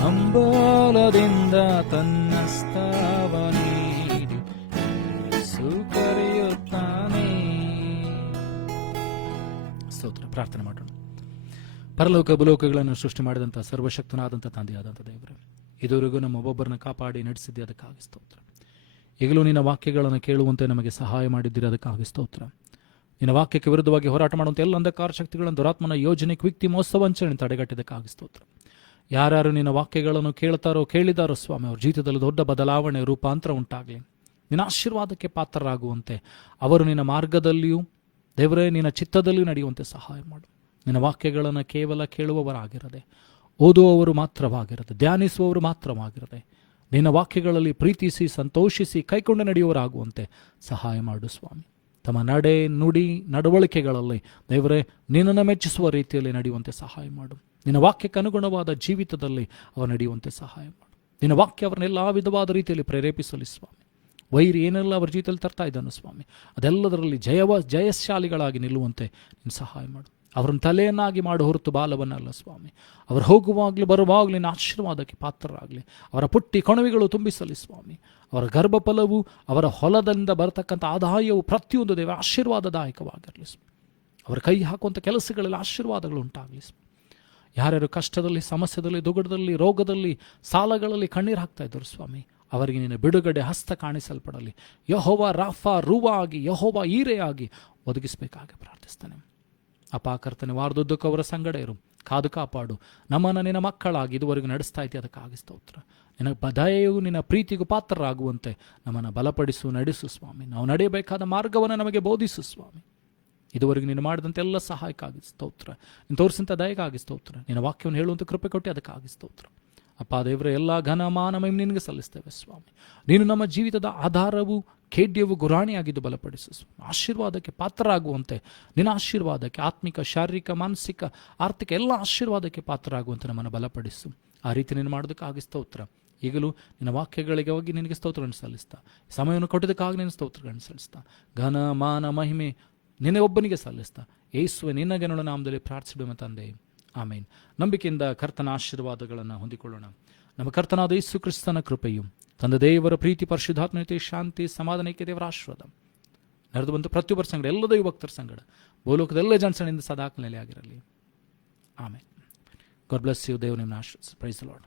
ಹಂಬಲದಿಂದ ತನ್ನಸ್ತವ ನೀಡಿ ಯೇಸು ಕರೆಯುತ್ತಾನೆ. ಸ್ತೋತ್ರ. ಪ್ರಾರ್ಥನೆ ಮಾಡೋಣ. ಪರಲೋಕ ಭೂಲೋಕಗಳನ್ನು ಸೃಷ್ಟಿ ಮಾಡಿದಂಥ ಸರ್ವಶಕ್ತನಾದಂಥ ತಂದೆಯಾದಂಥ ದೇವರೇ, ಇದುವರೆಗೂ ನಮ್ಮ ಒಬ್ಬೊಬ್ಬರನ್ನ ಕಾಪಾಡಿ ನಡೆಸಿದ್ದೆ, ಅದಕ್ಕಾಗಿ ಸ್ತೋತ್ರ. ಈಗಲೂ ನಿನ್ನ ವಾಕ್ಯಗಳನ್ನು ಕೇಳುವಂತೆ ನಮಗೆ ಸಹಾಯ ಮಾಡಿದ್ದೀರಿ, ಅದಕ್ಕಾಗಿ ಸ್ತೋತ್ರ. ನಿನ್ನ ವಾಕ್ಯಕ್ಕೆ ವಿರುದ್ಧವಾಗಿ ಹೋರಾಟ ಮಾಡುವಂಥ ಎಲ್ಲ ಅಂಧಕಾರ ಶಕ್ತಿಗಳನ್ನು, ದುರಾತ್ಮನ ಯೋಜನೆ, ಕ್ವಿಕ್ತಿ ಮೋಸ ವಂಚನೆ ತಡೆಗಟ್ಟಿದ್ದಕ್ಕಾಗಿ ಸ್ತೋತ್ರ. ಯಾರ್ಯಾರು ನಿನ್ನ ವಾಕ್ಯಗಳನ್ನು ಕೇಳ್ತಾರೋ ಕೇಳಿದಾರೋ ಸ್ವಾಮಿ, ಅವ್ರ ಜೀವಿತದಲ್ಲಿ ದೊಡ್ಡ ಬದಲಾವಣೆ, ರೂಪಾಂತರ ಉಂಟಾಗಲಿ. ನಿನ್ನ ಆಶೀರ್ವಾದಕ್ಕೆ ಪಾತ್ರರಾಗುವಂತೆ ಅವರು ನಿನ್ನ ಮಾರ್ಗದಲ್ಲಿಯೂ ದೇವರೇ ನಿನ್ನ ಚಿತ್ತದಲ್ಲಿಯೂ ನಡೆಯುವಂತೆ ಸಹಾಯ ಮಾಡು. ನಿನ್ನ ವಾಕ್ಯಗಳನ್ನು ಕೇವಲ ಕೇಳುವವರಾಗಿರದೆ, ಓದುವವರು ಮಾತ್ರವಾಗಿರದೆ, ಧ್ಯಾನಿಸುವವರು ಮಾತ್ರವಾಗಿರದೆ, ನಿನ್ನ ವಾಕ್ಯಗಳಲ್ಲಿ ಪ್ರೀತಿಸಿ ಸಂತೋಷಿಸಿ ಕೈಕೊಂಡು ನಡೆಯುವವರಾಗುವಂತೆ ಸಹಾಯ ಮಾಡು ಸ್ವಾಮಿ. ತಮ್ಮ ನಡೆ ನುಡಿ ನಡವಳಿಕೆಗಳಲ್ಲಿ ದೇವರೇ ನಿನ್ನನ್ನು ಮೆಚ್ಚಿಸುವ ರೀತಿಯಲ್ಲಿ ನಡೆಯುವಂತೆ ಸಹಾಯ ಮಾಡು. ನಿನ್ನ ವಾಕ್ಯಕ್ಕೆ ಅನುಗುಣವಾದ ಜೀವಿತದಲ್ಲಿ ಅವರು ನಡೆಯುವಂತೆ ಸಹಾಯ ಮಾಡು. ನಿನ್ನ ವಾಕ್ಯ ಅವರನ್ನೆಲ್ಲ ವಿಧವಾದ ರೀತಿಯಲ್ಲಿ ಪ್ರೇರೇಪಿಸಲಿ ಸ್ವಾಮಿ. ವೈರಿ ಏನೆಲ್ಲ ಅವರ ಜೀವಿತದಲ್ಲಿ ತರ್ತಾ ಇದ್ದಾನು ಸ್ವಾಮಿ, ಅದೆಲ್ಲದರಲ್ಲಿ ಜಯಶಾಲಿಗಳಾಗಿ ನಿಲ್ಲುವಂತೆ ನೀನು ಸಹಾಯ ಮಾಡು. ಅವರನ್ನು ತಲೆಯನ್ನಾಗಿ ಮಾಡು ಹೊರತು ಬಾಲವನ್ನಲ್ಲ ಸ್ವಾಮಿ. ಅವರು ಹೋಗುವಾಗಲೂ ಬರುವಾಗಲೂ ನಿನ್ನ ಆಶೀರ್ವಾದಕ್ಕೆ ಪಾತ್ರರಾಗಲಿ. ಅವರ ಪುಟ್ಟಿ ಕೊಣವಿಗಳು ತುಂಬಿಸಲಿ ಸ್ವಾಮಿ. ಅವರ ಗರ್ಭಫಲವು, ಅವರ ಹೊಲದಿಂದ ಬರತಕ್ಕಂಥ ಆದಾಯವು ಪ್ರತಿಯೊಂದು ದೇವರ ಆಶೀರ್ವಾದದಾಯಕವಾಗಿರಲಿ ಸ್ವಾಮಿ. ಅವರ ಕೈ ಹಾಕುವಂಥ ಕೆಲಸಗಳಲ್ಲಿ ಆಶೀರ್ವಾದಗಳು ಉಂಟಾಗಲಿ ಸ್ವಾಮಿ. ಯಾರ್ಯಾರು ಕಷ್ಟದಲ್ಲಿ, ಸಮಸ್ಯೆದಲ್ಲಿ, ದುಗುಡದಲ್ಲಿ, ರೋಗದಲ್ಲಿ, ಸಾಲಗಳಲ್ಲಿ ಕಣ್ಣೀರು ಹಾಕ್ತಾ ಇದ್ದರು ಸ್ವಾಮಿ, ಅವರಿಗೆ ನಿನ್ನ ಬಿಡುಗಡೆ ಹಸ್ತ ಕಾಣಿಸಲ್ಪಡಲಿ. ಯೆಹೋವ ರಾಫಾ ರೂವಾ ಆಗಿ, ಯೆಹೋವ ಈರೆಯಾಗಿ ಒದಗಿಸಬೇಕಾಗಿ ಪ್ರಾರ್ಥಿಸ್ತಾನೆ. ಅಪ್ಪ ಕರ್ತನೆ, ವಾರದುದ್ದಕ್ಕೂ ಅವರ ಸಂಗಡ ಇರು, ಕಾದು ಕಾಪಾಡು. ನಮ್ಮನ್ನು ನಿನ್ನ ಮಕ್ಕಳಾಗಿ ಇದುವರೆಗೂ ನಡೆಸ್ತಾ ಇದ್ದೀಯ, ಅದಕ್ಕಾಗಿ ಸ್ತೋತ್ರ. ನಿನ್ನ ದಯೆಯು ನಿನ್ನ ಪ್ರೀತಿಗೂ ಪಾತ್ರರಾಗುವಂತೆ ನಮ್ಮನ್ನು ಬಲಪಡಿಸು, ನಡೆಸು ಸ್ವಾಮಿ. ನಾವು ನಡೆಯಬೇಕಾದ ಮಾರ್ಗವನ್ನು ನಮಗೆ ಬೋಧಿಸು ಸ್ವಾಮಿ. ಇದುವರೆಗೂ ನೀನು ಮಾಡಿದಂತೆ ಎಲ್ಲ ಸಹಾಯಕ್ಕಾಗಿ ಸ್ತೋತ್ರ. ನೀನು ತೋರಿಸಿದಂಥ ದಯೆಗಾಗಿ ಸ್ತೋತ್ರ. ನಿನ್ನ ವಾಕ್ಯವನ್ನು ಹೇಳುವಂಥ ಕೃಪೆ ಕೊಟ್ಟು ಅದಕ್ಕಾಗಿ ಸ್ತೋತ್ರ. ಅಪ್ಪ ದೇವರೇ, ಎಲ್ಲ ಘನ ಮಾನ ಮಹಿಮೆ ನಿನಗೆ ಸಲ್ಲಿಸ್ತೇವೆ ಸ್ವಾಮಿ. ನೀನು ನಮ್ಮ ಜೀವಿತದ ಆಧಾರವು, ಖೇಡ್ಯವು, ಗುರಾಣಿಯಾಗಿದ್ದು ಬಲಪಡಿಸು ಸ್ವಾಮಿ. ಆಶೀರ್ವಾದಕ್ಕೆ ಪಾತ್ರರಾಗುವಂತೆ, ನಿನ್ನ ಆಶೀರ್ವಾದಕ್ಕೆ ಆತ್ಮಿಕ, ಶಾರೀರಿಕ, ಮಾನಸಿಕ, ಆರ್ಥಿಕ ಎಲ್ಲ ಆಶೀರ್ವಾದಕ್ಕೆ ಪಾತ್ರರಾಗುವಂತೆ ನಮ್ಮನ್ನು ಬಲಪಡಿಸು. ಆ ರೀತಿ ನೀನು ಮಾಡೋದಕ್ಕಾಗಿ ಸ್ತೋತ್ರ. ಈಗಲೂ ನಿನ್ನ ವಾಕ್ಯಗಳಿಗೆ ಹೋಗಿ ನಿನಗೆ ಸ್ತೋತ್ರಗಳನ್ನು ಸಲ್ಲಿಸ್ತಾ, ಸಮಯವನ್ನು ಕೊಟ್ಟದಕ್ಕಾಗಿ ನಿನ್ನ ಸ್ತೋತ್ರಗಳನ್ನು ಸಲ್ಲಿಸ್ತಾ, ಘನ ಮಾನ ಮಹಿಮೆ ನಿನ್ನ ಒಬ್ಬನಿಗೆ ಸಲ್ಲಿಸ್ತಾ, ಯೇಸುವೆ ನಿನ್ನ ಘನಗಳ ನಾಮದಲ್ಲಿ ಪ್ರಾರ್ಥಿಸಿಡುವ ತಂದೆ, ಆಮೇನ್. ನಂಬಿಕೆಯಿಂದ ಕರ್ತನ ಆಶೀರ್ವಾದಗಳನ್ನು ಹೊಂದಿಕೊಳ್ಳೋಣ. ನಮ್ಮ ಕರ್ತನಾದ ಯೇಸು ಕ್ರಿಸ್ತನ ಕೃಪೆಯು, ತಂದೆ ದೇವರ ಪ್ರೀತಿ, ಪರಿಶುದ್ಧಾತ್ಮತೆ, ಶಾಂತಿ, ಸಮಾಧಾನಕ್ಕೆ ದೇವರ ಆಶೀರ್ವಾದ ನಡೆದು ಬಂತು ಪ್ರತಿಯೊಬ್ಬರ ಸಂಗಡ, ಎಲ್ಲ ದೈವಭಕ್ತರ ಸಂಗಡ, ಭೂಲೋಕದೆಲ್ಲ ಜನಸನಿಂದ ಸದಾಕಾಲ ನೆಲೆಯಾಗಿರಲಿ. ಆಮೇನ್. God bless you. ದೇವರು ನಿಮ್ಮನ್ನು ಆಶೀರ್ವದಿಸಲಿ. Praise the lord.